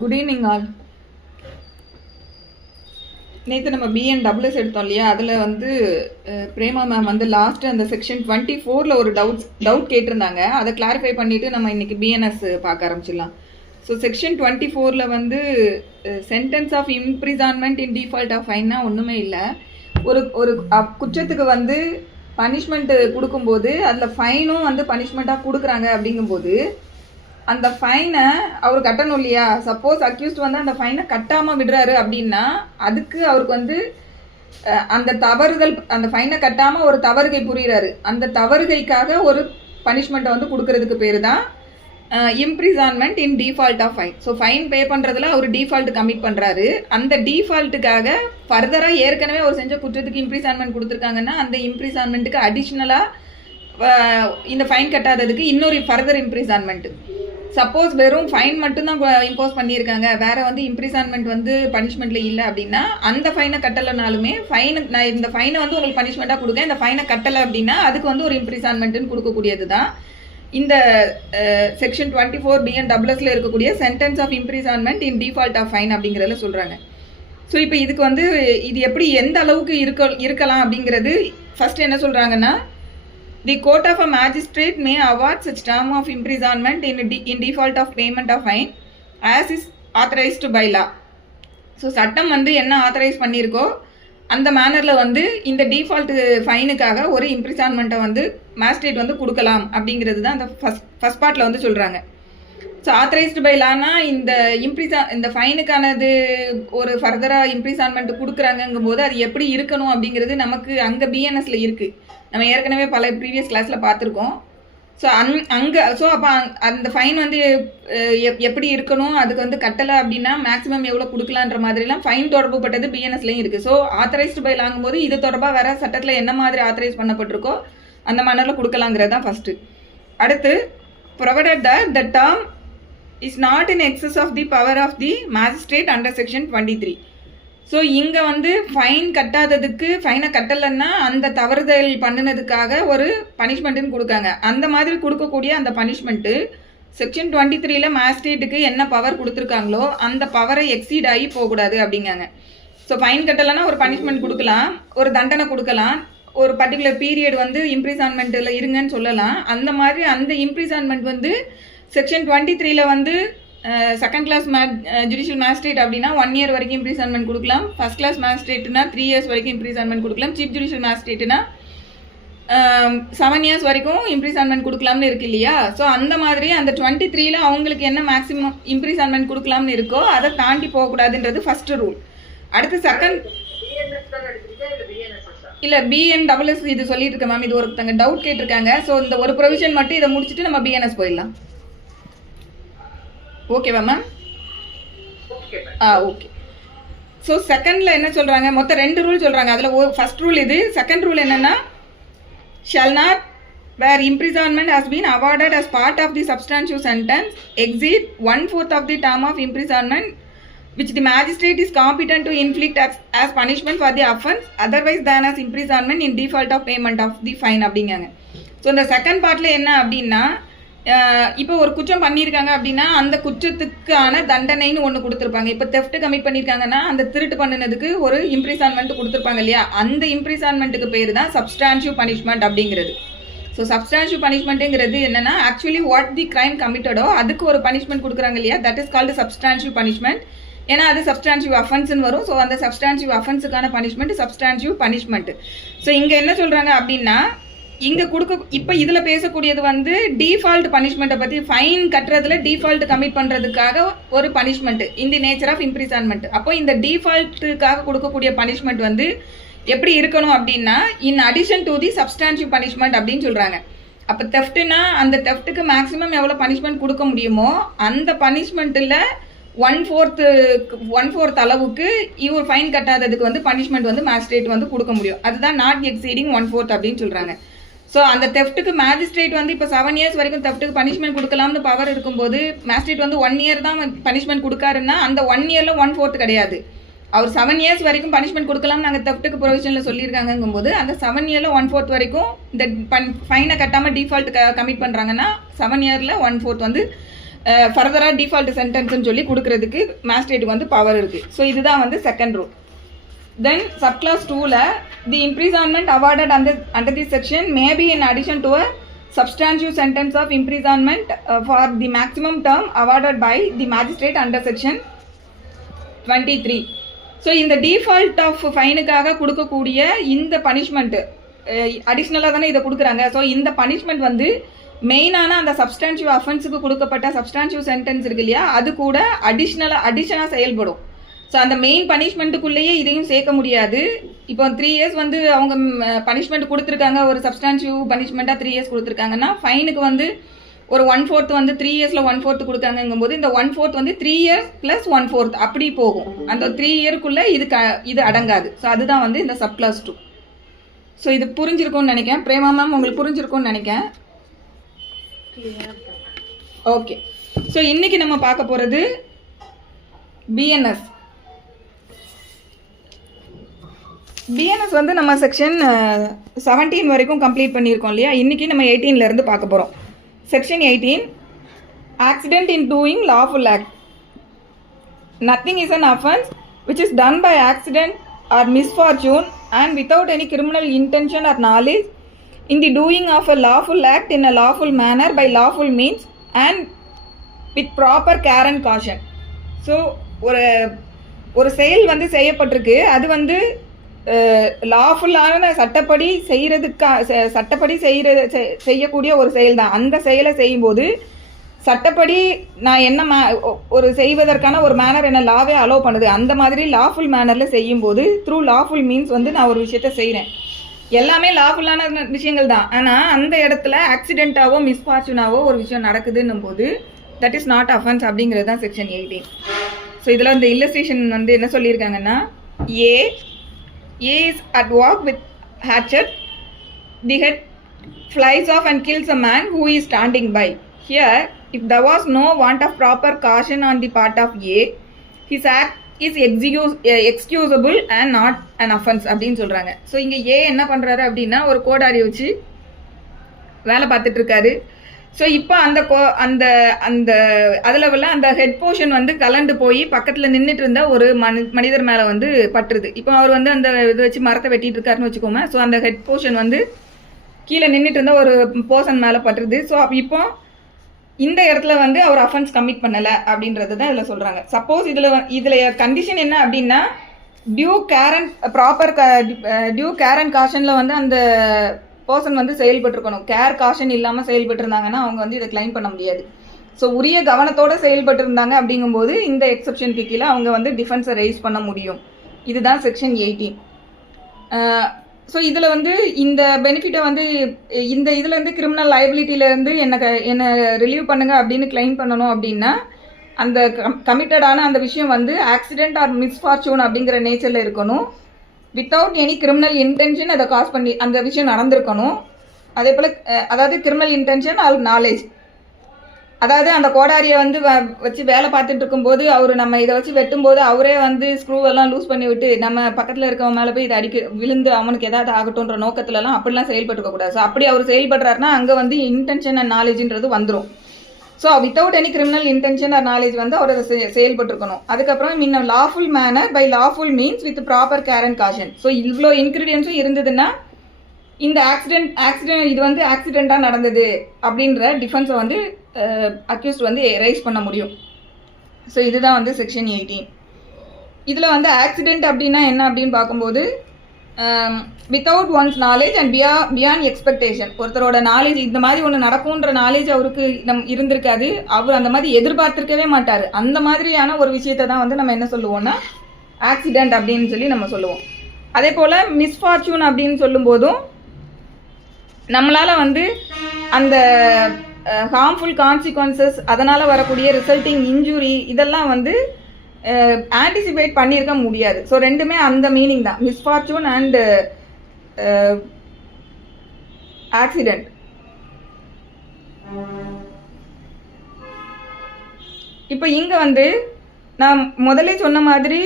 Good evening all. நேற்று நம்ம பிஎன்டபிள்யூஎஸ் எடுத்தோம் இல்லையா, அதில் வந்து பிரேமா மேம் வந்து லாஸ்ட்டு அந்த செக்ஷன் 24 ஒரு டவுட் கேட்டிருந்தாங்க. அதை கிளாரிஃபை பண்ணிவிட்டு நம்ம இன்றைக்கி பிஎன்எஸ் பார்க்க ஆரம்பிச்சிடலாம். ஸோ செக்ஷன் 24 வந்து sentence of imprisonment in default of ஃபைன்னா ஒன்றுமே இல்லை. ஒரு குற்றத்துக்கு வந்து பனிஷ்மெண்ட்டு கொடுக்கும்போது அதில் ஃபைனும் வந்து பனிஷ்மெண்ட்டாக கொடுக்குறாங்க. அப்படிங்கும்போது அந்த ஃபைனை அவர் கட்டணும் இல்லையா. சப்போஸ் அக்யூஸ்ட் வந்து அந்த ஃபைனை கட்டாமல் விடுறாரு அப்படின்னா அதுக்கு அவருக்கு வந்து அந்த தவறுதல், அந்த ஃபைனை கட்டாமல் ஒரு தவறுகை புரிகிறாரு, அந்த தவறுகைக்காக ஒரு பனிஷ்மெண்ட்டை வந்து கொடுக்கறதுக்கு பேர் தான் imprisonment in default of fine. So fine pay பண்ணுறதுல அவர் டிஃபால்ட் கமிட் பண்ணுறாரு. அந்த டிஃபால்ட்டுக்காக ஃபர்தராக ஏற்கனவே அவர் செஞ்ச குற்றத்துக்கு இம்ப்ரிசான்மெண்ட் கொடுத்துருக்காங்கன்னா அந்த இம்ப்ரிசான்மெண்ட்டுக்கு அடிஷ்னலாக இந்த ஃபைன் கட்டாததுக்கு இன்னொரு ஃபர்தர் இம்ப்ரிசான்மெண்ட்டு. சப்போஸ் வெறும் ஃபைன் மட்டும்தான் இம்போஸ் பண்ணியிருக்காங்க, வேறு வந்து இம்ப்ரிசான்மெண்ட் வந்து பனிஷ்மெண்ட்டில் இல்லை அப்படின்னா அந்த ஃபைனை கட்டலைனாலுமே நான் இந்த ஃபைனை வந்து உங்களுக்கு பனிஷ்மெண்ட்டாக கொடுக்க, இந்த ஃபைனை கட்டலை அப்படின்னா அதுக்கு வந்து ஒரு இம்ப்ரிசான்மெண்ட்டுன்னு கொடுக்கக்கூடியது தான் இந்த செக்ஷன் 24 பிஎன்டபிள்யூஎஸ்ல இருக்கக்கூடிய sentence of imprisonment in default of fine அப்படிங்கிறதுல சொல்கிறாங்க. ஸோ இப்போ இதுக்கு வந்து இது எப்படி எந்த அளவுக்கு இருக்கலாம் அப்படிங்கிறது ஃபர்ஸ்ட் என்ன சொல்கிறாங்கன்னா, the court of a magistrate may award such term of imprisonment in default of payment of fine as is authorized by law. So சட்டம் வந்து என்ன ஆத்தரைஸ் பண்ணியிருக்கோ அந்த மேனரில் வந்து இந்த டிஃபால்ட்டு ஃபைனுக்காக ஒரு இம்ப்ரிசான்மெண்ட்டை வந்து மேஜிஸ்ட்ரேட் வந்து கொடுக்கலாம் அப்படிங்கிறது தான் அந்த ஃபஸ்ட் பார்ட்டில் வந்து சொல்கிறாங்க. ஸோ ஆத்தரைஸ்டு பை லானா இந்த ஃபைனுக்கானது ஒரு ஃபர்தராக இம்ப்ரிசான்மெண்ட் கொடுக்குறாங்கங்கும் போது அது எப்படி இருக்கணும் அப்படிங்கிறது நமக்கு அங்கே பிஎன்எஸ்ல இருக்குது. நம்ம ஏற்கனவே பல ப்ரீவியஸ் கிளாஸில் பார்த்துருக்கோம். ஸோ அப்போ அந்த ஃபைன் வந்து எப்படி இருக்கணும், அதுக்கு வந்து கட்டலை அப்படின்னா மேக்ஸிமம் எவ்வளோ கொடுக்கலான்ற மாதிரிலாம் ஃபைன் தொடர்புப்பட்டது பிஎன்எஸ்லையும் இருக்குது. ஸோ ஆத்தரைஸ்டு பை லாங்கும்போது இது தொடர்பாக வேறு சட்டத்தில் என்ன மாதிரி ஆத்தரைஸ் பண்ணப்பட்டிருக்கோ அந்த மன்னரில் கொடுக்கலாங்கிறது தான் ஃபஸ்ட்டு. அடுத்து provided the term is not in excess of the power of the magistrate under section 23. So இங்கே வந்து ஃபைன் கட்டாததுக்கு, ஃபைனை கட்டலைன்னா அந்த தவறுதல் பண்ணினதுக்காக ஒரு பனிஷ்மெண்ட்டுன்னு கொடுக்காங்க. அந்த மாதிரி கொடுக்கக்கூடிய அந்த பனிஷ்மெண்ட்டு செக்ஷன் 23ல மேஜிஸ்ட்ரேட்டுக்கு என்ன பவர் கொடுத்துருக்காங்களோ அந்த பவரை எக்ஸீட் ஆகி போகக்கூடாது அப்படிங்காங்க. ஸோ ஃபைன் கட்டலைன்னா ஒரு பனிஷ்மெண்ட் கொடுக்கலாம், ஒரு தண்டனை கொடுக்கலாம், ஒரு பர்டிகுலர் பீரியட் வந்து இம்ப்ரிசான்மெண்ட்டில் இருங்கன்னு சொல்லலாம். அந்த மாதிரி அந்த இம்ப்ரிசான்மெண்ட் வந்து செக்ஷன் 23ல வந்து செகண்ட் கிளாஸ் ஜுடிஷியல் மேஜிஸ்ட்ரேட் அப்படின்னா 1 year வரைக்கும் இம்ப்ரிசான்மெண்ட் கொடுக்கலாம், ஃபர்ஸ்ட் கிளாஸ் மேஜிஸ்ட்ரேட்னா 3 years வரைக்கும் இம்ப்ரிசான்மெண்ட் கொடுக்கலாம், சீஃப் ஜுடிஷியல் மேஜிஸ்ட்ரேட்னா 7 years வரைக்கும் இம்ப்ரிசான்மெண்ட் கொடுக்கலாம்னு இருக்கு இல்லையா. ஸோ அந்த மாதிரி அந்த 23ல அவங்களுக்கு என்ன மேக்ஸிமம் இம்ப்ரிசான்மெண்ட் கொடுக்கலாம்னு இருக்கோ அதை தாண்டி போகக்கூடாதுன்றது ஃபர்ஸ்ட் ரூல். அடுத்து செகண்ட் இல்லை பிஎன்டபிள்யூஎஸ் இது சொல்லிட்டு இருக்கேன் மேம். இது ஒருத்தங்க டவுட் கேட்டிருக்காங்க. ஸோ இந்த ஒரு ப்ரொவிஷன் மட்டும் இதை முடிச்சுட்டு நம்ம பிஎன்எஸ் போயிடலாம். ஓகேவா மேம்? ஓகே. ஸோ செகண்டில் என்ன சொல்கிறாங்க, மொத்தம் 2 ரூல் சொல்கிறாங்க. அதில் ஃபர்ஸ்ட் ரூல் இது. செகண்ட் ரூல் என்னென்னா, shall not where imprisonment has been awarded as part of the substantive sentence exceed 1/4 of the term of imprisonment which the magistrate is competent to inflict as punishment for the offense otherwise than as imprisonment in default of payment of the fine அப்படிங்காங்க. So இந்த second பார்ட்டில் என்ன அப்படின்னா, இப்போ ஒரு குற்றம் பண்ணியிருக்காங்க அப்படின்னா அந்த குற்றத்துக்கான தண்டனைன்னு ஒன்று கொடுத்துருப்பாங்க. இப்போ தெஃப்ட் கமிட் பண்ணியிருக்காங்கன்னா அந்த திருட்டு பண்ணினதுக்கு ஒரு இம்ப்ரிசான்மெண்ட் கொடுத்துருப்பாங்க இல்லையா. அந்த இம்ப்ரிசான்மெண்ட்டுக்கு பேர் தான் சப்ஸ்டான்சிவ் பனிஷ்மெண்ட் அப்படிங்கிறது. ஸோ சப்ஸ்டான்சிவ் பனிஷ்மெண்ட்டுங்கிறது என்னன்னா, ஆக்சுவலி வாட் தி கிரைம் கமிட்டடோ அதுக்கு ஒரு பனிஷ்மெண்ட் கொடுக்குறாங்க இல்லையா, that is called substantive punishment. ஏன்னா அது சப்ஸ்டான்சிவ் அஃபென்ஸ்ன்னு வரும். ஸோ அந்த சப்ஸ்டான்சிவ் அஃபென்ஸுக்கான பனிஷ்மெண்ட் சப்ஸ்டான்சிவ் பனிஷ்மெண்ட். ஸோ இங்கே என்ன சொல்கிறாங்க அப்படின்னா, இங்கே இப்போ இதில் பேசக்கூடியது வந்து டிஃபால்ட் பனிஷ்மெண்ட்டை பற்றி, ஃபைன் கட்டுறதுல டிஃபால்ட் கமிட் பண்ணுறதுக்காக ஒரு punishment in the nature of imprisonment. அப்போ இந்த டிஃபால்ட்டுக்காக கொடுக்கக்கூடிய பனிஷ்மெண்ட் வந்து எப்படி இருக்கணும் அப்படின்னா, in addition to the substantive punishment அப்படின்னு சொல்கிறாங்க. அப்போ தெஃப்ட்னா அந்த தெஃப்ட்டுக்கு மேக்ஸிமம் எவ்வளோ பனிஷ்மெண்ட் கொடுக்க முடியுமோ அந்த பனிஷ்மெண்ட்டில் 1/4 அளவுக்கு இவர் ஃபைன் கட்டாததுக்கு வந்து பனிஷ்மெண்ட் வந்து மேஜிஸ்ட்ரேட் வந்து கொடுக்க முடியும். அதுதான் நாட் எக்ஸீடிங் 1/4 அப்படின்னு சொல்கிறாங்க. ஸோ அந்த தெஃப்ட்டுக்கு மேஜிஸ்ட்ரேட் வந்து இப்போ 7 years வரைக்கும் தெஃப்ட்டுக்கு பனிஷ்மெண்ட் கொடுக்கலாம்னு பவர் இருக்கும்போது மேஜிஸ்ட்ரேட் வந்து 1 year தான் பனிஷ்மெண்ட் கொடுக்காருன்னா அந்த 1 yearல 1/4 கிடையாது. அவர் 7 years வரைக்கும் பனிஷ்மெண்ட் கொடுக்கலாம்னு நாங்கள் தெஃப்ட்டுக்கு ப்ரொவிஷனில் சொல்லியிருக்காங்கும்போது அந்த 7 yearல 1/4 வரைக்கும் இந்த ஃபைனை கட்டாமல் டிஃபால்ட் கமிட் பண்ணுறாங்கன்னா 7 yearல 1/4 வந்து ஃபர்தராக டிஃபால்ட் சென்டென்ஸ்னு சொல்லி கொடுக்கறதுக்கு மேஜிஸ்ட்ரேட்டுக்கு வந்து பவர் இருக்குது. ஸோ இதுதான் வந்து second rule. Then subclass 2ல the imprisonment awarded under this section may be in addition to a substantive sentence of imprisonment for the maximum term awarded by the magistrate under section 23. So இந்த default of ஃபைனுக்காக கொடுக்கக்கூடிய இந்த punishment அடிஷ்னலாக தானே இதை கொடுக்குறாங்க. So இந்த punishment வந்து மெயினான அந்த சப்ஸ்டான்டிவ் அஃபென்ஸுக்கு கொடுக்கப்பட்ட சப்ஸ்டான்டிவ் சென்டென்ஸ் இருக்கு இல்லையா, அது கூட அடிஷனாக செயல்படும். ஸோ அந்த மெயின் பனிஷ்மெண்ட்டுக்குள்ளேயே இதையும் சேர்க்க முடியாது. இப்போ 3 years வந்து அவங்க பனிஷ்மெண்ட் கொடுத்துருக்காங்க, ஒரு சப்ஸ்டான்டிவ் பனிஷ்மெண்ட்டாக 3 years கொடுத்துருக்காங்கன்னா ஃபைனுக்கு வந்து ஒரு 1/4 வந்து 3 yearsல 1/4 கொடுக்காங்கங்கும் போது இந்த 1/4 வந்து 3 years + 1/4 அப்படி போகும். அந்த 3 yearக்குள்ளே இது அடங்காது. ஸோ அதுதான் வந்து இந்த சப்கிளாஸ் 2. ஸோ இது புரிஞ்சிருக்கும்னு நினைக்கிறேன். பிரேமா மேம் உங்களுக்கு புரிஞ்சிருக்கும்னு நினைக்கிறேன். ஓகே. ஸோ இன்னைக்கு நம்ம பார்க்க போகிறது பிஎன்எஸ். பிஎன்எஸ் வந்து நம்ம செக்ஷன் 17 வரைக்கும் கம்ப்ளீட் பண்ணியிருக்கோம் இல்லையா. இன்றைக்கி நம்ம 18லேருந்து பார்க்க போகிறோம். Section 18 accident in doing lawful act. Nothing is an offence which is done by accident or misfortune and without any criminal intention or knowledge in the doing of a lawful act in a lawful manner by lawful means and with proper care and caution. So ஒரு செயல் வந்து செய்யப்பட்டிருக்கு, அது வந்து லாஃபுல்லான சட்டப்படி செய்யக்கூடிய ஒரு செயல் தான். அந்த செயலை செய்யும்போது சட்டப்படி நான் என்ன ஒரு செய்வதற்கான ஒரு மேனர் என்ன லாவே அலோவ் பண்ணுது, அந்த மாதிரி லாஃபுல் மேனரில் செய்யும்போது த்ரூ லாஃபுல் மீன்ஸ் வந்து நான் ஒரு விஷயத்த செய்கிறேன். எல்லாமே லாஃபுல்லான விஷயங்கள் தான். ஆனால் அந்த இடத்துல ஆக்சிடென்ட்டாவோ மிஸ்ஃபார்ச்சூனாவோ ஒரு விஷயம் நடக்குதுன்னும் போது தட் இஸ் நாட் அஃபென்ஸ் அப்படிங்கிறது தான் செக்ஷன் 18. ஸோ இதில் இந்த இல்லஸ்ட்ரேஷன் வந்து என்ன சொல்லியிருக்காங்கன்னா, A is at walk with hatchet, the head flies off and kills a man who is standing by. Here, if there was no want of proper caution on the part of A, his act is excusable and not an offense அப்படின்னு சொல்கிறாங்க. So இங்கே ஏ என்ன பண்ணுறாரு அப்படின்னா, ஒரு கோடாரி வச்சு வேலை பார்த்துட்ருக்காரு. ஸோ இப்போ அந்த அதில் உள்ள அந்த ஹெட் போர்ஷன் வந்து கலண்டு போய் பக்கத்தில் நின்றுட்டு இருந்த ஒரு மனிதர் மேலே வந்து பட்டுருது. இப்போ அவர் வந்து அந்த இதை வச்சு மரத்தை வெட்டிட்டு இருக்காருன்னு வச்சுக்கோங்க. ஸோ அந்த ஹெட் போர்ஷன் வந்து கீழே நின்றுட்டு இருந்த ஒரு பர்சன் மேலே பட்டுருது. ஸோ இப்போ இந்த இடத்துல வந்து அவர் அஃபென்ஸ் கமிட் பண்ணலை அப்படின்றது தான் இதில் சொல்கிறாங்க. சப்போஸ் இதில் கண்டிஷன் என்ன அப்படின்னா, டியூ கேர் அண்ட் காஷனில் வந்து அந்த பர்சன் வந்து செயல்பட்டுருக்கணும். கேர் காஷன் இல்லாமல் செயல்பட்டுருந்தாங்கன்னா அவங்க வந்து இதை கிளைம் பண்ண முடியாது. ஸோ உரிய கவனத்தோடு செயல்பட்டுருந்தாங்க அப்படிங்கும்போது இந்த எக்ஸப்ஷனுக்கு கீழே அவங்க வந்து டிஃபென்ஸை ரைஸ் பண்ண முடியும். இதுதான் செக்ஷன் 18. ஸோ இதில் வந்து இந்த பெனிஃபிட்டை வந்து இந்த இதுலேருந்து கிரிமினல் லைபிலிட்டியிலேருந்து என்னை ரிலீவ் பண்ணுங்கள் அப்படின்னு கிளைம் பண்ணணும் அப்படின்னா அந்த கமிட்டடான அந்த விஷயம் வந்து ஆக்சிடென்ட் ஆர் மிஸ்ஃபார்ச்சூன் அப்படிங்கிற நேச்சரில் இருக்கணும். வித்தவுட் எனி கிரிமினல் இன்டென்ஷன் அதை காஸ் பண்ணி அந்த விஷயம் நடந்திருக்கணும். அதே போல் அதாவது கிரிமினல் இன்டென்ஷன் ஆர் நாலேஜ், அதாவது அந்த கோடாரியை வந்து வச்சு வேலை பார்த்துட்டு இருக்கும்போது அவர் நம்ம இதை வச்சு வெட்டும்போது அவரே வந்து ஸ்க்ரூவெல்லாம் லூஸ் பண்ணி விட்டு நம்ம பக்கத்தில் இருக்கவங்க மேலே போய் இதை விழுந்து அவனுக்கு ஏதாவது ஆகட்டும்ன்ற நோக்கத்துலலாம் அப்படிலாம் செயல்பட்டுருக்கக்கூடாது. ஸோ அப்படி அவர் செயல்படுறாருன்னா அங்கே வந்து இன்டென்ஷன் அண்ட் நாலேஜ்ன்றது வந்துடும். So without any criminal intention or knowledge வந்து அவர் அதை செயல்பட்டுருக்கணும். அதுக்கப்புறம் in a lawful manner by lawful means with proper care and caution. So இவ்வளோ இன்க்ரீடியன்ஸும் இருந்ததுன்னா இந்த ஆக்சிடென்ட் இது வந்து ஆக்சிடெண்ட்டாக நடந்தது அப்படின்ற டிஃபென்ஸை வந்து அக்யூஸ்ட் வந்து ரைஸ் பண்ண முடியும். ஸோ இதுதான் வந்து செக்ஷன் 18. இதில் வந்து ஆக்சிடெண்ட் அப்படின்னா என்ன அப்படின்னு பார்க்கும்போது without once knowledge and beyond expectation. ஒருத்தரோட நாலேஜ் இந்த மாதிரி ஒன்று நடக்கும்ன்ற நாலேஜ் அவருக்கு இருந்திருக்காது, அவர் அந்த மாதிரி எதிர்பார்த்துருக்கவே மாட்டார். அந்த மாதிரியான ஒரு விஷயத்தை தான் வந்து நம்ம என்ன சொல்லுவோம்னா ஆக்சிடெண்ட் அப்படின்னு சொல்லி நம்ம சொல்லுவோம். அதே போல் மிஸ்ஃபார்ச்சூன் அப்படின்னு சொல்லும்போதும் நம்மளால் வந்து அந்த ஹார்ம்ஃபுல் கான்சிக்வன்சஸ் அதனால் வரக்கூடிய ரிசல்ட்டிங் இன்ஜுரி இதெல்லாம் வந்து ஆன்டிசிபேட் பண்ணியிருக்க முடியாது. ஸோ ரெண்டுமே அந்த மீனிங் தான், மிஸ்ஃபார்ச்சூன் அண்ட் ஆக்சிடெண்ட். இப்போ இங்கே வந்து நான் முதல்ல சொன்ன மாதிரி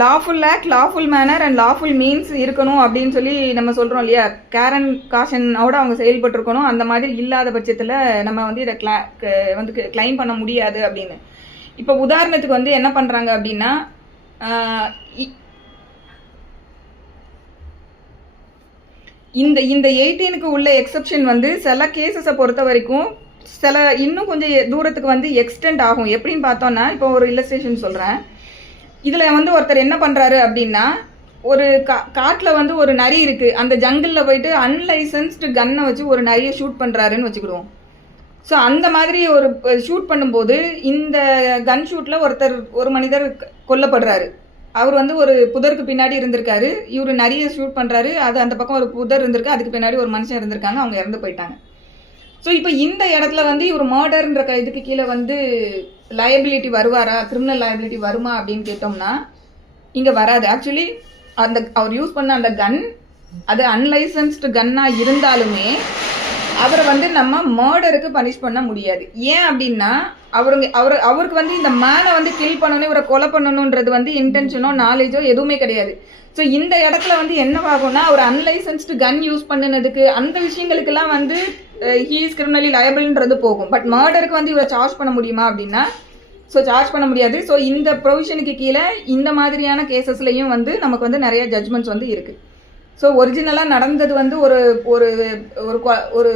lawful act, lawful manner and lawful means இருக்கணும் அப்படின்னு சொல்லி நம்ம சொல்கிறோம் இல்லையா. கேரன் காஷனோட அவங்க செயல்பட்டுருக்கணும். அந்த மாதிரி இல்லாத பட்சத்தில் நம்ம வந்து இதை வந்து கிளைம் பண்ண முடியாது அப்படின்னு. இப்போ உதாரணத்துக்கு வந்து என்ன பண்ணுறாங்க அப்படின்னா, இந்த 18க்கு உள்ள எக்ஸப்ஷன் வந்து சில கேசஸை பொறுத்த வரைக்கும் சில இன்னும் கொஞ்சம் தூரத்துக்கு வந்து எக்ஸ்டெண்ட் ஆகும். எப்படின்னு பார்த்தோன்னா, இப்போ ஒரு இல்லஸ்ட்ரேஷன் சொல்கிறேன். இதில் வந்து ஒருத்தர் என்ன பண்ணுறாரு அப்படின்னா, ஒரு காட்டில் வந்து ஒரு நரி இருக்குது. அந்த ஜங்கிளில் போயிட்டு அன்லைசன்ஸ்டு கன்னை வச்சு ஒரு நரியை ஷூட் பண்ணுறாருன்னு வச்சுக்கிடுவோம். ஸோ அந்த மாதிரி ஒரு ஷூட் பண்ணும்போது இந்த கன் ஷூட்டில் ஒரு மனிதர் கொல்லப்படுறாரு. அவர் வந்து ஒரு புதருக்கு பின்னாடி இருந்திருக்காரு. இவர் நரியை ஷூட் பண்ணுறாரு. அது அந்த பக்கம் ஒரு புதர் இருந்திருக்கு. அதுக்கு பின்னாடி ஒரு மனுஷன் இருந்திருக்காங்க. அவங்க இறந்து போயிட்டாங்க. ஸோ இப்போ இந்த இடத்துல வந்து இவர் மர்டர்ன்ற இதுக்கு கீழே வந்து லயபிலிட்டி வருவாரா, கிரிமினல் லயபிலிட்டி வருமா அப்படின்னு கேட்டோம்னா இங்கே வராது. ஆக்சுவலி அவர் யூஸ் பண்ண அந்த கன் அது அன்லைசன்ஸ்டு கன்னாக இருந்தாலுமே அவரை வந்து நம்ம மர்டருக்கு பனிஷ் பண்ண முடியாது. ஏன் அப்படின்னா அவருக்கு வந்து இந்த மேனை வந்து கில் பண்ணணும், இவரை கொலை பண்ணணுன்றது வந்து இன்டென்ஷனோ நாலேஜோ எதுவுமே கிடையாது. ஸோ இந்த இடத்துல வந்து என்னவாகும்னா, ஒரு அன்லைசன்ஸ்டு கன் யூஸ் பண்ணினதுக்கு அந்த விஷயங்களுக்கெல்லாம் வந்து ஹீ இஸ் கிரிமினலி லயபிள்ன்றது போகும். பட் மர்டருக்கு வந்து இவரை சார்ஜ் பண்ண முடியுமா அப்படின்னா சார்ஜ் பண்ண முடியாது. ஸோ இந்த ப்ரொவிஷனுக்கு கீழே இந்த மாதிரியான கேசஸ்லையும் வந்து நமக்கு வந்து நிறைய ஜட்ஜ்மெண்ட்ஸ் வந்து இருக்குது. ஸோ ஒரிஜினலாக நடந்தது வந்து ஒரு ஒரு ஒரு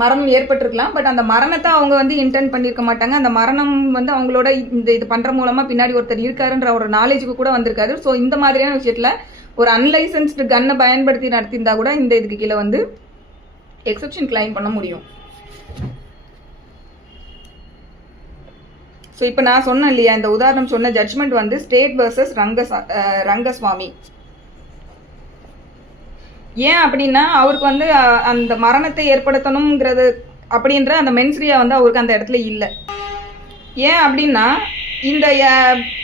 மரணம் ஏற்பட்டிருக்கலாம். பட் அந்த மரணத்தை அவங்க வந்து இன்டென்ட் பண்ணியிருக்க மாட்டாங்க. அந்த மரணம் வந்து அவங்களோட இது பண்ணுற மூலமாக பின்னாடி ஒருத்தர் இருக்காருன்ற ஒரு நாலேஜுக்கு கூட வந்திருக்காரு. ஸோ இந்த மாதிரியான விஷயத்தில் ஒரு அன்லைசன்ஸ்டு கன்னை பயன்படுத்தி நடத்தியிருந்தா கூட இந்த இதுக்கு கீழே வந்து எக்ஸப்ஷன் கிளைம் பண்ண முடியும். ஸோ இப்போ நான் சொன்னேன் இல்லையா, இந்த உதாரணம் சொன்ன ஜட்ஜ்மெண்ட் வந்து ஸ்டேட் வர்சஸ் ரங்கஸ்வாமி. ஏன் அப்படின்னா அவருக்கு வந்து அந்த மரணத்தை ஏற்படுத்தணுங்கிறது அப்படின்ற அந்த மென்ஸ்ரியா வந்து அவருக்கு அந்த இடத்துல இல்லை. ஏன் அப்படின்னா இந்த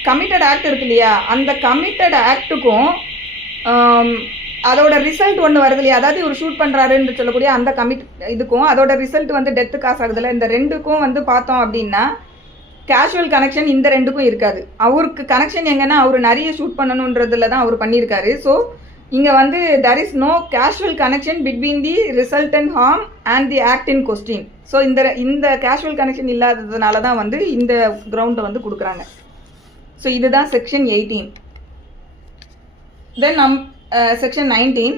கமிட்டட் ஆக்ட் இருக்கு இல்லையா, அந்த கமிட்டட் ஆக்டுக்கும் அதோட ரிசல்ட் ஒன்று வருது இல்லையா, அதாவது இவர் ஷூட் பண்ணுறாருன்னு சொல்லக்கூடிய அந்த இதுக்கும் அதோட ரிசல்ட் வந்து டெத்து காசு ஆகுதுல்ல, இந்த ரெண்டுக்கும் வந்து பார்த்தோம் அப்படின்னா கேஷுவல் கனெக்ஷன் இந்த ரெண்டுக்கும் இருக்காது. அவருக்கு கனெக்ஷன் எங்கன்னா அவர் நிறைய ஷூட் பண்ணணுன்றதுல தான் அவர் பண்ணியிருக்காரு. ஸோ இங்கே வந்து there is no casual connection between the resultant harm and the act in question. So இந்த கேஷுவல் கனெக்ஷன் இல்லாததுனால தான் வந்து இந்த கிரவுண்டை வந்து கொடுக்குறாங்க. ஸோ இதுதான் செக்ஷன் 18. தென் செக்ஷன் 19.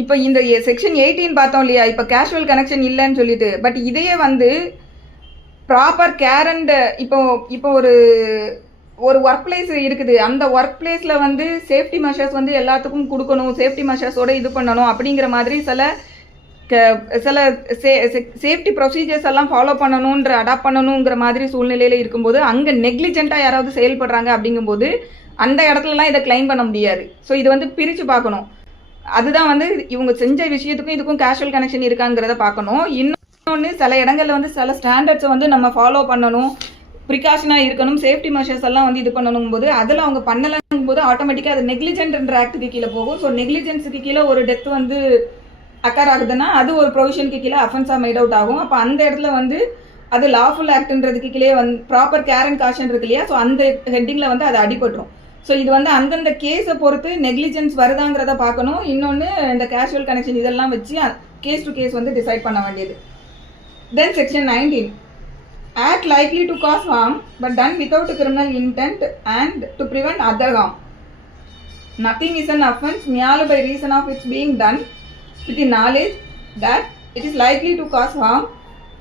இப்போ இந்த செக்ஷன் 18 பார்த்தோம் இல்லையா, இப்போ கேஷுவல் கனெக்ஷன் இல்லைன்னு சொல்லிட்டு, பட் இதையே வந்து ப்ராப்பர் கேர் அண்ட் இப்போ ஒரு ஒர்க் பிளேஸ் இருக்குது. அந்த ஒர்க் பிளேஸில் வந்து சேஃப்டி மெஷர்ஸ் வந்து எல்லாத்துக்கும் கொடுக்கணும், சேஃப்டி மெஷர்ஸோட இது பண்ணணும் அப்படிங்கிற மாதிரி சில சேஃப்டி ப்ரொசீஜர்ஸ் எல்லாம் ஃபாலோ பண்ணணுன்ற அடாப்ட் பண்ணணுங்கிற மாதிரி சூழ்நிலையில் இருக்கும்போது அங்கே நெக்லிஜென்ட்டாக யாராவது செயல்படுறாங்க அப்படிங்கும்போது அந்த இடத்துலலாம் இதை கிளைம் பண்ண முடியாது. ஸோ இது வந்து பிரித்து பார்க்கணும். அதுதான் வந்து இவங்க செஞ்ச விஷயத்துக்கும் இதுக்கும் கேஷுவல் கனெக்ஷன் இருக்காங்கிறத பார்க்கணும். இன்னொன்று சில இடங்களில் வந்து சில ஸ்டாண்டர்ட்ஸை வந்து நம்ம ஃபாலோ பண்ணணும், ப்ரிகாஷனாக இருக்கணும், சேஃப்டி மெஷர்ஸ் எல்லாம் வந்து இது பண்ணணும் போது அதில் அவங்க பண்ணலங்கும் போது ஆட்டோமேட்டிக்காக அது நெக்லிஜென்ட்ன்ற ஆக்டுக்கு கீழே போகும். ஸோ நெக்லிஜென்ஸுக்கு கீழே ஒரு டெத் வந்து அக்கர் ஆகுதுன்னா அது ஒரு ப்ரொவிஷனுக்கு கீழே அஃபென்ஸாக மேட் அவுட் ஆகும். அப்போ அந்த இடத்துல வந்து அது லாஃபுல் ஆக்ட்ன்றதுக்கு கீழே வந்து ப்ராப்பர் கேர் அண்ட் காஷன் இருக்கு இல்லையா, ஸோ அந்த ஹெட்டிங்கில் வந்து அது அடிபட்டுரும். ஸோ இது வந்து அந்தந்த கேஸை பொறுத்து நெக்லிஜென்ஸ் வருதாங்கிறத பார்க்கணும். இன்னொன்று இந்த கேஷுவல் கனெக்ஷன் இதெல்லாம் வச்சு கேஸ் டு கேஸ் வந்து டிசைட் பண்ண வேண்டியது. Then section 19. Act likely to cause harm but done without criminal intent and to prevent other harm. Nothing is an offence merely by reason of its being done with the knowledge that it is likely to cause harm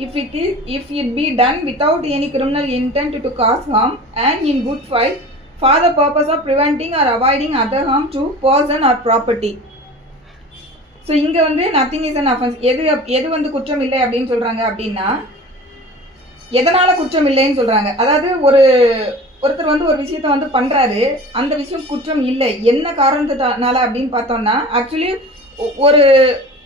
if it be done without any criminal intent to cause harm and in good faith for the purpose of preventing or avoiding other harm to person or property. So இங்கே வந்து nothing is an offence எது வந்து குற்றம் இல்லை அப்படின்னு சொல்கிறாங்க அப்படின்னா எதனால் குற்றம் இல்லைன்னு சொல்கிறாங்க. அதாவது ஒருத்தர் வந்து ஒரு விஷயத்த வந்து பண்ணுறாரு, அந்த விஷயம் குற்றம் இல்லை, என்ன காரணத்தினால அப்படின்னு பார்த்தோம்னா ஆக்சுவலி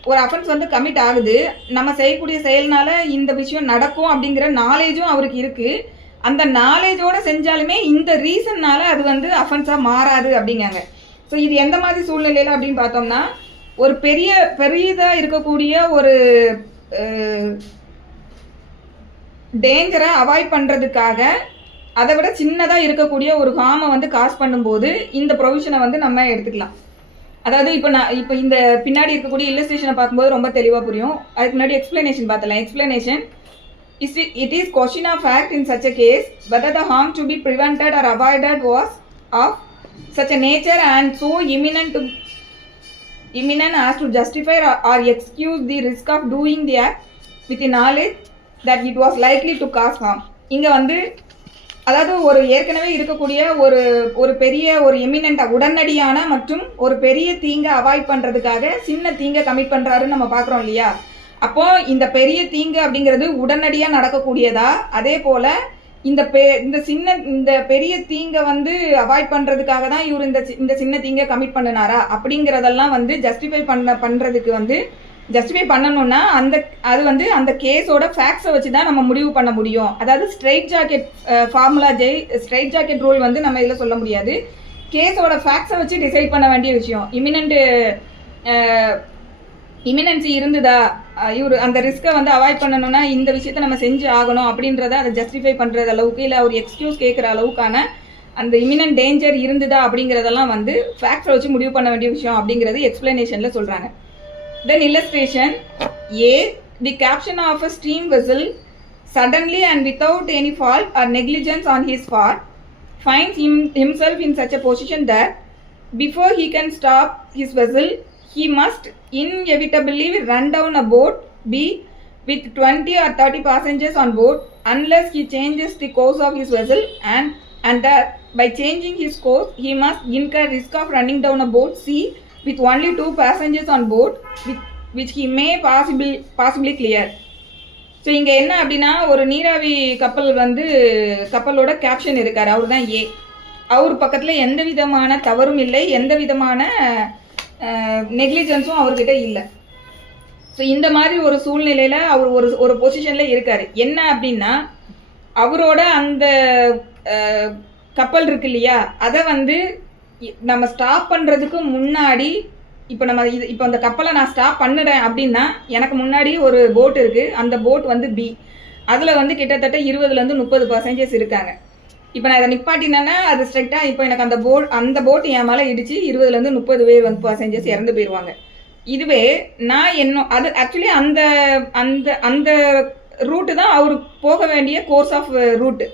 ஒரு அஃபென்ஸ் வந்து கமிட் ஆகுது, நம்ம செய்யக்கூடிய செயல்னால இந்த விஷயம் நடக்கும் அப்படிங்கிற நாலேஜும் அவருக்கு இருக்குது. அந்த நாலேஜோடு செஞ்சாலுமே இந்த ரீசன்னால அது வந்து அஃபென்ஸாக மாறாது அப்படிங்காங்க. ஸோ இது எந்த மாதிரி சூழ்நிலையில் அப்படின்னு பார்த்தோம்னா, ஒரு பெரியதாக இருக்கக்கூடிய ஒரு டேஞ்சரை அவாய்ட் பண்ணுறதுக்காக அதை விட சின்னதாக இருக்கக்கூடிய ஒரு ஹார்மை வந்து காஸ் பண்ணும்போது இந்த ப்ரொவிஷனை வந்து நம்ம எடுத்துக்கலாம். அதாவது இப்போ இந்த பின்னாடி இருக்கக்கூடிய இல்லஸ்ட்ரேஷனை பார்க்கும்போது ரொம்ப தெளிவாக புரியும். அதுக்கு முன்னாடி எக்ஸ்பிளனேஷன் பார்த்தலாம். Explanation it is question of fact in such a case whether the harm to be prevented or avoided was of such a nature and so imminent as to justify or excuse the risk of doing the act with the knowledge that it was likely to cause harm. இங்கே வந்து அதாவது ஒரு ஏற்கனவே இருக்கக்கூடிய ஒரு பெரிய ஒரு எமினென்ட்டாக உடனடியான மற்றும் ஒரு பெரிய தீங்கை அவாய்ட் பண்ணுறதுக்காக சின்ன தீங்கை கமிட் பண்ணுறாருன்னு நம்ம பார்க்குறோம் இல்லையா. அப்போ இந்த பெரிய தீங்கு அப்படிங்கிறது உடனடியாக நடக்கக்கூடியதா, அதே போல் இந்த பெரிய தீங்கை வந்து அவாய்ட் பண்ணுறதுக்காக தான் இவர் இந்த சின்ன தீங்கை கமிட் பண்ணினாரா அப்படிங்கிறதெல்லாம் வந்து பண்ணுறதுக்கு வந்து ஜஸ்டிஃபை பண்ணணும்னா அது வந்து அந்த கேஸோட ஃபேக்ட்ஸை வச்சு தான் நம்ம முடிவு பண்ண முடியும். அதாவது straight jacket formula straight jacket rule வந்து நம்ம இதில் சொல்ல முடியாது. கேஸோட ஃபேக்ட்ஸை வச்சு டிசைட் பண்ண வேண்டிய விஷயம். இமினன்சி இருந்ததா, இவர் அந்த ரிஸ்க்கை வந்து அவாய்ட் பண்ணணும்னா இந்த விஷயத்த நம்ம செஞ்சு ஆகணும் அப்படின்றத அதை ஜஸ்டிஃபை பண்ணுறது அளவுக்கு இல்லை ஒரு எக்ஸ்கியூஸ் கேட்குற அளவுக்கான அந்த இமினன்ட் டேஞ்சர் இருந்ததா அப்படிங்கிறதெல்லாம் வந்து ஃபேக்ட்ஸை வச்சு முடிவு பண்ண வேண்டிய விஷயம் அப்படிங்கிறது எக்ஸ்பிளனேஷனில் சொல்கிறாங்க. Then illustration A. The captain of a steam vessel suddenly and without any fault or negligence on his part finds himself in such a position that before he can stop his vessel he must inevitably run down a boat B with 20 or 30 passengers on board unless he changes the course of his vessel and that by changing his course he must incur risk of running down a boat C with only 2 passengers on board which he may possibly clear. So இங்கே என்ன அப்படின்னா, ஒரு நீராவி கப்பலோட captain இருக்கார், அவர் தான் ஏ. அவர் பக்கத்தில் எந்த விதமான தவறும் இல்லை, எந்த விதமான நெக்லிஜென்ஸும் அவர்கிட்ட இல்லை. ஸோ இந்த மாதிரி ஒரு சூழ்நிலையில் அவர் ஒரு பொசிஷனில் இருக்கார். என்ன அப்படின்னா, அவரோட அந்த கப்பல் இருக்கு இல்லையா, அதை வந்து நம்ம ஸ்டாப் பண்ணுறதுக்கு முன்னாடி இப்போ அந்த கப்பலை நான் ஸ்டாப் பண்ணுறேன் அப்படின்னா எனக்கு முன்னாடி ஒரு போட் இருக்குது. அந்த போட் வந்து பி, அதில் வந்து கிட்டத்தட்ட 20லேருந்து 30 பர்சன்டேஜ் இருக்காங்க. இப்போ நான் இதை நிப்பாட்டினேன்னா அது ஸ்ட்ரைக்டாக இப்போ எனக்கு அந்த போட் என் மேலே இடிச்சு 20லேருந்து 30 பேர் வந்து பர்சன்டேஜ் இறந்து போயிடுவாங்க. இதுவே நான் அது ஆக்சுவலி அந்த அந்த அந்த ரூட்டு தான் அவர் போக வேண்டிய கோர்ஸ் ஆஃப் ரூட்டு.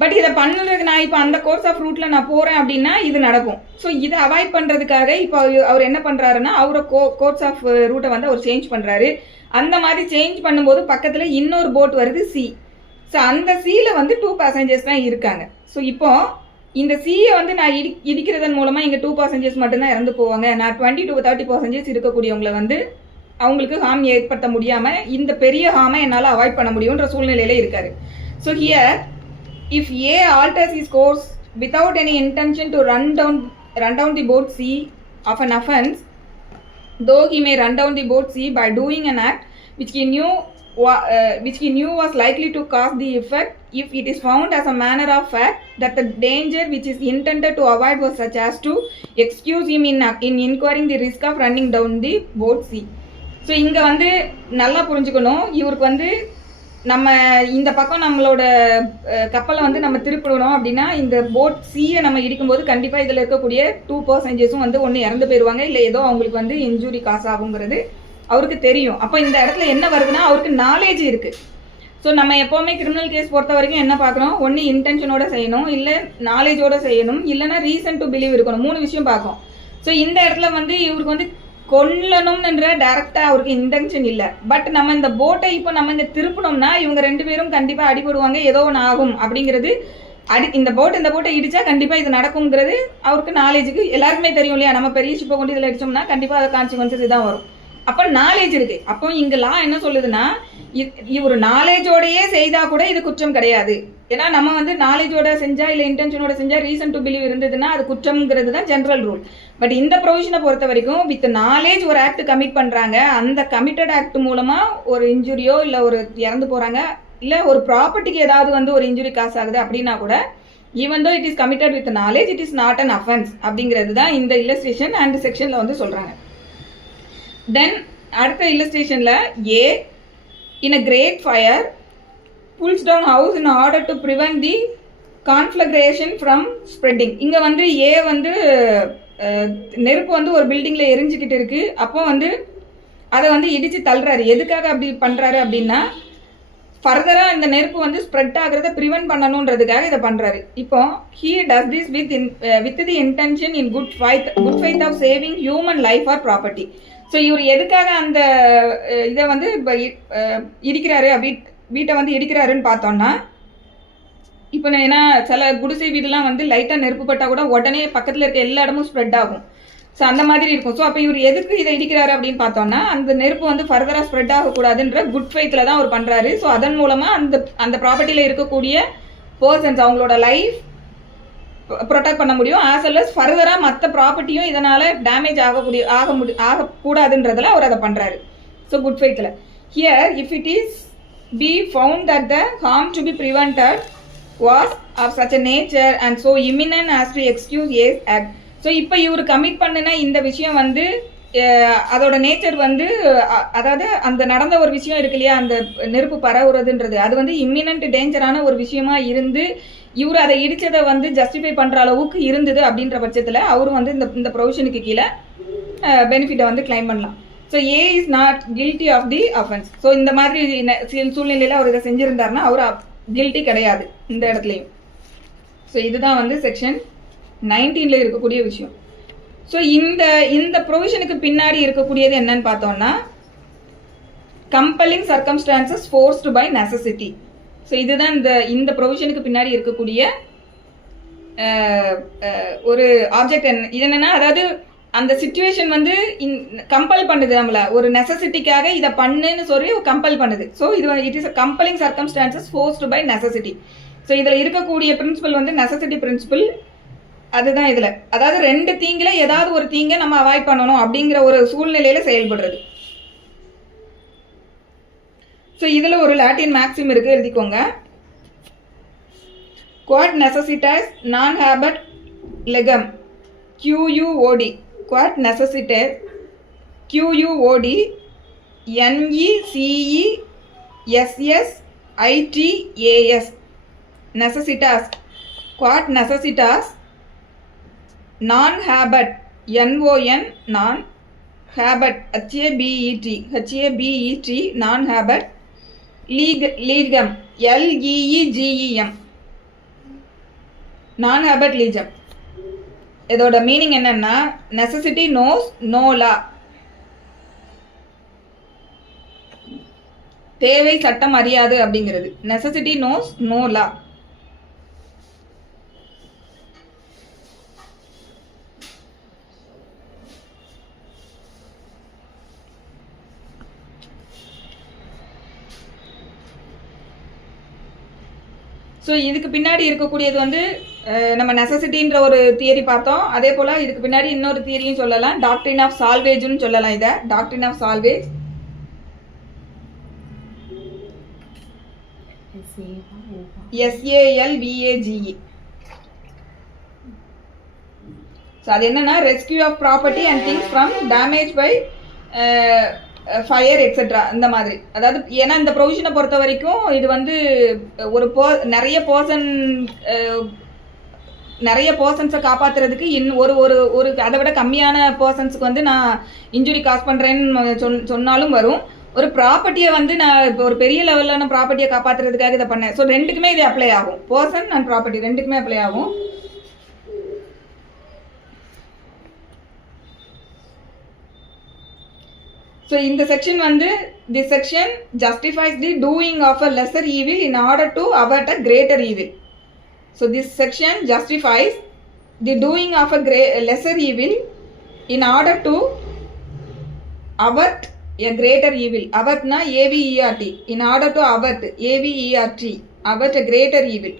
பட் இதை பண்ணுறதுக்கு நான் இப்போ அந்த கோர்ஸ் ஆஃப் ரூட்டில் நான் போகிறேன் அப்படின்னா இது நடக்கும். ஸோ இதை அவாய்ட் பண்ணுறதுக்காக இப்போ அவர் என்ன பண்ணுறாருன்னா, அவரை கோர்ஸ் ஆஃப் ரூட்டை வந்து அவர் சேஞ்ச் பண்ணுறாரு. அந்த மாதிரி சேஞ்ச் பண்ணும்போது பக்கத்தில் இன்னொரு போட் வருது சி. ஸோ அந்த சியில் வந்து 2 பேசஞ்சர்ஸ் தான் இருக்காங்க. ஸோ இப்போ இந்த சியை வந்து நான் இடிக்கிறதன் மூலமாக இங்கே 2 பேசஞ்சர்ஸ் மட்டும்தான் இறந்து போவாங்க. நான் 20 to 30 பேசஞ்சர்ஸ் இருக்கக்கூடியவங்களை வந்து அவங்களுக்கு ஹார்ம் ஏற்படுத்த முடியாமல் இந்த பெரிய ஹார்மை என்னால் அவாய்ட் பண்ண முடியுன்ற சூழ்நிலையில் இருக்காரு. So here if A alters his course without any intention to run down the boat C of an offense, though he may run down the boat C by doing an act which he knew was likely to cause the effect, if it is found as a manner of fact that the danger which is intended to avoid was such as to excuse him in incurring the risk of running down the boat C. So இங்கே வந்து நல்லா புரிஞ்சுக்கணும், இவருக்கு வந்து நம்ம இந்த பக்கம் நம்மளோட கப்பலை வந்து நம்ம திருப்பிடணும் அப்படின்னா இந்த போட் சியை நம்ம இடிக்கும்போது கண்டிப்பாக இதில் இருக்கக்கூடிய 2 பர்சன்டேஜும் வந்து ஒன்று இறந்து போயிடுவாங்க, இல்லை ஏதோ அவங்களுக்கு வந்து இன்ஜூரி காசு ஆகுங்கிறது அவருக்கு தெரியும். அப்போ இந்த இடத்துல என்ன வருதுன்னா, அவருக்கு நாலேஜ் இருக்குது. ஸோ நம்ம எப்போவுமே கிரிமினல் கேஸ் பொறுத்த வரைக்கும் என்ன பார்க்குறோம், ஒன்று இன்டென்ஷனோட செய்யணும், இல்லை நாலேஜோட செய்யணும், இல்லைன்னா ரீசன் டு பிலீவ் இருக்கணும். 3 விஷயம் பார்க்கும். ஸோ இந்த இடத்துல வந்து இவருக்கு வந்து கொல்லணும்ன்ற டைரக்டாக அவருக்கு இன்டென்ஷன் இல்லை. பட் நம்ம இந்த போட்டை இப்போ நம்ம இங்கே திருப்பினோம்னா இவங்க 2 பேரும் கண்டிப்பாக அடிபடுவாங்க, ஏதோ ஒன்று ஆகும் அப்படிங்கிறது இந்த போட்டை இடிச்சா கண்டிப்பாக இது நடக்குங்கிறது அவருக்கு நாலேஜுக்கு எல்லாருக்குமே தெரியும் இல்லையா. நம்ம பெரிய ஷிப்பை கொண்டு இதில் அடிச்சோம்னா கண்டிப்பாக அதை கான்சிக்வன்சஸ் தான் வரும். அப்போ நாலேஜ் இருக்கு. அப்போ இங்கே லா என்ன சொல்லுதுன்னா, ஒரு நாலேஜோடையே செய்தா கூட இது குற்றம் கிடையாது. ஏன்னா நம்ம வந்து நாலேஜோட செஞ்சா இல்லை இன்டென்ஷனோட செஞ்சா ரீசன் டு பிலீவ் இருந்ததுன்னா அது குற்றம்ங்கிறது தான் ஜென்ரல் ரூல். பட் இந்த ப்ரொவிஷனை பொறுத்த வரைக்கும் வித் நாலேஜ் ஒரு ஆக்ட் கமிட் பண்ணுறாங்க, அந்த கமிட்டட் ஆக்ட் மூலமாக ஒரு இன்ஜுரியோ இல்லை ஒரு இறந்து போகிறாங்க, இல்லை ஒரு ப்ராப்பர்ட்டிக்கு ஏதாவது வந்து ஒரு இன்ஜுரி காசு ஆகுது அப்படின்னா கூட even though it is committed with knowledge it is not an offence அப்படிங்கிறது தான் இந்த இல்லஸ்ட்ரேஷன் அண்ட் செக்ஷனில் வந்து சொல்கிறாங்க. தென் அடுத்த இல்லஸ்ட்ரேஷனில் ஏ in a great fire pulls down house in order to prevent the conflagration from spreading. இங்கே வந்து ஏ வந்து நெருப்பு வந்து ஒரு பில்டிங்கில் எரிஞ்சுக்கிட்டு இருக்குது, அப்போ வந்து அதை வந்து இடித்து தள்ளுறாரு. எதுக்காக அப்படி பண்ணுறாரு அப்படின்னா ஃபர்தராக இந்த நெருப்பு வந்து ஸ்ப்ரெட் ஆகிறத ப்ரிவென்ட் பண்ணணுன்றதுக்காக இதை பண்ணுறாரு. இப்போ he does this with the intention in good faith of saving human life or property. So இவர் எதுக்காக அந்த இதை வந்து இடிக்கிறாரு வீட்டை வந்து இடிக்கிறாருன்னு பார்த்தோம்னா, இப்போ ஏன்னா சில குடிசை வீடுலாம் வந்து லைட்டாக நெருப்பு பட்டால் கூட உடனே பக்கத்தில் இருக்க எல்லா இடமும் ஸ்ப்ரெட் ஆகும். ஸோ அந்த மாதிரி இருக்கும். ஸோ அப்போ இவர் எதுக்கு இதை இடிக்கிறாரு அப்படின்னு பார்த்தோம்னா அந்த நெருப்பு வந்து ஃபர்தராக ஸ்ப்ரெட் ஆகக்கூடாதுன்ற குட் ஃபெய்த்தில் தான் அவர் பண்ணுறாரு. ஸோ அதன் மூலமாக அந்த ப்ராப்பர்ட்டியில் இருக்கக்கூடிய பர்சன்ஸ் அவங்களோட லைஃப் ப்ரொடெக்ட் பண்ண முடியும். ஆஸ் வெல் அஸ் ஃபர்தராக மற்ற ப்ராப்பர்ட்டியும் இதனால் டேமேஜ் ஆகக்கூடாதுன்றதில் அவர் அதை பண்ணுறாரு. ஸோ குட் ஃபெய்த்தில் here if it is be found that the harm to be prevented was of such a nature and so imminent as to excuse A's act. So இப்போ இவர் commit பண்ணின இந்த விஷயம் வந்து அதோட நேச்சர் வந்து அதாவது அந்த நடந்த ஒரு விஷயம் இருக்கு இல்லையா, அந்த நெருப்பு பரவுறதுன்றது அது வந்து இம்மினன்ட் டேஞ்சரான ஒரு விஷயமா இருந்து இவர் அதை இடிச்சதை வந்து ஜஸ்டிஃபை பண்ணுற அளவுக்கு இருந்தது அப்படின்ற பட்சத்தில் அவரும் வந்து இந்த ப்ரொவிஷனுக்கு கீழே பெனிஃபிட்டை வந்து கிளைம் பண்ணலாம். So A is not guilty of the offence. So இந்த மாதிரி சூழ்நிலையில் அவர் இதை செஞ்சுருந்தாருன்னா அவர் கில்ட்டி கிடையாது இந்த இடத்துலையும். ஸோ இதுதான் வந்து செக்ஷன் 19ல் இருக்கக்கூடிய விஷயம். ஸோ இந்த ப்ரொவிஷனுக்கு பின்னாடி இருக்கக்கூடியது என்னன்னு பார்த்தோம்னா compelling circumstances forced by necessity. So இதுதான் இந்த ப்ரொவிஷனுக்கு பின்னாடி இருக்கக்கூடிய ஒரு ஆப்ஜெக்ட். என்னன்னா அதாவது அந்த சிச்சுவேஷன் வந்து கம்பல் பண்ணுது, நம்மளை ஒரு நெசசிட்டிக்காக இதை பண்ணுன்னு சொல்லி கம்பல் பண்ணுது. So it is compelling circumstances forced by necessity. So இதில் இருக்கக்கூடிய பிரின்சிபல் வந்து நெசசிட்டி பிரின்சிபல். அதுதான் இதில் அதாவது ரெண்டு தீங்கில் ஏதாவது ஒரு தீங்கை நம்ம அவாய்ட் பண்ணணும் அப்படிங்கிற ஒரு சூழ்நிலையில் செயல்படுறது. ஸோ இதில் ஒரு லாட்டின் மேக்ஸிம் இருக்குது, எழுதிக்கோங்க. குவாட் நெசசிட்டாஸ் நான் ஹேபட் லெகம் QUOD. குவாட் நெசசிட்டஸ் QUOD NECESSITAS. நெசசிட்டாஸ் குவாட் நெசசிட்டாஸ் நான் ஹேபட் NON நான் ஹேபட் HABET நான் ஹேபட் லீகம் LEEGEM நான் ஹேபட் லீஜம். இதோட மீனிங் என்னன்னா நெசசிட்டி நோஸ் நோ லா. தேவை சட்டம் அறியாது அப்படிங்கிறது. நெசசிட்டி நோஸ் நோ லா. ஸோ இதுக்கு பின்னாடி இருக்கக்கூடியது வந்து நம்ம நெசசிட்டின்ற ஒரு தியரி பார்த்தோம். அதே போல் இதுக்கு பின்னாடி இன்னொரு தியரியும் சொல்லலாம், டாக்ட்ரின் ஆஃப் சால்வேஜ்னு சொல்லலாம். இதை doctrine of salvage SALVAGE. So அது என்னன்னா rescue of property and things from damage by fire etcetera இந்த மாதிரி. அதாவது ஏன்னா இந்த ப்ரொவிஷனை பொறுத்த வரைக்கும் இது வந்து ஒரு நிறைய பர்சன்ஸை காப்பாற்றுறதுக்கு ஒரு ஒரு ஒரு அதை விட கம்மியான பர்சன்ஸுக்கு வந்து நான் இன்ஜுரி காஸ் பண்ணுறேன்னு சொன்னாலும் வரும். ஒரு ப்ராப்பர்ட்டியை வந்து நான் இப்போ ஒரு பெரிய லெவலான ப்ராப்பர்ட்டியை காப்பாற்றுறதுக்காக இதை பண்ணேன். ஸோ ரெண்டுக்குமே இது அப்ளை ஆகும், பர்சன் அண்ட் ப்ராப்பர்ட்டி ரெண்டுக்குமே அப்ளை ஆகும். So in the section வந்து this section justifies the doing of a lesser evil in order to avert a greater evil. So this section justifies the doing of a lesser evil in order to avert a greater evil. Avatna AVERT. In order to avert AVERT. Avert a greater evil.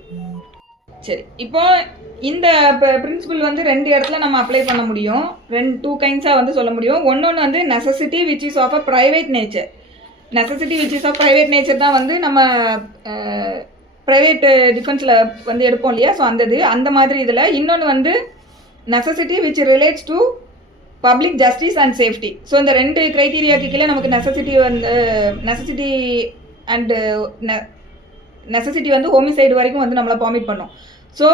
சரி, இப்போ இந்த principal வந்து ரெண்டு இடத்துல நம்ம apply பண்ண முடியும். Two கைண்ட்ஸாக வந்து சொல்ல முடியும். ஒன்று வந்து necessity which is of a private nature. Necessity which is of private nature தான் வந்து நம்ம ப்ரைவேட் டிஃபென்ஸில் வந்து எடுப்போம் இல்லையா, ஸோ அந்த மாதிரி இதில். இன்னொன்று வந்து necessity which relates to public justice and safety. So இந்த ரெண்டு க்ரைட்டீரியாவுக்கு கீழே நமக்கு நெசசிட்டி வந்து ஹோமிசைடு வரைக்கும் வந்து நம்மளை பர்மிட் பண்ணும். ஸோ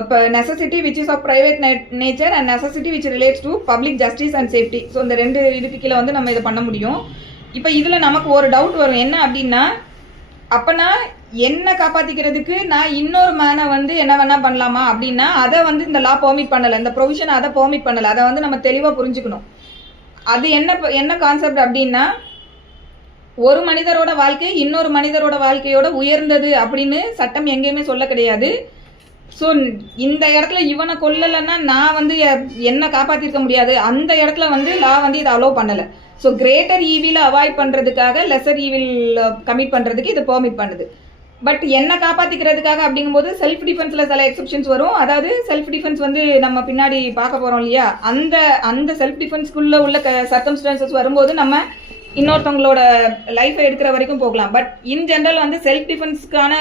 இப்போ necessity which is of private nature and necessity which relates to public justice and safety. So இந்த ரெண்டு இதுக்கு கீழே வந்து நம்ம இதை பண்ண முடியும். இப்போ இதில் நமக்கு ஒரு டவுட் வரும், என்ன அப்படின்னா, அப்போனா என்னை காப்பாற்றிக்கிறதுக்கு நான் இன்னொரு மேனை வந்து என்ன வேணால் பண்ணலாமா அப்படின்னா, அதை வந்து இந்த லா பெர்மிட் பண்ணலை, இந்த ப்ரொவிஷன் அதை பெர்மிட் பண்ணலை. அதை வந்து நம்ம தெளிவாக புரிஞ்சுக்கணும். அது என்ன கான்செப்ட் அப்படின்னா, ஒரு மனிதரோட வாழ்க்கை இன்னொரு மனிதரோட வாழ்க்கையோட உயர்ந்தது அப்படின்னு சட்டம் எங்கேயுமே சொல்ல கிடையாது. ஸோ இந்த இடத்துல இவனை கொல்லலைன்னா நான் வந்து என்ன காப்பாற்றிருக்க முடியாது, அந்த இடத்துல வந்து லா வந்து இதை அலோவ் பண்ணலை. ஸோ கிரேட்டர் ஈவில் அவாய்ட் பண்ணுறதுக்காக லெசர் ஈவில் கமிட் பண்ணுறதுக்கு இதை பெர்மிட் பண்ணுது. பட் என்ன காப்பாற்றிக்கிறதுக்காக அப்படிங்கும்போது செல்ஃப் டிஃபென்ஸில் சில எக்ஸப்ஷன்ஸ் வரும். அதாவது செல்ஃப் டிஃபென்ஸ் வந்து நம்ம பின்னாடி பார்க்க போகிறோம் இல்லையா, அந்த செல்ஃப் டிஃபென்ஸ்க்குள்ளே உள்ள சர்க்கம்ஸ்டான்சஸ் வரும்போது நம்ம இன்னொருத்தவங்களோட லைஃப்பை எடுக்கிற வரைக்கும் போகலாம். பட் இன் ஜென்ரல் வந்து செல்ஃப் டிஃபென்ஸ்க்கான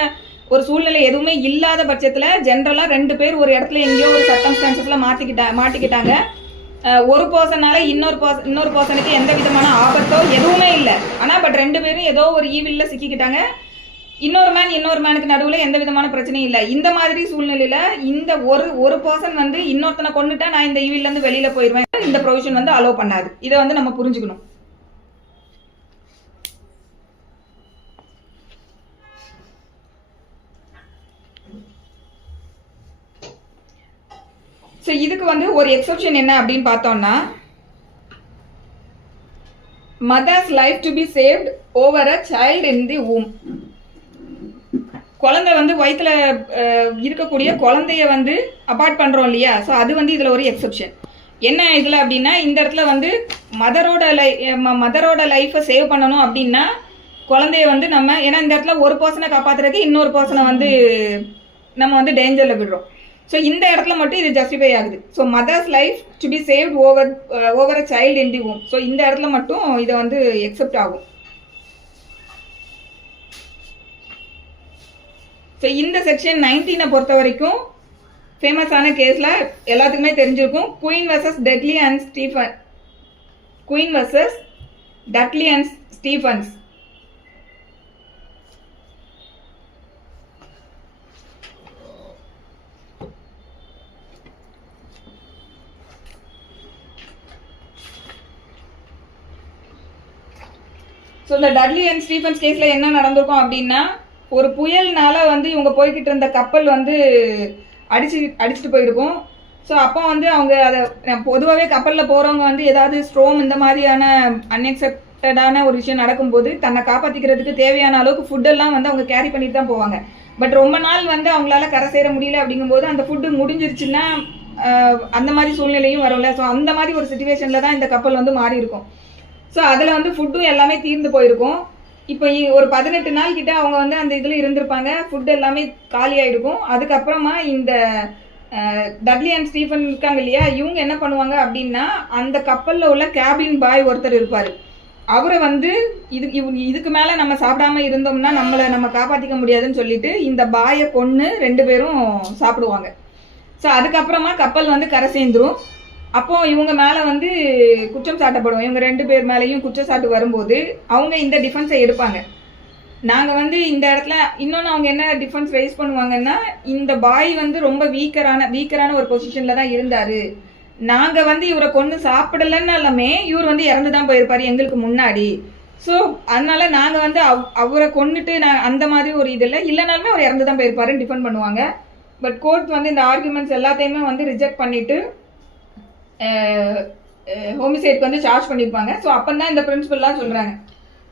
ஒரு சூழ்நிலை எதுவுமே இல்லாத பட்சத்தில் ஜென்ரலாக ரெண்டு பேர் ஒரு இடத்துல எங்கேயோ ஒரு சர்க்கம்ஸ்டான்சஸில் மாட்டிக்கிட்டாங்க. ஒரு பர்சனால இன்னொரு பர்சனுக்கு எந்த விதமான ஆபத்தோ எதுவுமே இல்லை. ஆனால் பட் ரெண்டு பேரும் ஏதோ ஒரு ஈவில்ல சிக்கிக்கிட்டாங்க. இன்னொரு மேனுக்கு நடுவில் எந்த விதமான பிரச்சனையும் இல்லை. இந்த மாதிரி சூழ்நிலையில இந்த ஒரு பர்சன் வந்து இன்னொருத்தனை கொண்டுட்டா நான் இந்த ஈவில்ல இருந்து வெளியில போயிடுவேன், இந்த ப்ரொவிஷன் வந்து அலோவ் பண்ணாது. இதை வந்து நம்ம புரிஞ்சுக்கணும். ஸோ இதுக்கு வந்து ஒரு எக்ஸப்ஷன் என்ன அப்படின்னு பார்த்தோம்னா, mother's life to be saved over a child in the womb. குழந்தை வந்து வயிற்றுல இருக்கக்கூடிய குழந்தைய வந்து அபார்ட் பண்ணுறோம் இல்லையா, ஸோ அது வந்து இதில் ஒரு எக்ஸப்ஷன். என்ன இதில் அப்படின்னா, இந்த இடத்துல வந்து மதரோட லைஃப்பை சேவ் பண்ணணும் அப்படின்னா குழந்தைய வந்து நம்ம, ஏன்னா இந்த இடத்துல ஒரு பர்சனை காப்பாற்றுறதுக்கு இன்னொரு பர்சனை வந்து நம்ம வந்து டேஞ்சரில் விடுறோம். ஸோ இந்த இடத்துல மட்டும் இது ஜஸ்டிஃபை ஆகுது. So mother's life to be saved over a child in the womb. So இந்த இடத்துல மட்டும் இதை வந்து எக்ஸெப்ட் ஆகும். ஸோ இந்த செக்ஷன் 19 பொறுத்த வரைக்கும் ஃபேமஸான கேஸில் எல்லாத்துக்குமே தெரிஞ்சிருக்கும், Queen versus Dudley and Stephens. So இந்த டட்லி அண்ட் ஸ்டீஃபன்ஸ் கேஸில் என்ன நடந்திருக்கும் அப்படின்னா, ஒரு புயல்னால வந்து இவங்க போய்கிட்டு இருந்த கப்பல் வந்து அடிச்சுட்டு போயிருக்கும். ஸோ அப்போ வந்து அவங்க அதை பொதுவாகவே கப்பலில் போகிறவங்க வந்து ஏதாவது ஸ்ட்ரோம் இந்த மாதிரியான அன்எக்செப்டடான ஒரு விஷயம் நடக்கும்போது தன்னை காப்பாற்றிக்கிறதுக்கு தேவையான அளவுக்கு ஃபுட்டெல்லாம் வந்து அவங்க கேரி பண்ணிட்டு தான் போவாங்க. பட் ரொம்ப நாள் வந்து அவங்களால கரை சேர முடியல அப்படிங்கும்போது அந்த ஃபுட்டு முடிஞ்சிருச்சுன்னா அந்த மாதிரி சூழ்நிலையும் வரும்ல. ஸோ அந்த மாதிரி ஒரு சுச்சுவேஷனில் தான் இந்த கப்பல் வந்து மாறி இருக்கும். ஸோ அதில் வந்து ஃபுட்டும் எல்லாமே தீர்ந்து போயிருக்கும். இப்போ ஒரு 18 நாள் கிட்ட அவங்க வந்து அந்த இதில் இருந்திருப்பாங்க, ஃபுட் எல்லாமே காலி ஆகிருக்கும். அதுக்கப்புறமா இந்த டட்லி அண்ட் ஸ்டீஃபன் இருக்காங்க இல்லையா, இவங்க என்ன பண்ணுவாங்க அப்படின்னா, அந்த கப்பலில் உள்ள கேபின் பாய் ஒருத்தர் இருப்பார், அவரை வந்து இதுக்கு மேலே நம்ம சாப்பிடாம இருந்தோம்னா நம்ம காப்பாற்றிக்க முடியாதுன்னு சொல்லிட்டு இந்த பாயை கொன்று 2 பேரும் சாப்பிடுவாங்க. ஸோ அதுக்கப்புறமா கப்பல் வந்து கரை சேர்ந்துரும். அப்போ இவங்க மேலே வந்து குற்றம் சாட்டப்படும். இவங்க 2 பேர் மேலேயும் குற்றச்சாட்டு வரும்போது அவங்க இந்த டிஃபென்ஸை எடுப்பாங்க. நாங்கள் வந்து இந்த இடத்துல இன்னொன்று அவங்க என்ன டிஃபென்ஸ் ரைஸ் பண்ணுவாங்கன்னா, இந்த பாய் வந்து ரொம்ப வீக்கரான ஒரு பொசிஷனில் தான் இருந்தார், நாங்கள் வந்து இவரை கொண்டு சாப்பிடலன்னாலுமே இவர் வந்து இறந்து தான் போயிருப்பார் எங்களுக்கு முன்னாடி. ஸோ அதனால நாங்கள் வந்து அவரை கொண்டுட்டு அந்த மாதிரி ஒரு இதில் இல்லைனாலுமே அவர் இறந்து தான் போயிருப்பாருன்னு டிஃபெண்ட் பண்ணுவாங்க. பட் கோர்ட் வந்து இந்த ஆர்குமெண்ட்ஸ் எல்லாத்தையுமே வந்து ரிஜெக்ட் பண்ணிவிட்டு ஹோமிசைடுக்கு வந்து சார்ஜ் பண்ணியிருப்பாங்க. ஸோ அப்போ தான் இந்த பிரின்சிபல்லாம் சொல்கிறாங்க,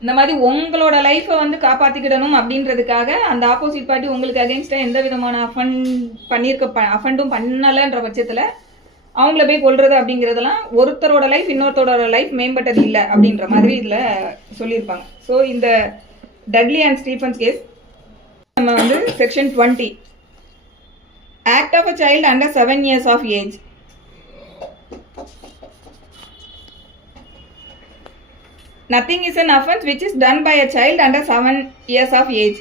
இந்த மாதிரி உங்களோட லைஃப்பை வந்து காப்பாற்றிக்கிடணும் அப்படின்றதுக்காக அந்த ஆப்போசிட் பார்ட்டி உங்களுக்கு அகெயின்ஸ்டாக எந்த விதமான அஃபண்டும் பண்ணலைன்ற பட்சத்தில் அவங்கள போய் கொல்றது அப்படிங்கிறதெல்லாம் ஒருத்தரோட லைஃப் இன்னொருத்தரோட லைஃப் மேம்பட்டது இல்லை அப்படின்ற மாதிரி இதில் சொல்லியிருப்பாங்க. ஸோ இந்த டட்லி அண்ட் ஸ்டீஃபன்ஸ் கேஸ் நம்ம வந்து section 20 act of a child under 7 years of age. Nothing is an offence which is done by a child under 7 years of age.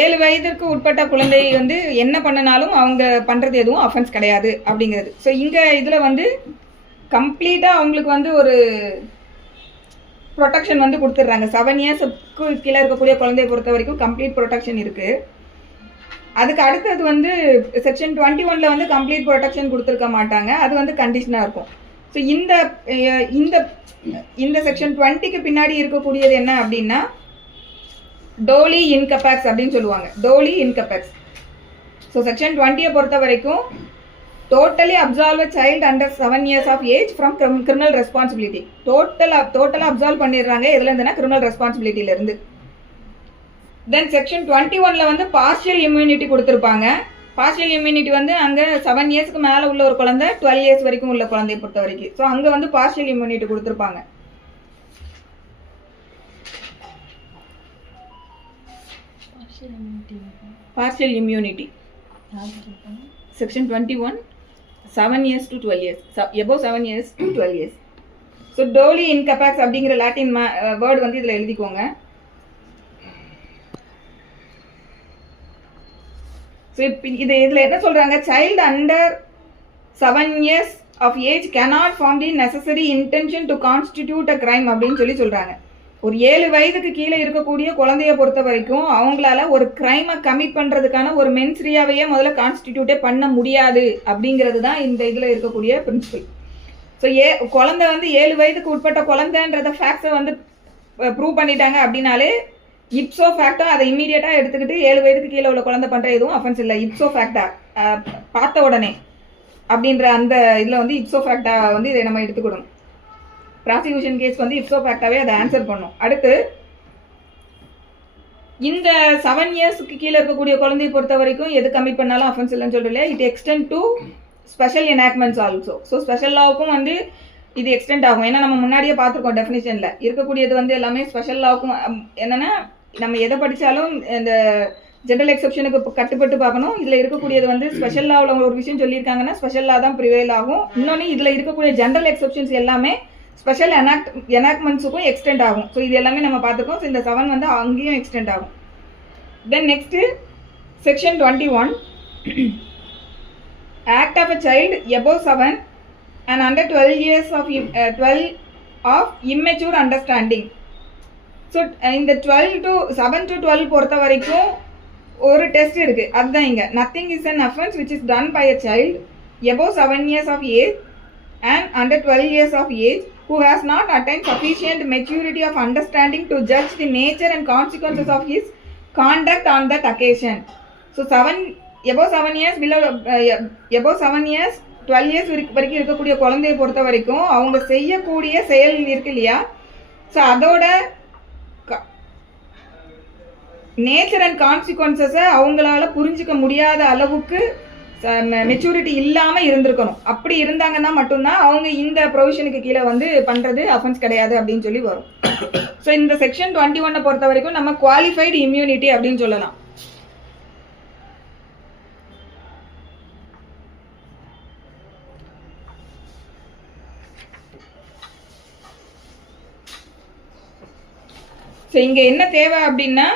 7 வயதிற்கு உட்பட்ட குழந்தை வந்து என்ன பண்ணினாலும் அவங்க பண்ணுறது எதுவும் அஃபென்ஸ் கிடையாது அப்படிங்கிறது. ஸோ இங்கே இதில் வந்து கம்ப்ளீட்டாக அவங்களுக்கு வந்து ஒரு ப்ரொடெக்ஷன் வந்து கொடுத்துட்றாங்க. 7 yearsக்கு கீழே இருக்கக்கூடிய குழந்தைய பொறுத்த வரைக்கும் கம்ப்ளீட் ப்ரொடெக்ஷன் இருக்குது. அதுக்கு அடுத்தது வந்து செக்ஷன் 21 வந்து கம்ப்ளீட் ப்ரொடெக்ஷன் கொடுத்துருக்க மாட்டாங்க, அது வந்து கண்டிஷனாக இருக்கும். ஸோ இந்த இந்த இந்த செக்ஷன் 20க்கு பின்னாடி இருக்கக்கூடியது என்ன அப்படின்னா டோலி இன்கபேக்ஸ் அப்படின்னு சொல்லுவாங்க. டோலி இன்கபேக்ஸ். ஸோ செக்ஷன் 20 பொறுத்த வரைக்கும் totally absolve child under 7 years of age from criminal responsibility. டோட்டலாக அப்சால்வ் பண்ணிடுறாங்க. எதுல இருந்துன்னா கிரிமினல் ரெஸ்பான்சிபிலிட்டியிலேருந்து. தென் செக்ஷன் 21 வந்து பார்ஷியல் இம்யூனிட்டி கொடுத்துருப்பாங்க. பார்ஷியல் இம்யூனிட்டி வந்து அங்கே 7 yearsக்கு மேலே உள்ள ஒரு குழந்தை 12 years வரைக்கும் உள்ள குழந்தைய பொறுத்த வரைக்கும். ஸோ அங்கே வந்து பார்ஷியல் இம்யூனிட்டி கொடுத்துருப்பாங்க. Partial immunity section 21 7 years to 12 years, above 7 years to 12 years. So டோலி இன்கபேக்ஸ் அப்படிங்கிற லாட்டின் வேர்டு வந்து இதில் எழுதிக்கோங்க. ஸோ இப்போ இதில் என்ன சொல்கிறாங்க, child under 7 years of age cannot form the necessary intention to constitute a crime அப்படின்னு சொல்கிறாங்க. ஒரு 7 வயதுக்கு கீழே இருக்கக்கூடிய குழந்தைய பொறுத்த வரைக்கும் அவங்களால ஒரு கிரைமை கமிட் பண்ணுறதுக்கான ஒரு மென்ஸ்ரியாவையே முதல்ல கான்ஸ்டிடியூட்டே பண்ண முடியாது அப்படிங்கிறது தான் இந்த இதில் இருக்கக்கூடிய பிரின்சிபல். ஸோ குழந்தை வந்து 7 வயதுக்கு உட்பட்ட குழந்தைன்றத ஃபேக்ட்ஸை வந்து ப்ரூவ் பண்ணிட்டாங்க அப்படின்னாலே இப்சோ ஃபேக்டா அதை இம்மீடியட்டாக எடுத்துக்கிட்டு 7 வயதுக்கு கீழே உள்ள குழந்தை பண்ணுற எதுவும் அஃபென்ஸ் இல்லை. இப்சோ ஃபேக்டா பார்த்த உடனே அப்படின்ற அந்த இதில் வந்து இப்சோ ஃபேக்டா வந்து இதை நம்ம எடுத்துக்கிடணும். ப்ராசிக்யூஷன் கேஸ் வந்து இப்சோ ஃபேக்டாவே அதை ஆன்சர் பண்ணும். அடுத்து இந்த 7 yearsக்கு கீழே இருக்கக்கூடிய குழந்தையை பொறுத்த வரைக்கும் எது கமிட் பண்ணாலும் அஃபென்ஸ் இல்லைன்னு சொல்கிறேன். It extend to special enactments also. So special லாவுக்கும் வந்து இது எக்ஸ்டெண்ட் ஆகும். ஏன்னா நம்ம முன்னாடியே பார்த்துருக்கோம் டெஃபினிஷனில் இருக்கக்கூடியது வந்து எல்லாமே ஸ்பெஷல் லாவுக்கும் என்னென்னா நம்ம எதை படித்தாலும் இந்த ஜென்ரல் எக்ஸப்ஷனுக்கு கட்டுப்பட்டு பார்க்கணும். இதில் இருக்கக்கூடியது வந்து ஸ்பெஷல் லாவில் ஒரு விஷயம் சொல்லியிருக்காங்கன்னா ஸ்பெஷல் லா தான் ப்ரிவேல் ஆகும். இன்னொன்று இதில் இருக்கக்கூடிய ஜென்ரல் எக்ஸப்ஷன்ஸ் எல்லாமே ஸ்பெஷல் எனாக்ட்மெண்ட்ஸுக்கும் எக்ஸ்டெண்ட் ஆகும். ஸோ இது எல்லாமே நம்ம பார்த்துருக்கோம். ஸோ இந்த 7 வந்து அங்கேயும் எக்ஸ்டெண்ட் ஆகும். Then next section 21 act of a child above 7 and under 12 years of immature understanding. ஸோ இந்த 7 to 12 பொறுத்த வரைக்கும் ஒரு டெஸ்ட் இருக்குது. அதுதான் இங்கே nothing is an offence which is done by a child above 7 years of age and under 12 years of age who has not attained sufficient maturity of understanding to judge the nature and consequences of his conduct on that occasion. So above 7 years below above 7 years 12 years வரைக்கும் இருக்கக்கூடிய குழந்தையை பொறுத்த வரைக்கும் அவங்க செய்யக்கூடிய செயல் இருக்கு இல்லையா, ஸோ அதோட நேச்சர் அண்ட் கான்சிக்வன்சஸை அவங்களால புரிஞ்சிக்க முடியாத அளவுக்கு மெச்சூரிட்டி இல்லாமல் இருந்திருக்கணும். அப்படி இருந்தாங்கன்னா மட்டும்தான் அவங்க இந்த ப்ரொவிஷனுக்கு கீழே வந்து பண்ணுறது அஃபென்ஸ் கிடையாது அப்படின்னு சொல்லி வரும். ஸோ இந்த செக்ஷன் 21 பொறுத்த வரைக்கும் நம்ம குவாலிஃபைடு இம்யூனிட்டி அப்படின்னு சொல்லலாம். ஸோ இங்கே என்ன தேவை அப்படின்னா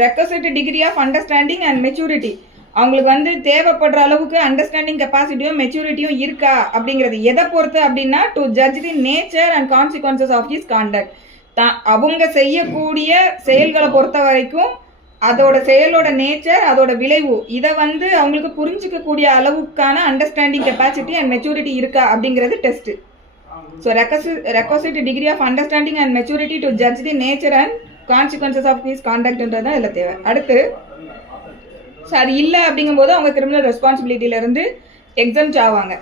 requisite degree of understanding and maturity. அவங்களுக்கு வந்து தேவைப்படுற அளவுக்கு அண்டர்ஸ்டாண்டிங் கெப்பாசிட்டியும் மெச்சூரிட்டியும் இருக்கா அப்படிங்கிறது எதை பொறுத்து அப்படின்னா to judge the nature and consequences of his conduct. அவங்க செய்யக்கூடிய செயல்களை பொறுத்த வரைக்கும் அதோட செயலோட நேச்சர் அதோட விளைவு இதை வந்து அவங்களுக்கு புரிஞ்சிக்கக்கூடிய அளவுக்கான அண்டர்ஸ்டாண்டிங் கெப்பாசிட்டி அண்ட் மெச்சூரிட்டி இருக்கா அப்படிங்கிறது test. So requisite degree of understanding and maturity to judge the nature and consequences of his கான்டக்ட்ன்றது தான் இதில் தேவை. அடுத்து ஸோ அது இல்லை அப்படிங்கும்போது அவங்க கிரிமினல் ரெஸ்பான்சிபிலிட்டியிலேருந்து எக்ஸம்ட் ஆவாங்க.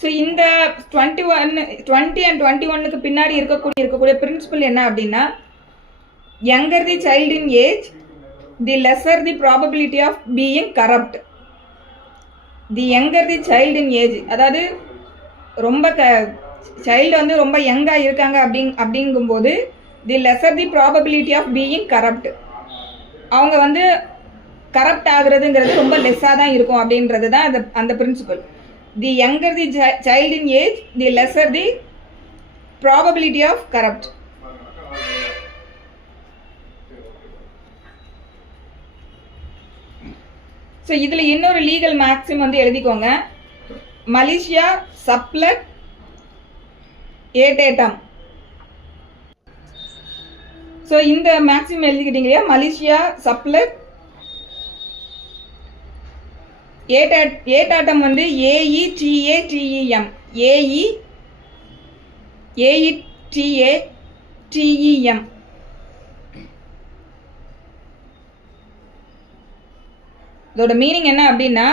ஸோ இந்த 20 and 21க்கு பின்னாடி இருக்கக்கூடிய பிரின்சிபல் என்ன அப்படின்னா younger the child in age the lesser the probability of being corrupt. The younger the child in age, அதாவது ரொம்ப சைல்டு வந்து ரொம்ப யங்காக இருக்காங்க அப்படிங்கும்போது the lesser the probability of being corrupt, அவங்க வந்து கரப்ட் ஆகுறதுங்கிறது ரொம்ப லெஸ்ஸாக தான் இருக்கும் அப்படின்றது தான் அந்த principle. The younger the child in age the lesser the probability of corrupt. So இதில் இன்னொரு லீகல் மேக்ஸிம் வந்து எழுதிக்கோங்க. மலிஷியா சப்ளட் ஏட்டேட்டம். ஸோ இந்த மேக்ஸிம் எழுதிக்கிட்டீங்க இல்லையா, மலிஷியா சப்ளட் ஏட்டாட்டம் வந்து AETATEM, AETATEM. இதோட மீனிங் என்ன அப்படின்னா,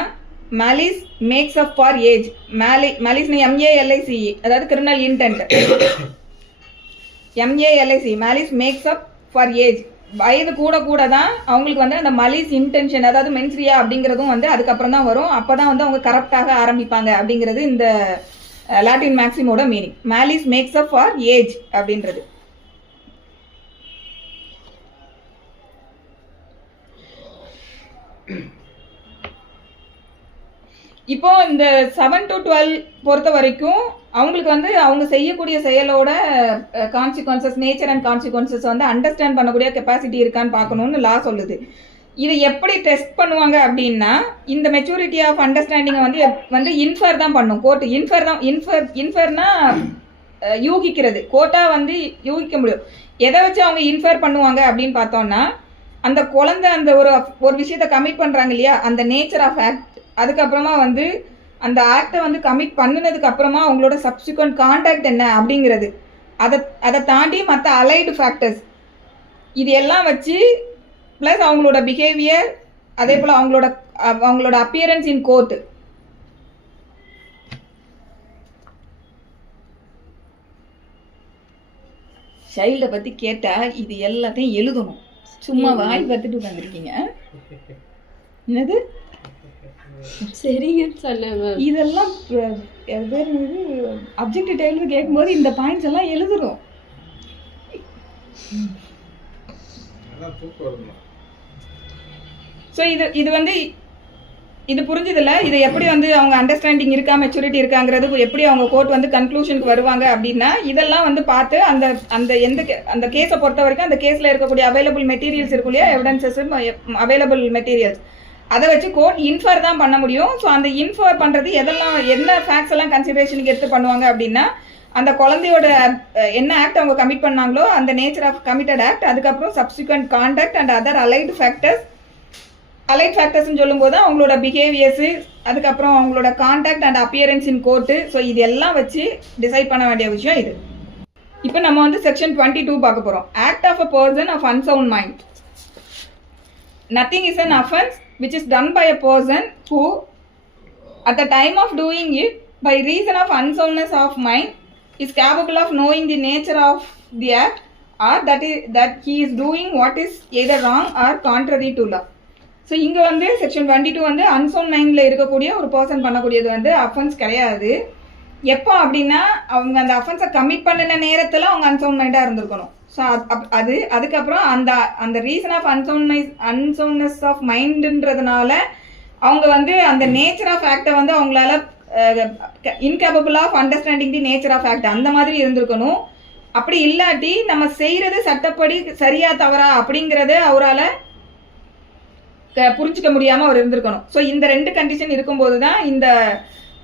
malice makes up for age. malice MALICE, அதாவது criminal intend. MALICE, malice makes up for age. வயது கூட கூட தான் அவங்களுக்கு வந்து அந்த மலிஸ் இன்டென்ஷன், அதாவது மென்ஸ்ரியா அப்படிங்கிறதும் வந்து அதுக்கப்புறம் தான் வரும். அப்போ தான் வந்து அவங்க கரப்டாக ஆரம்பிப்பாங்க அப்படிங்கிறது இந்த லாட்டின் மேக்ஸிமோட meaning. malice makes up for age அப்படின்றது. இப்போ இந்த 7 to 12 பொறுத்த வரைக்கும் அவங்களுக்கு வந்து அவங்க செய்யக்கூடிய செயலோட கான்சிக்வன்சஸ், நேச்சர் அண்ட் கான்சிக்வன்சஸ் வந்து அண்டர்ஸ்டாண்ட் பண்ணக்கூடிய கெப்பாசிட்டி இருக்கான்னு பார்க்கணும்னு லா சொல்லுது. இதை எப்படி டெஸ்ட் பண்ணுவாங்க அப்படின்னா, இந்த மெச்சூரிட்டி ஆஃப் அண்டர்ஸ்டாண்டிங்கை வந்து இன்ஃபர் தான் பண்ணும் கோர்ட். இன்ஃபர்னா யூகிக்கிறது. கோர்ட்டாக வந்து யூகிக்க முடியும். எதை வச்சு அவங்க இன்ஃபர் பண்ணுவாங்க அப்படின்னு பார்த்தோம்னா, அந்த குழந்தை அந்த ஒரு விஷயத்தை கமிட் பண்ணுறாங்க இல்லையா, அந்த நேச்சர் ஆஃப் ஆக்ட், அதுக்கப்புறமா வந்து அந்த ஆக்டை வந்து கமிட் பண்ணினதுக்கு அப்புறமா அவங்களோட சப்சிக்வெண்ட் கான்டாக்ட் என்ன அப்படிங்கிறது, அதை தாண்டி மற்ற அலைடு ஃபேக்டர்ஸ் இது எல்லாம் வச்சு, ப்ளஸ் அவங்களோட பிஹேவியர், அதே போல் அவங்களோட அப்பியரன்ஸ் இன் கோர்ட். சைல்டை பற்றி கேட்டால் இது எல்லாத்தையும் எழுதணும். சும்மா வாய் பார்த்துட்டு உட்காந்துருக்கீங்க. என்னது சரிங்க சொல்ல, இதெல்லாம் அப்ஜெக்டிவ் டைம்ல கேட்கும்போது இந்த பாயிண்ட்ஸ் எல்லாம் எழுதுறோம். ஸோ இது வந்து இது புரிஞ்சதில்ல. இதை எப்படி வந்து அவங்க அண்டர்ஸ்டாண்டிங் இருக்கா, மெச்சூரிட்டி இருக்காங்கிறது எப்படி அவங்க கோர்ட் வந்து கன்க்ளூஷனுக்கு வருவாங்க அப்படின்னா, இதெல்லாம் வந்து பார்த்து அந்த கேஸை பொறுத்த வரைக்கும் அந்த கேஸில் இருக்கக்கூடிய அவைலபிள் மெட்டீரியல்ஸ் இருக்கும் இல்லையா, எவிடன்சஸ், அவைலபிள் மெட்டீரியல்ஸ், அதை வச்சு கோர்ட் இன்ஃபர் தான் பண்ண முடியும். ஸோ அந்த இன்ஃபர் பண்ணுறது என்ன ஃபேக்ட்ஸ் எல்லாம் கன்சிடரேஷனுக்கு எடுத்து பண்ணுவாங்க அப்படின்னா, அந்த குழந்தையோட என்ன ஆக்ட் அவங்க கமிட் பண்ணாங்களோ அந்த நேச்சர் ஆஃப் கமிட்டட் ஆக்ட், அதுக்கப்புறம் subsequent contact and other allied ஃபேக்டர்ஸ்ன்னு சொல்லும்போது அவங்களோட பிஹேவியர்ஸு, அதுக்கப்புறம் அவங்களோட contact and appearance in court. So இது எல்லாம் வச்சு டிசைட் பண்ண வேண்டிய விஷயம் இது. இப்போ நம்ம வந்து செக்ஷன் 22 பார்க்க போகிறோம். Act of a person of unsound mind. Nothing is an offence which is done by a person who at the time of doing it by reason of unsoundness of mind is capable of knowing the nature of the act, or that he is doing what is either wrong or contrary to law. So இங்கே வந்து section 22 வந்து unsound மைண்டில் இருக்கக்கூடிய ஒரு person பண்ணக்கூடியது வந்து offence கிடையாது. எப்போ அப்படின்னா, அவங்க அந்த அஃபென்ஸை கமிட் பண்ணின நேரத்தில் அவங்க அன்சவுண்ட் மைண்டாக இருந்திருக்கணும். ஸோ அதுக்கப்புறம் அந்த ரீசன் ஆஃப் அன்சவுண்ட்னஸ் ஆஃப் மைண்டுன்றதுனால அவங்க வந்து அந்த நேச்சர் ஆஃப் ஆக்டை வந்து அவங்களால incapable of understanding the nature of act அந்த மாதிரி இருந்திருக்கணும். அப்படி இல்லாட்டி நம்ம செய்கிறது சட்டப்படி சரியா தவறா அப்படிங்கிறத அவரால் புரிஞ்சிக்க முடியாமல் அவர் இருந்திருக்கணும். ஸோ இந்த 2 கண்டிஷன் இருக்கும்போது தான்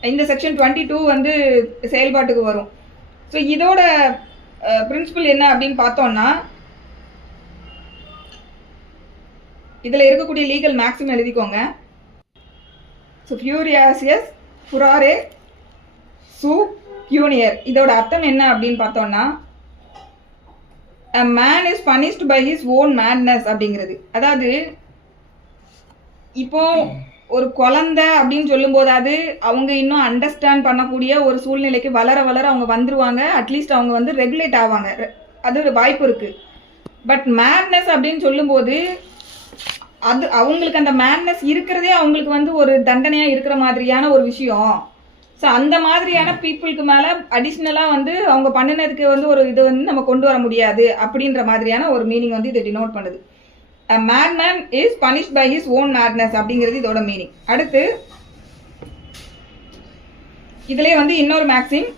இந்த செக்ஷன் 22 வந்து செயல்பாட்டுக்கு வரும். ஸோ இதோட பிரின்சிபல் என்ன அப்படின்னு பார்த்தோம்னா, இதில் இருக்கக்கூடிய லீகல் மேக்ஸிமம் எழுதிக்கோங்க. ஸோ ஃபியூரியாசியஸ் ஃபுராரே சூ பியூனியர். இதோட அர்த்தம் என்ன அப்படின்னு பார்த்தோம்னா, a man is punished by his own madness அப்படிங்கிறது. அதாவது இப்போ ஒரு குழந்தை அப்படின்னு சொல்லும்போது அது அவங்க இன்னும் அண்டர்ஸ்டாண்ட் பண்ணக்கூடிய ஒரு சூழ்நிலைக்கு வளர அவங்க வந்துருவாங்க. அட்லீஸ்ட் அவங்க வந்து ரெகுலேட் ஆவாங்க, அது வாய்ப்பு இருக்கு. பட் மேட்னஸ் அப்படின்னு சொல்லும்போது அது அவங்களுக்கு அந்த மேட்னஸ் இருக்கிறதே அவங்களுக்கு வந்து ஒரு தண்டனையாக இருக்கிற மாதிரியான ஒரு விஷயம். ஸோ அந்த மாதிரியான பீப்புளுக்கு மேலே அடிஷ்னலாக வந்து அவங்க பண்ணினதுக்கு வந்து ஒரு இது வந்து நம்ம கொண்டு வர முடியாது அப்படின்ற மாதிரியான ஒரு மீனிங் வந்து இதை டினோட் பண்ணுது. A madman is punished by his own madness அப்படிங்கிறது இதோட மீனிங். அடுத்து இதுலேயே வந்து இன்னொரு maxim,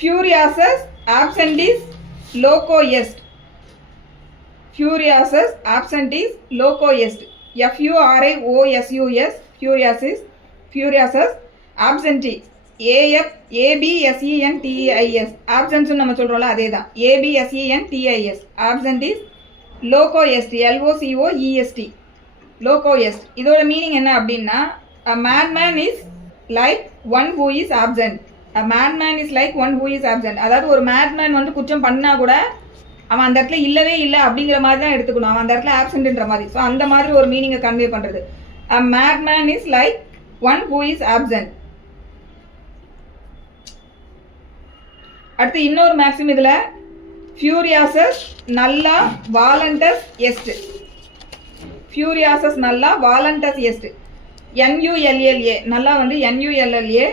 furiasus absentis loco est. Furiasus absentis loco est. Furious, furiasus absenti, absentis, absence நம்ம சொல்றோம்ல அதே தான், absentis, absentis loco est, locoest, loco est. இதோட மீனிங் என்ன அப்படின்னா, a madman is like one who is absent. A madman is like one who is absent. அதாவது ஒரு madman வந்து குற்றம் பண்ணா கூட அவன் அந்த இடத்துல இல்லவே இல்லை அப்படிங்கிற மாதிரி தான் எடுத்துக்கணும், அவன் அந்த இடத்துல ஆப்சென்ட்ன்ற மாதிரி. ஸோ அந்த மாதிரி ஒரு மீனிங்கை கன்வே பண்ணுறது. A madman is like one who is absent. அடுத்து இன்னொரு மேக்ஸிம் இதில், furiasus nulla voluntas est. Furiasus nulla voluntas est. NULLA நல்லா வந்து NULLA,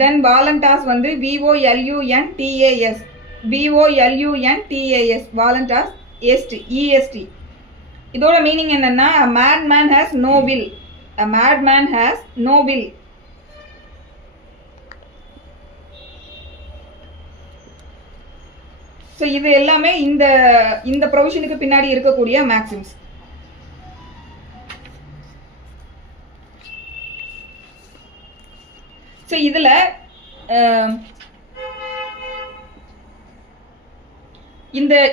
தென் வாலண்டாஸ் வந்து VOLUNTAS, VOLUNTAS, வாலண்டாஸ் எஸ்ட், EST. இதோட மீனிங் என்னன்னா, a madman has no will. A madman has no will. So இது எல்லாமே இந்த ப்ரொவிஷனுக்கு பின்னாடி இருக்கக்கூடிய மேக்ஸிம்ஸ். ஸோ இதில்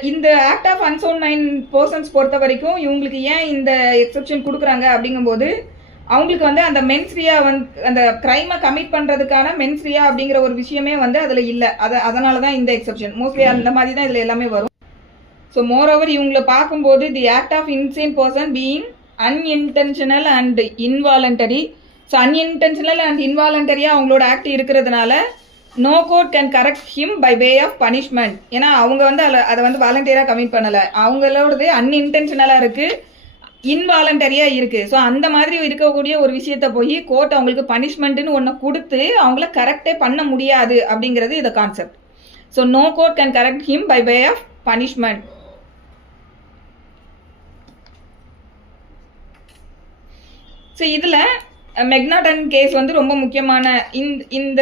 இந்த act of unsound mind persons பொறுத்த வரைக்கும் இவங்களுக்கு ஏன் இந்த எக்ஸெப்ஷன் கொடுக்குறாங்க அப்படிங்கும்போது, அவங்களுக்கு வந்து அந்த மென்ஸ்ரியா வந்து அந்த கிரைமை கமிட் பண்ணுறதுக்கான மென்ஸ்ரியா அப்படிங்கிற ஒரு விஷயமே வந்து அதில் இல்லை. அதனால தான் இந்த எக்ஸெப்ஷன். மோஸ்ட்லி அந்த மாதிரி தான் இதில் எல்லாமே வரும். ஸோ மோர் ஓவர் இவங்களை பார்க்கும்போது, the act of insane person being unintentional and involuntary. So unintentional and இன்வாலண்டரியாக அவங்களோட ஆக்ட் இருக்கிறதுனால no court can correct him by way of punishment. ஏன்னா அவங்க வந்து அதை வந்து வாலண்டியராக கமிட் பண்ணலை, அவங்களோடது அன்இன்டென்ஷனலாக இருக்குது, இன்வாலண்டரியாக இருக்குது. ஸோ அந்த மாதிரி இருக்கக்கூடிய ஒரு விஷயத்த போய் கோர்ட் அவங்களுக்கு பனிஷ்மெண்ட்டுன்னு ஒன்று கொடுத்து அவங்கள கரெக்டே பண்ண முடியாது அப்படிங்கிறது இதை concept. So no court can correct him by way of punishment. So இதில் மெக்னாட்டன் கேஸ் வந்து ரொம்ப முக்கியமான இந்த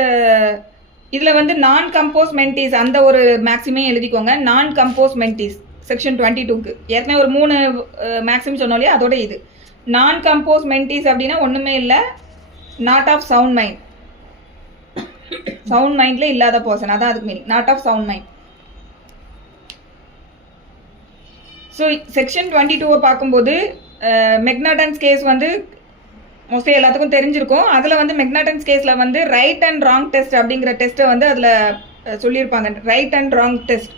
இதில் வந்து நான் கம்போஸ் மென்டிஸ் அந்த ஒரு மேக்ஸிமே எழுதிக்கோங்க. நான் கம்போஸ் மென்டிஸ் செக்ஷன் 22க்கு ஏற்கனவே ஒரு 3 மேக்ஸிம் சொன்னோம் இல்லையா, அதோட இது நான் கம்போஸ் மென்டிஸ் அப்படின்னா ஒன்றுமே இல்லை, not of sound mind. Sound மைண்டில் இல்லாத பர்சன், அதான் அதுக்கு meaning, not of sound mind. So section 22 பார்க்கும்போது மெக்னாட்டன்ஸ் கேஸ் வந்து மோஸ்ட்லி எல்லாத்துக்கும் தெரிஞ்சிருக்கும். அதில் வந்து மெக்னாட்டன்ஸ் கேஸில் வந்து ரைட் அண்ட் ராங் டெஸ்ட் அப்படிங்கிற டெஸ்ட்டை வந்து அதில் சொல்லியிருப்பாங்க, right and wrong test.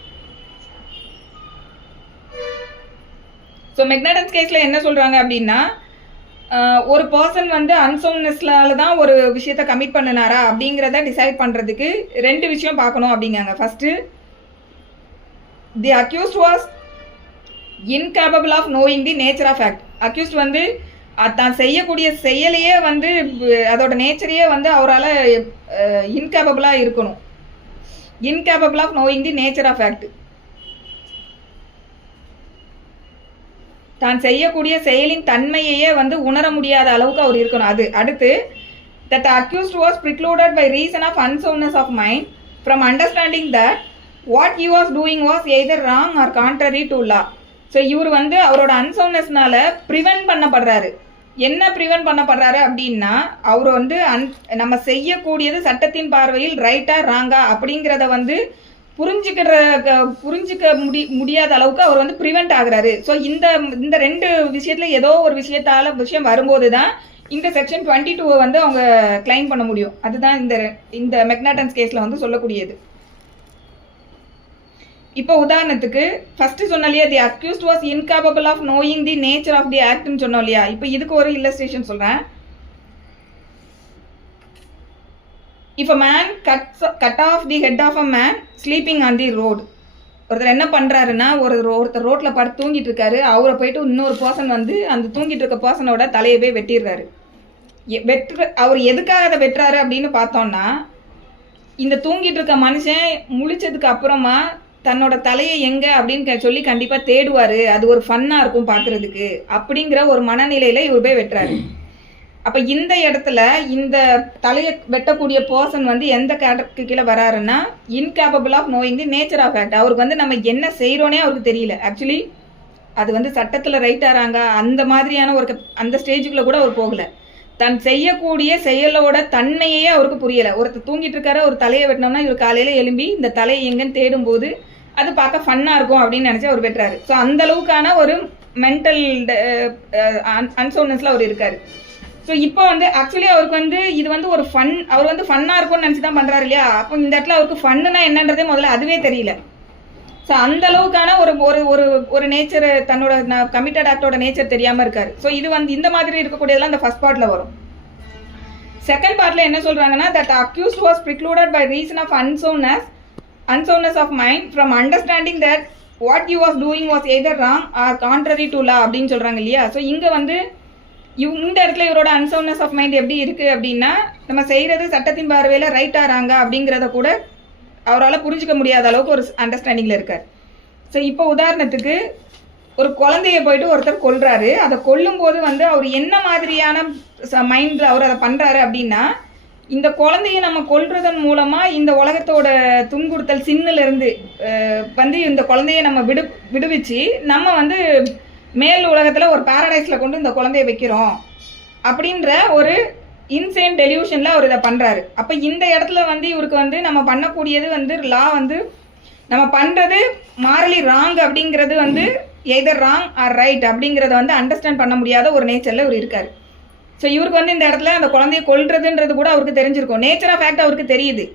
So M'Naghten's கேஸில் என்ன சொல்கிறாங்க அப்படின்னா, ஒரு பர்சன் வந்து அன்சவுண்ட்னஸ்னால தான் ஒரு விஷயத்தை கமிட் பண்ணினாரா அப்படிங்கிறத டிசைட் பண்ணுறதுக்கு 2 விஷயம் பார்க்கணும் அப்படிங்காங்க. First, the accused was incapable of knowing the nature of act. Accused வந்து தான் செய்யக்கூடிய செயலையே வந்து அதோட நேச்சரையே வந்து அவரால் இன்கேபபிளாக இருக்கணும். Incapable of knowing the nature of act, தான் செய்யக்கூடிய செயலின் தன்மையையே வந்து உணர முடியாத அளவுக்கு அவர் இருக்கணும். அது அடுத்து, that the accused was precluded by reason of unsoundness of mind from understanding that what he was doing was either wrong or contrary to law. So இவர் வந்து அவரோட அன்சவுண்ட்னஸ்னால ப்ரிவென்ட் பண்ணப்படுறாரு. என்ன ப்ரிவென்ட் பண்ணப்படுறாரு அப்படின்னா, அவர் வந்து நம்ம செய்யக்கூடியது சட்டத்தின் பார்வையில் ரைட்டா ராங்கா அப்படிங்கிறத வந்து புரிஞ்சிக்க முடியாத அளவுக்கு அவர் வந்து ப்ரிவென்ட் ஆகுறாரு. ஸோ இந்த 2 விஷயத்துல ஏதோ ஒரு விஷயம் வரும்போது தான் இந்த செக்ஷன் 22 வந்து அவங்க கிளைம் பண்ண முடியும். அதுதான் இந்த மெக்னாட்டன்ஸ் கேஸில் வந்து சொல்லக்கூடியது. இப்போ உதாரணத்துக்கு ஃபர்ஸ்ட் சொன்னோம் இல்லையா, the accused was incapable of knowing the nature of the ஆக்ட்னு சொன்னோம் இல்லையா. இப்போ இதுக்கு ஒரு இல்லஸ்ட்ரேஷன் சொல்கிறேன். If a man cut off the head of a man sleeping on the road, ஒருத்தர் என்ன பண்றாருன்னா ஒருத்தர் ரோட்ல படுத்து தூங்கிட்டு இருக்காரு. அவரை போயிட்டு இன்னொரு பர்சன் வந்து அந்த தூங்கிட்டு இருக்க பர்சனோட தலையை போய் வெட்டிடுறாரு. அவர் எதுக்காக அதை வெட்டுறாரு அப்படின்னு பார்த்தோம்னா, இந்த தூங்கிட்டு இருக்க மனுஷன் முழிச்சதுக்கு அப்புறமா தன்னோட தலையை எங்க அப்படின்னு சொல்லி கண்டிப்பா தேடுவாரு. அது ஒரு ஃபன்னா இருக்கும் பாக்குறதுக்கு அப்படிங்கிற ஒரு மனநிலையில இவர் போய் வெட்டுறாரு. அப்ப இந்த இடத்துல இந்த தலையை வெட்டக்கூடிய பர்சன் வந்து எந்த கேட்டகரிக்கு கீழே வராருன்னா, incapable of knowing the nature of act. அவருக்கு வந்து நம்ம என்ன செய்யறோனே அவருக்கு தெரியல. ஆக்சுவலி அது வந்து சட்டத்துல ரைட் ஆறாங்க அந்த மாதிரியான ஒரு அந்த ஸ்டேஜுக்குள்ள கூட அவர் போகல. தன் செய்யக்கூடிய செயலோட தன்மையே அவருக்கு புரியல. ஒருத்தர் தூங்கிட்டு இருக்காரு, ஒரு தலையை வெட்டினோம்னா இவர் காலையில எழும்பி இந்த தலையை எங்கன்னு தேடும் போது அது பார்க்க ஃபன்னா இருக்கும் அப்படின்னு நினைச்சு அவர் வெட்டுறாரு. ஸோ அந்த அளவுக்கான ஒரு மென்டல் அன்சவுண்ட்னஸ்ல அவர் இருக்காரு. ஸோ இப்போ வந்து ஆக்சுவலி அவருக்கு வந்து இது வந்து ஒரு ஃபன், அவர் வந்து ஃபன்னா இருக்கும்னு நினச்சி தான் பண்றாரு இல்லையா. அப்போ இந்த இடத்துல அவருக்கு ஃபன்னுனா என்னன்றதே முதல்ல அதுவே தெரியல. ஸோ அந்த அளவுக்கான ஒரு ஒரு ஒரு நேச்சர், தன்னோட கமிட்டட் ஆக்டோட நேச்சர் தெரியாம இருக்காரு. ஸோ இது வந்து இந்த மாதிரி இருக்கக்கூடியதெல்லாம் இந்த ஃபர்ஸ்ட் பார்ட்ல வரும். செகண்ட் பார்ட்ல என்ன சொல்றாங்கன்னா, that accused was precluded by reason of unsoundness of mind from understanding that what he was doing was either wrong or contrary to law அப்படின்னு சொல்றாங்க இல்லையா. ஸோ இங்க வந்து இந்த இடத்துல இவரோட அன்சவுண்ட்னஸ் ஆஃப் மைண்ட் எப்படி இருக்கு அப்படின்னா, நம்ம செய்யறது சட்டத்தின் பார்வையில ரைட் ஆறாங்க அப்படிங்கிறத கூட அவரால் புரிஞ்சுக்க முடியாத அளவுக்கு ஒரு அண்டர்ஸ்டாண்டிங்ல இருக்கார். ஸோ இப்போ உதாரணத்துக்கு ஒரு குழந்தைய போயிட்டு ஒருத்தர் கொல்றாரு. அதை கொல்லும் போது வந்து அவர் என்ன மாதிரியான மைண்ட்ல அவர் அதை பண்றாரு அப்படின்னா, இந்த குழந்தைய நம்ம கொல்றதன் மூலமா இந்த உலகத்தோட துன்புறுத்தல் சின்னில இருந்து வந்து இந்த குழந்தைய நம்ம விடுவிச்சு நம்ம வந்து மேல் உலகத்துல ஒரு பாரடைஸ்ல கொண்டு இந்த குழந்தைய வைக்கிறோம் அப்படின்ற ஒரு இன்சேன் டெலியூஷன்ல அவர் இதை பண்றாரு. அப்ப இந்த இடத்துல வந்து இவருக்கு வந்து நம்ம பண்ணக்கூடியது வந்து லா வந்து நம்ம பண்றது மாரலி ராங் அப்படிங்கிறது வந்து எய்தர் ராங் ஆர் ரைட் அப்படிங்கிறத வந்து அண்டர்ஸ்டாண்ட் பண்ண முடியாத ஒரு நேச்சர்ல இவர் இருக்காரு. ஸோ இவருக்கு வந்து இந்த இடத்துல அந்த குழந்தைய கொல்றதுன்றது கூட அவருக்கு தெரிஞ்சிருக்கும். நேச்சர் ஆஃப் ஆக்ட் அவருக்கு தெரியுது.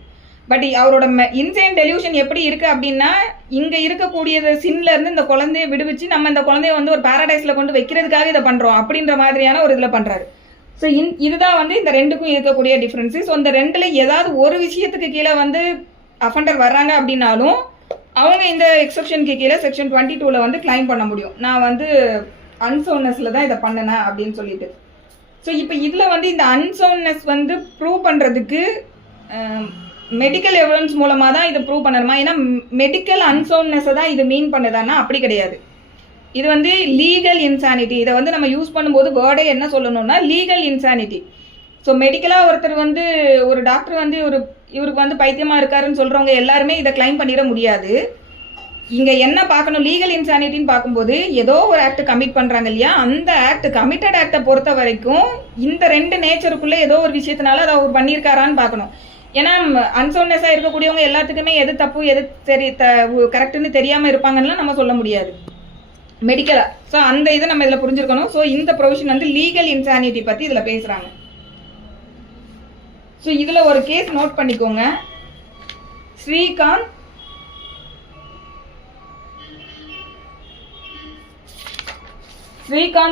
பட் அவரோட இன்சேன் டெலியூஷன் எப்படி இருக்கு அப்படின்னா, இங்க இருக்கக்கூடியது சின்ல இருந்து இந்த குழந்தைய விடுவிச்சு நம்ம இந்த குழந்தைய வந்து ஒரு பாரடைஸ்ல கொண்டு வைக்கிறதுக்காக இதை பண்றோம் அப்படின்ற மாதிரியான ஒரு இதுல பண்றாரு. ஸோ இதுதான் வந்து இந்த ரெண்டுக்கும் இருக்கக்கூடிய டிஃபரன்ஸ். ஸோ இந்த ரெண்டுல ஏதாவது ஒரு விஷயத்துக்கு கீழே வந்து அஃபண்டர் வர்றாங்க அப்படின்னாலும் அவங்க இந்த எக்ஸப்ஷனுக்கு கீழே செக்ஷன் 22ல வந்து கிளைம் பண்ண முடியும். நான் வந்து அன்சவுண்ட்னஸ்ல தான் இதை பண்ணினேன் அப்படின்னு சொல்லிட்டு. ஸோ இப்போ இதில் வந்து இந்த அன்சவுண்ட்னஸ் வந்து ப்ரூவ் பண்ணுறதுக்கு மெடிக்கல் எவிடன்ஸ் மூலமாக தான் இதை ப்ரூவ் பண்ணணுமா? ஏன்னா மெடிக்கல் அன்சவுண்ட்னஸை தான் இது மீன் பண்ணுதான்னா அப்படி கிடையாது. இது வந்து லீகல் இன்சானிட்டி. இதை வந்து நம்ம யூஸ் பண்ணும்போது வேர்டே என்ன சொல்லணும்னா லீகல் இன்சானிட்டி. ஸோ மெடிக்கலாக ஒருத்தர் வந்து ஒரு டாக்டர் வந்து இவருக்கு வந்து பைத்தியமாக இருக்காருன்னு சொல்கிறவங்க எல்லாருமே இதை கிளைம் பண்ணிட முடியாது. இங்கே என்ன பார்க்கணும், லீகல் இன்சானிட்டின்னு பார்க்கும்போது ஏதோ ஒரு ஆக்ட் கமிட் பண்ணுறாங்க இல்லையா, அந்த ஆக்ட் கமிட்டட் ஆக்டை பொறுத்த வரைக்கும் இந்த ரெண்டு நேச்சருக்குள்ளே ஏதோ ஒரு விஷயத்தினால அதை அவர் பண்ணியிருக்காரான்னு பார்க்கணும். ஏன்னா அன்சவுண்ட்னஸாக இருக்கக்கூடியவங்க எல்லாத்துக்குமே எது தப்பு எது சரி கரெக்டுன்னு தெரியாமல் இருப்பாங்கன்னா நம்ம சொல்ல முடியாது மெடிக்கலா. ஸோ அந்த இதை நம்ம இதில் புரிஞ்சிருக்கணும். ஸோ இந்த ப்ரொவிஷன் வந்து லீகல் இன்சானிட்டி பற்றி இதில் பேசுகிறாங்க. ஸோ இதில் ஒரு கேஸ் நோட் பண்ணிக்கோங்க. Shrikant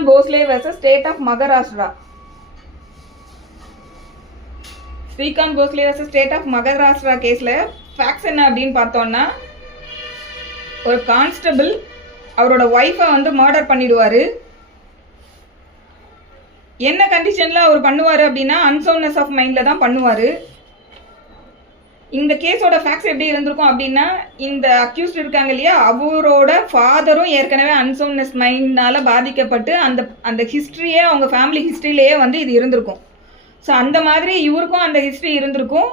Bhosle versus state of Maharashtra. Shrikant Bhosle versus state of Maharashtra கேஸில் ஃபேக்ட்ஸ் என்ன அப்படின்னு பார்த்தோம்னா, ஒரு கான்ஸ்டபிள் அவரோட ஒய்ஃபை வந்து மர்டர் பண்ணிடுவார். என்ன கண்டிஷனில் அவர் பண்ணுவார் அப்படின்னா அன்சவுண்ட்னஸ் ஆஃப் மைண்டில் தான் பண்ணுவார். இந்த கேஸோட ஃபேக்ட்ஸ் எப்படி இருந்திருக்கும் அப்படின்னா, இந்த அக்யூஸ்ட் இருக்காங்க இல்லையா, அவரோட ஃபாதரும் ஏற்கனவே அன்சவுண்ட்னஸ் மைண்ட்னால பாதிக்கப்பட்டு அந்த ஹிஸ்ட்ரியே அவங்க ஃபேமிலி ஹிஸ்ட்ரியிலேயே வந்து இது இருந்திருக்கும். ஸோ அந்த மாதிரி இவருக்கும் அந்த ஹிஸ்ட்ரி இருந்திருக்கும்.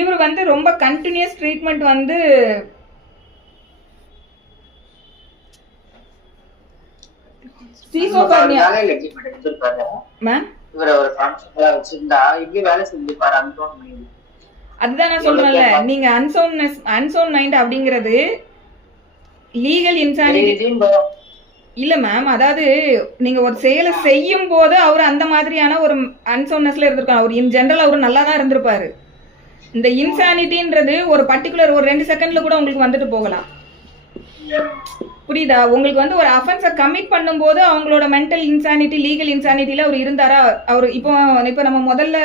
இவர் வந்து ரொம்ப கண்டினியூஸ் ட்ரீட்மெண்ட் வந்து அதுதான் நான் சொல்றேன்ல, நீங்க அன்சவுண்ட் மைண்ட் அப்படிங்கிறது லீகல் இன்சானிட்டி இல்ல மேம். அதாவது நீங்க ஒரு செயலை செய்யும் போது அவர் அந்த மாதிரியான ஒரு அன்சவுண்ட்னஸ்ல இருந்திருக்காரு. அவர் இன் ஜெனரல் அவர் நல்லா தான் இருந்திருப்பாரு. இந்த இன்சானிட்டின்றது ஒரு பர்டிகுலர் ஒரு 2 செகண்ட்ல கூட உங்களுக்கு வந்துட்டு போகலாம். புரியுதா? உங்களுக்கு வந்து ஒரு அஃபென்ஸை கமிட் பண்ணும்போது அவங்களோட மென்டல் இன்சானிட்டி லீகல் இன்சானிட்டியில் அவர் இருந்தாரா? அவர் இப்போ நம்ம முதல்ல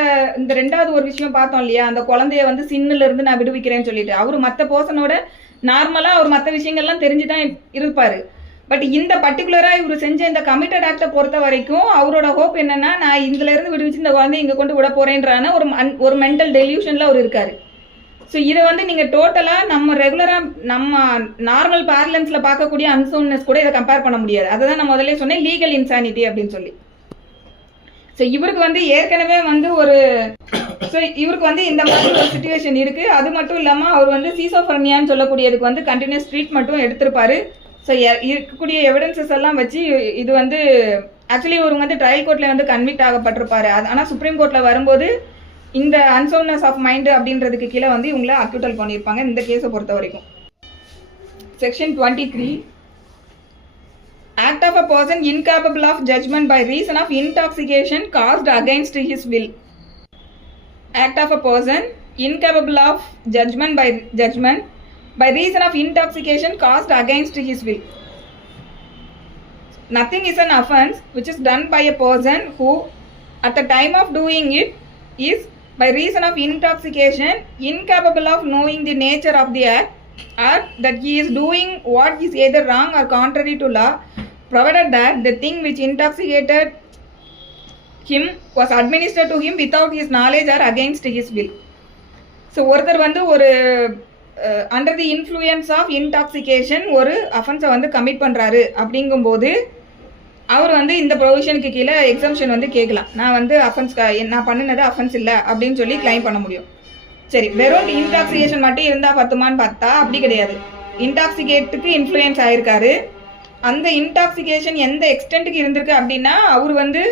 இந்த 2வது ஒரு விஷயம் பார்த்தோம் இல்லையா, அந்த குழந்தைய வந்து சின்னில இருந்து நான் விடுவிக்கிறேன்னு சொல்லிட்டு அவர் மற்ற பர்சனோட நார்மலாக அவர் மற்ற விஷயங்கள்லாம் தெரிஞ்சு தான் இருப்பார். பட் இந்த பர்டிகுலராக இவர் செஞ்ச இந்த கமிட்டட் ஆக்டை பொறுத்த வரைக்கும் அவரோட ஹோப் என்னன்னா, நான் இதுலேருந்து விடுவிச்சு இந்த குழந்தைய இங்கே கொண்டு விட போகிறேன்றான ஒரு மென்டல் டெலியூஷனில் அவர் இருக்கார். ஸோ இதை வந்து நீங்கள் டோட்டலாக நம்ம ரெகுலராக நம்ம நார்மல் பேரலன்ஸில் பார்க்கக்கூடிய அன்சவுண்ட்னஸ் கூட இதை கம்பேர் பண்ண முடியாது. அதை தான் நான் முதல்ல சொன்னேன், லீகல் இன்சானிட்டி அப்படின்னு சொல்லி. ஸோ இவருக்கு வந்து ஏற்கனவே வந்து இவருக்கு வந்து இந்த மாதிரி ஒரு சுச்சுவேஷன் இருக்குது. அது மட்டும் இல்லாமல் அவர் வந்து சீசோஃபர்னியான்னு சொல்லக்கூடியதுக்கு வந்து கண்டினியூஸ் ட்ரீட்மெண்ட்டும் எடுத்திருப்பாரு. ஸோ இருக்கக்கூடிய எவிடன்சஸ் எல்லாம் வச்சு இது வந்து ஆக்சுவலி இவர் வந்து ட்ரையல் கோர்ட்டில் வந்து கன்விக்ட் ஆகப்பட்டிருப்பாரு. ஆனால் சுப்ரீம் கோர்ட்டில் வரும்போது இந்த அன்சவுண்ட்னஸ் ஆஃப் மைண்டு அப்படின்றதுக்கு கீழே வந்து இவங்களை அக்யூட்டல் பண்ணியிருப்பாங்க இந்த கேஸை பொறுத்த வரைக்கும். Section 23, act of a person incapable of judgment by reason of intoxication caused against his will. Act of a person incapable of judgment by reason of intoxication caused against his will. Nothing is an offense which is done by a person who at the time of doing it is by reason of intoxication incapable of knowing the nature of the act, or that he is doing what is either wrong or contrary to law, provided that the thing which intoxicated him was administered to him without his knowledge or against his will. So ஒருத்தர் வந்து ஒரு under the influence of intoxication ஒரு அஃபென்ஸை வந்து commit பண்ணுறாரு அப்படிங்கும்போது அவர் வந்து இந்த ப்ரொவிஷனுக்கு கீழே எக்ஸம்ஷன் வந்து கேட்கலாம். நான் வந்து நான் பண்ணினது அஃபென்ஸ் இல்லை அப்படின்னு சொல்லி கிளைம் பண்ண முடியும். சரி, வெறும் இன்டாக்சிகேஷன் மட்டும் இருந்தால் பத்துமான்னு பார்த்தா அப்படி கிடையாது. இன்டாக்சிகேட்டுக்கு இன்ஃப்ளூயன்ஸ் ஆயிருக்காரு. அந்த இன்டாக்சிகேஷன் எந்த எக்ஸ்டென்ட்டுக்கு இருந்திருக்கு அப்படின்னா அவர் வந்து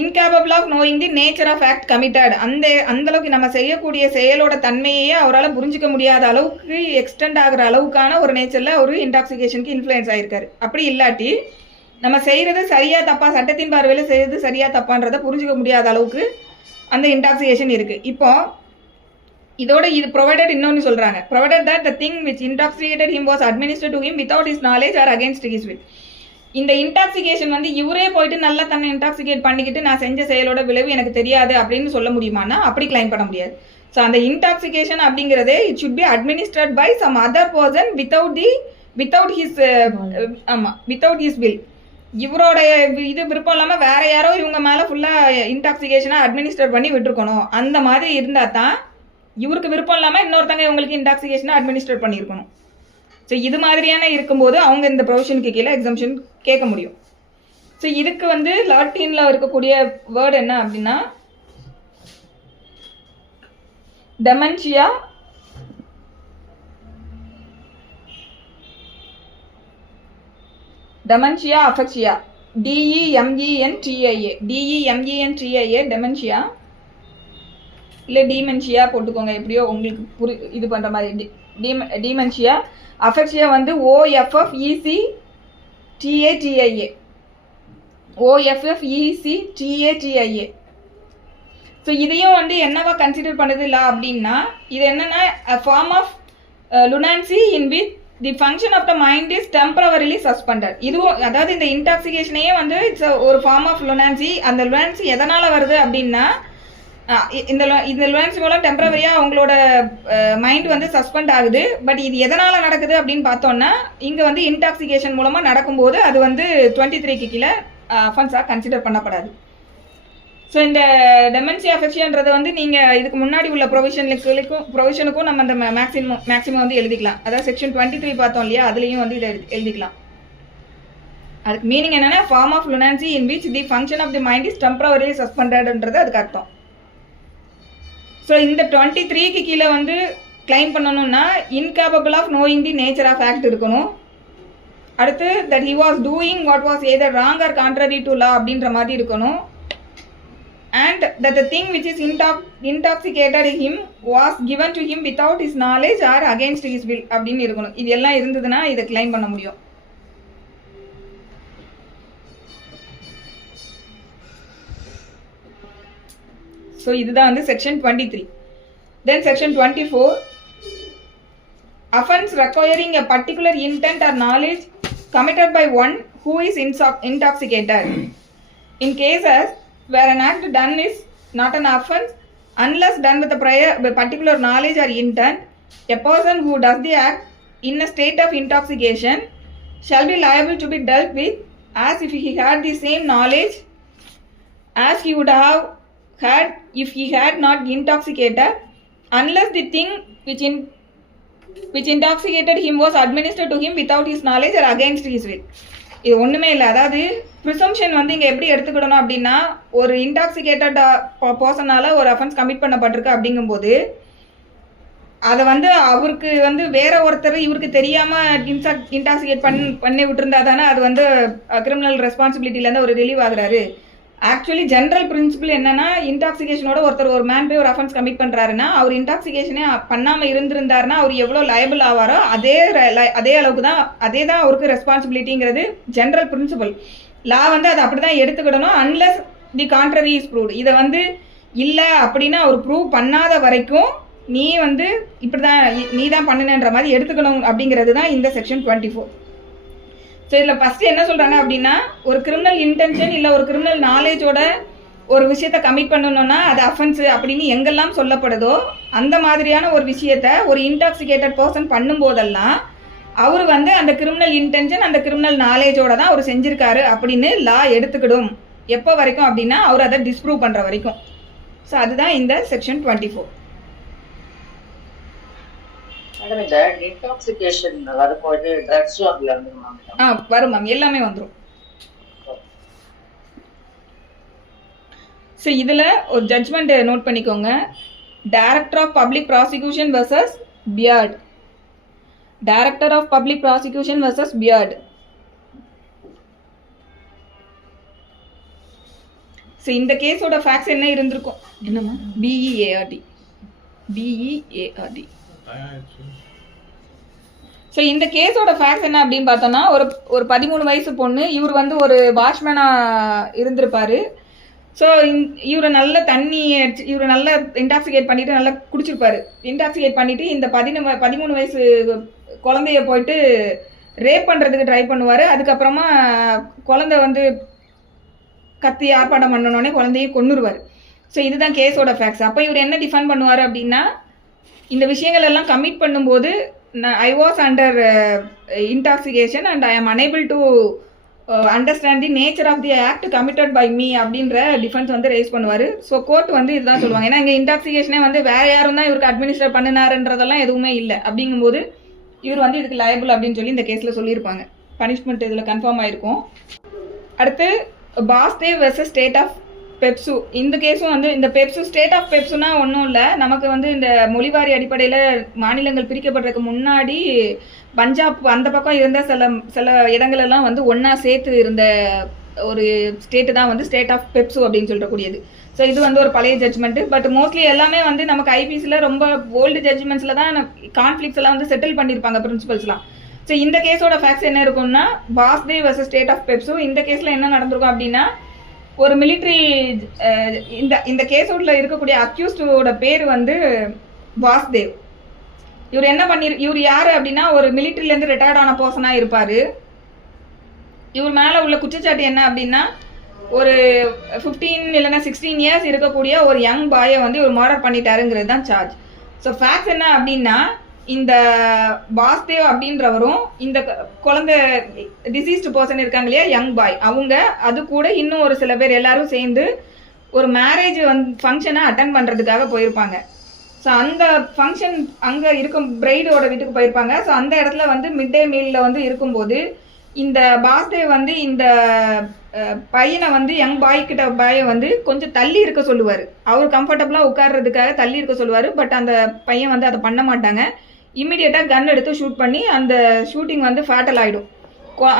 incapable of knowing the nature of act committed, அந்த அளவுக்கு நம்ம செய்யக்கூடிய செயலோட தன்மையே அவரால் புரிஞ்சிக்க முடியாத அளவுக்கு எக்ஸ்டெண்ட் ஆகிற அளவுக்கான ஒரு நேச்சரில் அவர் இன்டாக்சிகேஷனுக்கு இன்ஃப்ளூயன்ஸ் ஆகிருக்காரு. அப்படி இல்லாட்டி நம்ம செய்கிறது சரியா தப்பா, சட்டத்தின் பார்வையில் செய்கிறது சரியா தப்பான்றதை புரிஞ்சிக்க முடியாத அளவுக்கு அந்த இன்டாக்சிகேஷன் இருக்குது. இப்போ இதோட இது ப்ரொவைடட் இன்னொன்று சொல்கிறாங்க, provided that the thing which intoxicated him was administered to him without his knowledge R against his will. இந்த இன்டாக்சிகேஷன் வந்து இவரே போயிட்டு நல்லா தன்னை இன்டாக்சிகேட் பண்ணிக்கிட்டு நான் செஞ்ச செயலோட விளைவு எனக்கு தெரியாது அப்படின்னு சொல்ல முடியுமானா அப்படி கிளைம் பண்ண முடியாது. ஸோ அந்த இன்டாக்சிகேஷன் அப்படிங்கிறதே it should be administered by some other person without his will. இவரோட இது விருப்பம் இல்லாமல் வேற யாரோ இவங்க மேலே ஃபுல்லாக இன்டாக்சிகேஷனாக அட்மினிஸ்டர் பண்ணி விட்டுருக்கணும். அந்த மாதிரி இருந்தால் தான் இவருக்கு விருப்பம் இல்லாமல் இன்னொருத்தங்க இவங்களுக்கு இன்டாக்சிகேஷனாக அட்மினிஸ்டர் பண்ணியிருக்கணும். ஸோ இது மாதிரியான இருக்கும்போது அவங்க இந்த ப்ரொவிஷனுக்கு கீழே எக்ஸம்ஷன் கேட்க முடியும். ஸோ இதுக்கு வந்து லாட்டினில் இருக்கக்கூடிய வேர்டு என்ன அப்படின்னா டெமென்ஷியா அஃபெக்சியா, DEMENTIA டெமென்ஷியா இல்லை டீமென்ஷியா போட்டுக்கோங்க, எப்படியோ உங்களுக்கு இது பண்ணுற மாதிரி. டீமென்ஷியா அஃபெக்சியா வந்து OFFECTATIA. ஸோ இதையும் வந்து என்னவா கன்சிடர் பண்ணது இல்லை அப்படின்னா இது என்னன்னா form of lunacy in which the function of the mind is temporarily suspended. இதுவும் அதாவது இந்த இன்டாக்சிகேஷனையே வந்து இட்ஸ் ஒரு ஃபார்ம் ஆஃப் லுனான்சி. அந்த லுனான்சி எதனால் வருது அப்படின்னா இந்த லுனான்சி மூலம் டெம்பரவரியாக அவங்களோட மைண்ட் வந்து சஸ்பெண்ட் ஆகுது. பட் இது எதனால் நடக்குது அப்படின்னு பார்த்தோன்னா இங்கே வந்து இன்டாக்சிகேஷன் மூலமாக நடக்கும்போது அது வந்து 23க்கு கீழே அஃபென்ஸாக கன்சிடர் பண்ணப்படாது. ஸோ இந்த டெமென்ஷியா அஃபெக்ஷன்ன்றதை வந்து நீங்கள் இதுக்கு முன்னாடி உள்ள ப்ரொவிஷனுக்கும் நம்ம அந்த மேக்ஸிமம் வந்து எழுதிக்கலாம். அதாவது செக்ஷன் 23 பார்த்தோம் இல்லையா, அதுலேயும் வந்து இதை எழுதிக்கலாம். அதுக்கு மீனிங் என்னன்னா form of lunacy in which the function of the mind is temporarily சஸ்பெண்டட்ன்றது அதுக்கு அர்த்தம். ஸோ இந்த 23க்கு கீழே வந்து கிளைம் பண்ணணும்னா incapable of knowing the nature of act இருக்கணும். அடுத்து that he was doing what was either wrong or contrary to law அப்படின்ற மாதிரி இருக்கணும். And that the thing which is intoxicated him was given to him without his knowledge or against his will அப்படின்னு இருக்கணும். இது எல்லாம் இருந்ததுன்னா இதை claim பண்ண முடியும். ஸோ இதுதான் வந்து section 23. Then section 24, offense requiring a particular intent or knowledge committed by one who is intoxicated. In cases where an act done is not an offense unless done with a particular knowledge or intent, a person who does the act in a state of intoxication shall be liable to be dealt with as if he had the same knowledge as he would have had if he had not intoxicated, unless the thing which intoxicated him was administered to him without his knowledge or against his will. இது ஒன்றுமே இல்லை. அதாவது presumption வந்து இங்கே எப்படி எடுத்துக்கிடணும் அப்படின்னா, ஒரு intoxicated பர்சனால ஒரு அஃபென்ஸ் கமிட் பண்ணப்பட்டிருக்கு அப்படிங்கும்போது அதை வந்து அவருக்கு வந்து வேற ஒருத்தர் இவருக்கு தெரியாமல் இன்டாக்சிகேட் பண்ணி விட்டுருந்தா தானே அது வந்து கிரிமினல் ரெஸ்பான்சிபிலிட்டிலேருந்து ஒரு ரிலீவ் ஆகுறாரு. ஆக்சுவலி ஜென்ரல் பிரின்சிபிள் என்னன்னா, இன்டாக்சிகேஷனோட ஒருத்தர் ஒரு மேன் போய் ஒரு அஃபென்ஸ் கமிட் பண்ணுறாருன்னா அவர் இன்டாக்சிகேஷனே பண்ணாமல் இருந்திருந்தாருன்னா அவர் எவ்வளோ லயபிள் ஆவாரோ அதே அளவுக்கு தான் அவருக்கு ரெஸ்பான்சிபிலிட்டிங்கிறது ஜென்ரல் பிரின்சிபல். லா வந்து அதை அப்படி தான் எடுத்துக்கிடணும். Unless the contrary is proved. இதை வந்து இல்லை அப்படின்னு அவர் ப்ரூவ் பண்ணாத வரைக்கும் நீ வந்து இப்படி தான் நீ தான் பண்ணினன்ற மாதிரி எடுத்துக்கணும் அப்படிங்கிறது தான் இந்த செக்ஷன் 24. ஸோ இதில் ஃபஸ்ட்டு என்ன சொல்கிறாங்க அப்படின்னா, ஒரு கிரிமினல் இன்டென்ஷன் இல்லை ஒரு கிரிமினல் நாலேஜோட ஒரு விஷயத்தை கமிட் பண்ணணும்னா அது அஃபென்ஸு அப்படின்னு எங்கெல்லாம் சொல்லப்படுதோ அந்த மாதிரியான ஒரு விஷயத்த ஒரு இன்டாக்சிகேட்டட் பர்சன் பண்ணும்போதெல்லாம் அவர் வந்து அந்த கிரிமினல் இன்டென்ஷன் அந்த கிரிமினல் நாலேஜோட தான் அவர் செஞ்சுருக்காரு அப்படின்னு லா எடுத்துக்கிடும். எப்போ வரைக்கும் அப்படின்னா அவர் அதை டிஸ்ப்ரூவ் பண்ணுற வரைக்கும். ஸோ அதுதான் இந்த செக்ஷன் 24. மேடம், இந்த இன்டாக்சிகேஷன் வரும்போது ட்ரக்ஸும் அதுல வந்துருமா? வரும் மேம், எல்லாமே வந்துடும். ஸோ இதில் ஒரு ஜட்ஜ்மெண்ட் நோட் பண்ணிக்கோங்க. Director of public prosecution versus Beard. Director of public prosecution versus Beard. So இந்த கேஸோட ஃபேக்ட்ஸ் என்ன இருந்திருக்கும்? என்னம்மா? BEARD. ஸோ இந்த கேஸோட ஃபேக்ட்ஸ் என்ன அப்படின்னு பார்த்தோன்னா, ஒரு 13 வயசு பொண்ணு, இவர் வந்து ஒரு வாட்ச்மேனாக இருந்திருப்பார். ஸோ இவரை நல்ல தண்ணி அடிச்சு இவரை நல்லா இன்டாக்சிகேட் பண்ணிவிட்டு நல்லா குடிச்சிருப்பாரு. இன்டாக்சிகேட் பண்ணிவிட்டு இந்த 13 வயசு குழந்தைய போயிட்டு ரேப் பண்ணுறதுக்கு ட்ரை பண்ணுவார். அதுக்கப்புறமா குழந்தை வந்து கத்தி ஆர்ப்பாட்டம் பண்ணனோடனே குழந்தைய கொன்னுருவார். ஸோ இதுதான் கேஸோட ஃபேக்ட்ஸ். அப்போ இவர் என்ன டிஃபெண்ட் பண்ணுவார் அப்படின்னா, இந்த விஷயங்கள் எல்லாம் கமிட் பண்ணும்போது I was under intoxication and I am unable to understand the nature of the act committed by me அப்படின்ற டிஃபென்ஸ் வந்து ரேஸ் பண்ணுவார். ஸோ கோர்ட் வந்து இதுதான் சொல்லுவாங்க. ஏன்னா இங்கே இன்டாக்சிகேஷனே வந்து வேறு யாரும் தான் இவருக்கு அட்மினிஸ்டர் பண்ணினாருன்றதெல்லாம் எதுவுமே இல்லை. அப்படிங்கும்போது இவர் வந்து இதுக்கு லயபிள் அப்படின்னு சொல்லி இந்த கேஸில் சொல்லியிருப்பாங்க. பனிஷ்மெண்ட் இதில் கன்ஃபார்ம் ஆகிருக்கும். அடுத்து பாஸ்தேவ் வெர்சஸ் ஸ்டேட் ஆஃப் பெப்சு. இந்த கேஸும் வந்து இந்த பெப்சு ஸ்டேட் ஆஃப் பெப்சுனா ஒன்றும் இல்லை, நமக்கு வந்து இந்த மொழிவாரி அடிப்படையில் மாநிலங்கள் பிரிக்கப்படுறதுக்கு முன்னாடி பஞ்சாப் அந்த பக்கம் இருந்த சில இடங்களெல்லாம் வந்து ஒன்றா சேர்த்து இருந்த ஒரு ஸ்டேட்டு தான் வந்து ஸ்டேட் ஆஃப் பெப்சு அப்படின்னு சொல்லக்கூடியது. ஸோ இது வந்து ஒரு பழைய ஜட்ஜ்மெண்ட்டு. பட் மோஸ்ட்லி எல்லாமே வந்து நமக்கு ஐபிசியில் ரொம்ப ஓல்டு ஜட்ஜ்மெண்ட்ஸில் தான் கான்ஃப்ளிக்ஸ் எல்லாம் வந்து செட்டில் பண்ணியிருப்பாங்க, பிரின்சிபல்ஸ்லாம். ஸோ இந்த கேஸோட ஃபேக்ட்ஸ் என்ன இருக்கும்னா, பாஸ்தேவ் வர்சஸ் ஸ்டேட் ஆஃப் பெப்சு. இந்த கேஸில் என்ன நடந்திருக்கும் அப்படின்னா, ஒரு மிலிட்ரி இந்த கேஸோட இருக்கக்கூடிய அக்யூஸ்டோட பேர் வந்து வாஸ்தேவ். இவர் யாரு அப்படின்னா, ஒரு மிலிட்ரிலேருந்து ரிட்டையர்ட் ஆன பர்சனாக இருப்பார். இவர் மேலே உள்ள குற்றச்சாட்டு என்ன அப்படின்னா, ஒரு 15 இல்லைன்னா 16 இயர்ஸ் இருக்கக்கூடிய ஒரு யங் பாயை வந்து இவர் மர்டர் பண்ணிட்டாருங்கிறது தான் சார்ஜ். ஸோ ஃபேக்ட்ஸ் என்ன அப்படின்னா, இந்த வாஸ்தேவ் அப்படின்றவரும் இந்த குழந்தை டிசீஸ்டு பர்சன் இருக்காங்க இல்லையா, யங் பாய், அவங்க அது கூட இன்னும் ஒரு சில பேர் எல்லாரும் சேர்ந்து ஒரு மேரேஜ் ஃபங்க்ஷனை அட்டன் பண்ணுறதுக்காக போயிருப்பாங்க. ஸோ அந்த ஃபங்க்ஷன் அங்கே இருக்கும் பிரைடோட வீட்டுக்கு போயிருப்பாங்க. ஸோ அந்த இடத்துல வந்து மிட் டே மீலில் வந்து இருக்கும்போது இந்த பாஸ்தேவ் வந்து இந்த பையனை வந்து யங் பாயை வந்து கொஞ்சம் தள்ளி இருக்க சொல்லுவார். அவர் கம்ஃபர்டபுளாக உட்கார்றதுக்காக தள்ளி இருக்க சொல்லுவார். பட் அந்த பையன் வந்து அதை பண்ண மாட்டாங்க. இம்மிடியட்டாக கன் எடுத்து ஷூட் பண்ணி அந்த ஷூட்டிங் வந்து ஃபேட்டல் ஆகிடும்.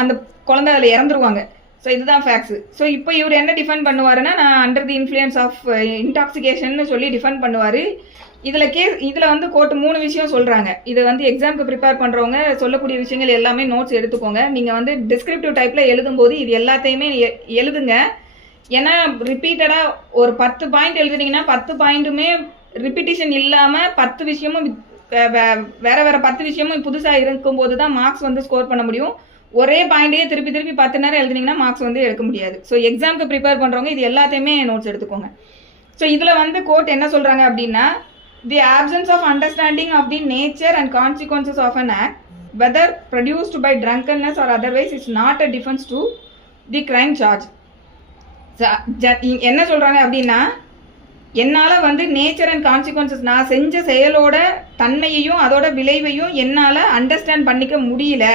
அந்த குழந்தை அதில் இறந்துருவாங்க. ஸோ இதுதான் ஃபேக்ட்ஸு. ஸோ இப்போ இவர் என்ன டிஃபெண்ட் பண்ணுவாருன்னா, நான் under the influence of intoxication சொல்லி டிஃபெண்ட் பண்ணுவார். இதில் வந்து கோர்ட்டு 3 விஷயம் சொல்கிறாங்க. இதை வந்து எக்ஸாமுக்கு ப்ரிப்பேர் பண்ணுறவங்க சொல்லக்கூடிய விஷயங்கள் எல்லாமே நோட்ஸ் எடுத்துக்கோங்க. நீங்கள் வந்து டிஸ்கிரிப்டிவ் டைப்பில் எழுதும்போது இது எல்லாத்தையுமே எழுதுங்க. ஏன்னா ரிப்பீட்டடாக ஒரு 10 பாயிண்ட் எழுதுனீங்கன்னா 10 பாயிண்ட்டுமே ரிப்பீட்டிஷன் இல்லாமல் 10 விஷயமும் வேறு 10 விஷயமும் புதுசாக இருக்கும்போது தான் மார்க்ஸ் வந்து ஸ்கோர் பண்ண முடியும். ஒரே பாயிண்டையே திருப்பி 10 நேரம் எழுதுனீங்கன்னா மார்க்ஸ் வந்து எடுக்க முடியாது. ஸோ எக்ஸாமுக்கு ப்ரிப்பேர் பண்ணுறவங்க இது எல்லாத்தையுமே நோட்ஸ் எடுத்துக்கோங்க. ஸோ இதில் வந்து கோர்ட் என்ன சொல்கிறாங்க அப்படின்னா, the absence of understanding of the nature and consequences of an act whether produced by drunkenness or otherwise is not a defense to the crime charge. என்ன சொல்கிறாங்க அப்படின்னா, என்னால் வந்து நேச்சர் அண்ட் கான்சிக்வன்சஸ் நான் செஞ்ச செயலோட தன்மையையும் அதோட விளைவையும் என்னால் அண்டர்ஸ்டாண்ட் பண்ணிக்க முடியல.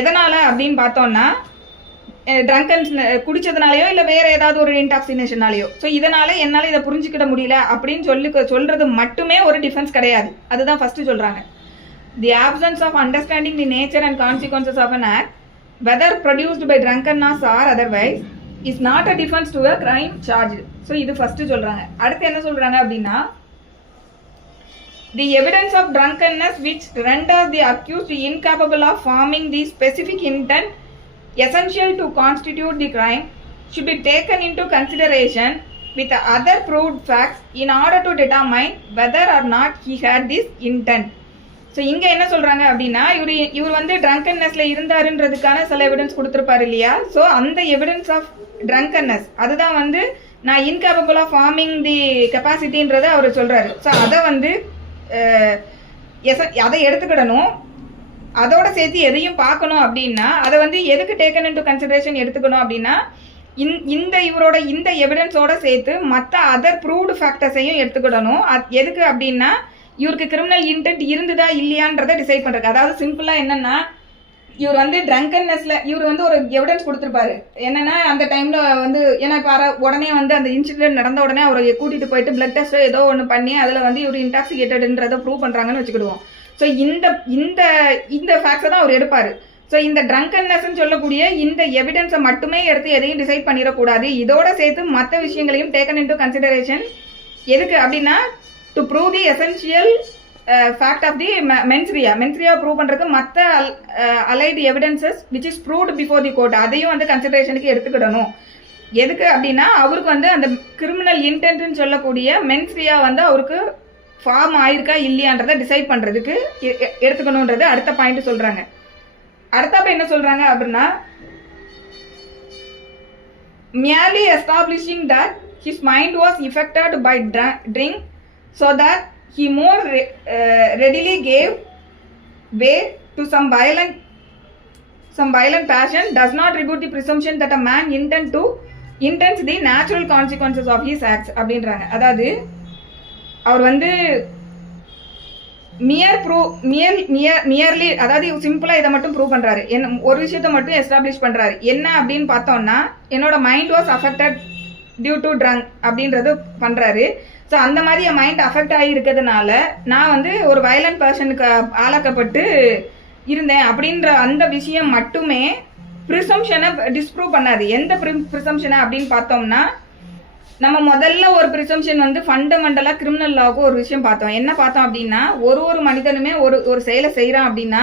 எதனால் அப்படின்னு பார்த்தோன்னா, ட்ரங்கன்ஸ் குடித்ததுனாலையோ இல்லை வேறு ஏதாவது ஒரு இன்டாக்சினேஷனாலேயோ. ஸோ இதனால் என்னால் இதை புரிஞ்சுக்கிட முடியல அப்படின்னு சொல்கிறது மட்டுமே ஒரு டிஃபென்ஸ் கிடையாது. அதுதான் ஃபஸ்ட்டு சொல்கிறாங்க. The absence of understanding the nature and consequences of an act whether produced by drunkenness or otherwise is not a defence to a crime charge. So இது ஃபஸ்ட்டு சொல்கிறாங்க. அடுத்து என்ன சொல்கிறாங்க அப்படின்னா, the evidence of drunkenness which renders the accused incapable of forming the specific intent essential to constitute the crime should be taken into consideration with other proved facts in order to determine whether or not he had this intent. So இங்கே என்ன சொல்கிறாங்க அப்படின்னா, இவர் வந்து ட்ரங்கன்னஸ்ல இருந்தாருன்றதுக்கான சில evidence கொடுத்துருப்பாரு இல்லையா. So அந்த எவிடன்ஸ் ஆஃப் ட்ரங்கன்னஸ் அதுதான் வந்து நான் இன்கேபபிள் ஆஃப் ஃபார்மிங் தி கெப்பாசிட்டின்றதை அவர் சொல்கிறாரு. ஸோ அதை வந்து அதை எடுத்துக்கிடணும். அதோட சேர்த்து எதையும் பார்க்கணும் அப்படின்னா, அதை வந்து எதுக்கு டேக்கன் இன்டு கன்சிடரேஷன் எடுத்துக்கணும் அப்படின்னா, இவரோட இந்த எவிடன்ஸோட சேர்த்து மற்ற அதர் ப்ரூவ்டு ஃபேக்டர்ஸையும் எடுத்துக்கிடணும். எதுக்கு அப்படின்னா, இவருக்கு கிரிமினல் இன்டென்ட் இருந்ததா இல்லையான்றதை டிசைட் பண்ணுறது. அதாவது சிம்பிளாக என்னென்னா, இவர் வந்து ட்ரங்கன்னஸ்ல இவர் வந்து ஒரு எவிடன்ஸ் கொடுத்துருப்பாரு. என்னன்னா, அந்த டைம்ல வந்து எனக்கு உடனே வந்து அந்த இன்சிடென்ட் நடந்த உடனே அவரை கூட்டிட்டு போயிட்டு பிளட் டெஸ்ட் ஏதோ ஒன்று பண்ணி அதில் வந்து இவர் இன்டாக்சிகேட்டட்ன்றதை ப்ரூவ் பண்ணுறாங்கன்னு வச்சுக்கிடுவோம். ஸோ இந்த ஃபேக்ட்ஸை தான் அவர் எடுப்பார். ஸோ இந்த ட்ரங்கன்னஸ்ன்னு சொல்லக்கூடிய இந்த எவிடன்ஸை மட்டுமே எடுத்து எதையும் டிசைட் பண்ணிடக்கூடாது. இதோட சேர்த்து மற்ற விஷயங்களையும் டேக்கன் இன்டு கன்சிடரேஷன். எதுக்கு அப்படின்னா, to prove the essential fact of the mensria prove பண்ணுறதுக்கு மற்ற allied evidences which is proved before the court அதையும் வந்து கன்சிடரேஷனுக்கு எடுத்துக்கிடணும். எதுக்கு அப்படின்னா, அவருக்கு வந்து அந்த கிரிமினல் இன்டென்ட்னு சொல்லக்கூடிய மென்ஸ்ரியா வந்து அவருக்கு ஃபார்ம் ஆயிருக்கா இல்லையான்றதை டிசைட் பண்ணுறதுக்கு எடுத்துக்கணுன்றது அடுத்த பாயிண்ட் சொல்கிறாங்க. அடுத்தப்ப என்ன சொல்கிறாங்க அப்படின்னா, merely establishing that his mind was affected by drink so that he more readily gave way to some violent passion does not rebut the presumption that a man intends the natural consequences of his acts அப்படின்றாங்க. அதாவது அவர் வந்து merely அதாவது சிம்பிளா இதை மட்டும் prove பண்றாரு. ஒரு விஷயத்தை மட்டும் எஸ்டாப்ளிஷ் பண்றாரு. என்ன அப்படின்னு பார்த்தோம்னா, என்னோட mind was affected due to drunk அப்படின்றது பண்றாரு. ஸோ அந்த மாதிரி என் மைண்ட் அஃபெக்ட் ஆகி இருக்கிறதுனால நான் வந்து ஒரு வயலண்ட் பர்சனுக்கு ஆளாக்கப்பட்டு இருந்தேன் அப்படின்ற அந்த விஷயம் மட்டுமே ப்ரிசம்ஷனை டிஸ்ப்ரூவ் பண்ணாது. எந்த ப்ரிசம்ஷனை அப்படின்னு பார்த்தோம்னா, நம்ம முதல்ல ஒரு ப்ரிசம்ஷன் வந்து ஃபண்டமெண்டலாக கிரிமினல் லாவுக்கு ஒரு விஷயம் பார்த்தோம். என்ன பார்த்தோம் அப்படின்னா, ஒரு மனிதனுமே ஒரு செயலை செய்கிறான் அப்படின்னா